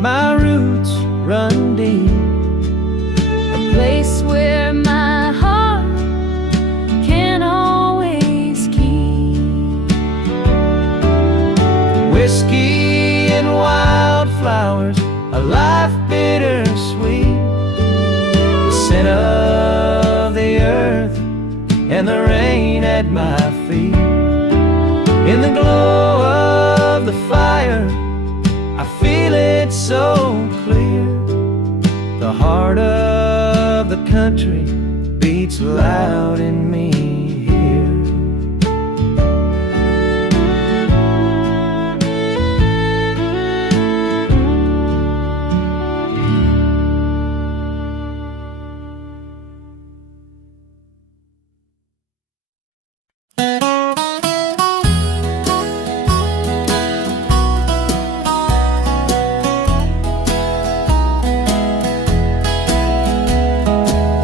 my roots run deep. A place where my heart can always keep. Whiskey and wildflowers, a life bittersweet, the scent of the earth and the rain at my feet. In the glow of the fire, I feel it so clear. The heart of the country beats loud in me here.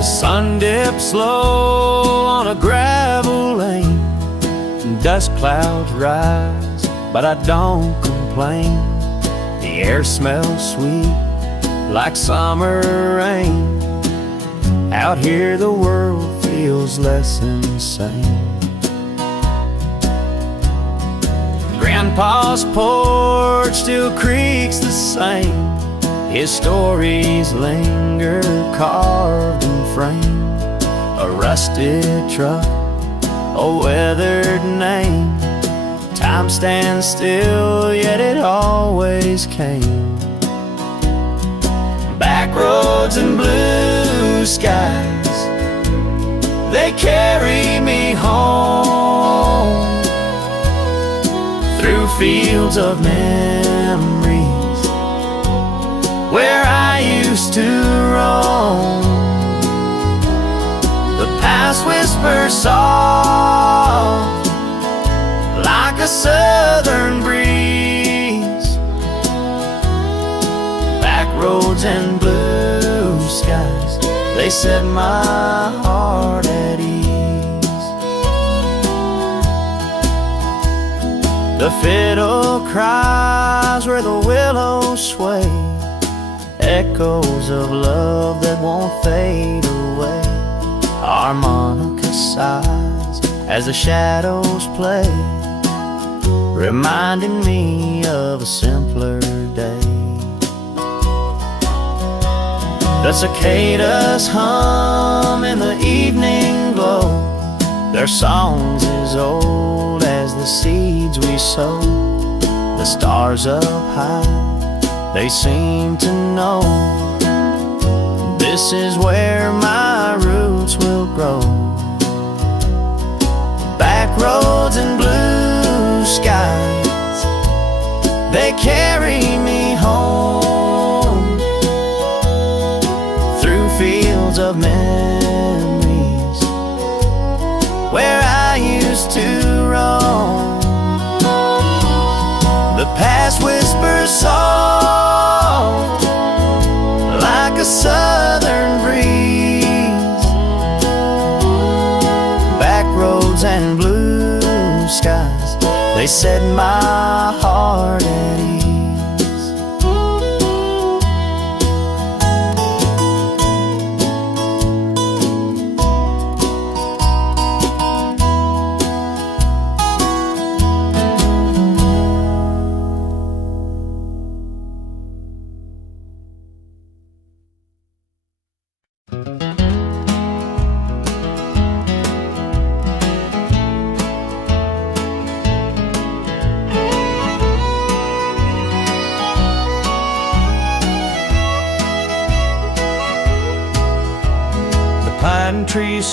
Sun dips slow on a gravel lane, and dust clouds rise, but I don't complain. The air smells sweet like summer rain. Out here the world feels less insane. Grandpa's porch still creaks the same. His stories linger carved in frame. A rusted truck, a weathered name. Time stands still, yet it always came. Back roads and blue skies, they carry me home. Through fields of memories where I used to roam. The past whispers soft like a southern breeze. Back roads and blue skies, they set my heart at ease. The fiddle cries where the willows sway, echoes of love that won't fade away. Harmonica sighs as the shadows play, reminding me of a simpler day. The cicadas hum in the evening glow, their songs as old as the seeds we sow. The stars up high, they seem to know this is where my roots will grow. Back roads and blue skies, they carry me home. Through fields of memories where I used to roam. The past whispers soft like a southern breeze. Back roads and blue skies, they set my heart at ease.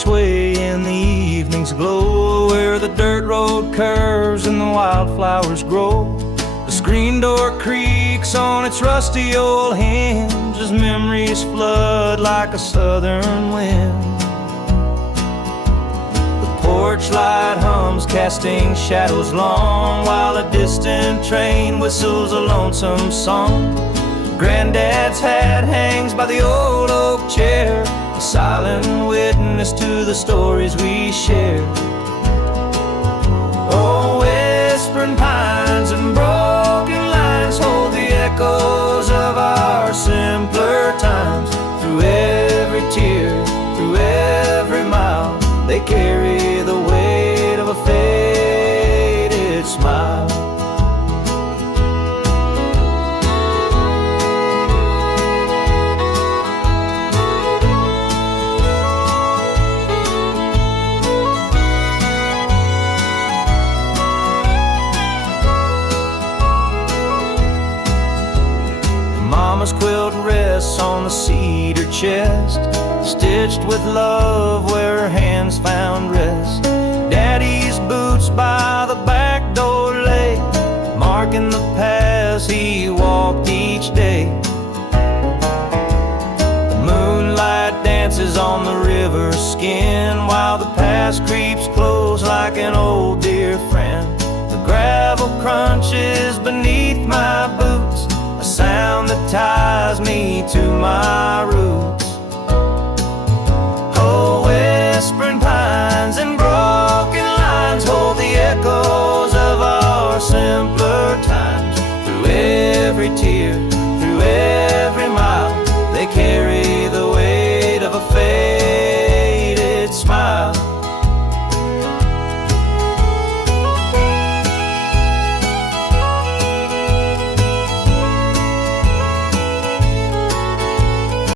sway in the evening's glow, where the dirt road curves and the wildflowers grow. The screen door creaks on its rusty old hinge as memories flood like a southern wind. The porch light hums, casting shadows long, while a distant train whistles a lonesome song. Granddad's hat hangs by the old oak chair, a silent witness to the stories we share. Oh, whispering pines and broken lines hold the echoes of our simpler times. Through every tear, through every mile, they carry the weight of a faded smile. Mama's quilt rests on the cedar chest, stitched with love where her hands found rest. Daddy's boots by the back door lay, marking the paths he walked each day. The moonlight dances on the river skin, while the past creeps close like an old dear friend. The gravel crunches beneath my boots, a sound that ties me to my roots. Oh, whispering pines and broken lines hold the echoes of our simpler times. Through every tear,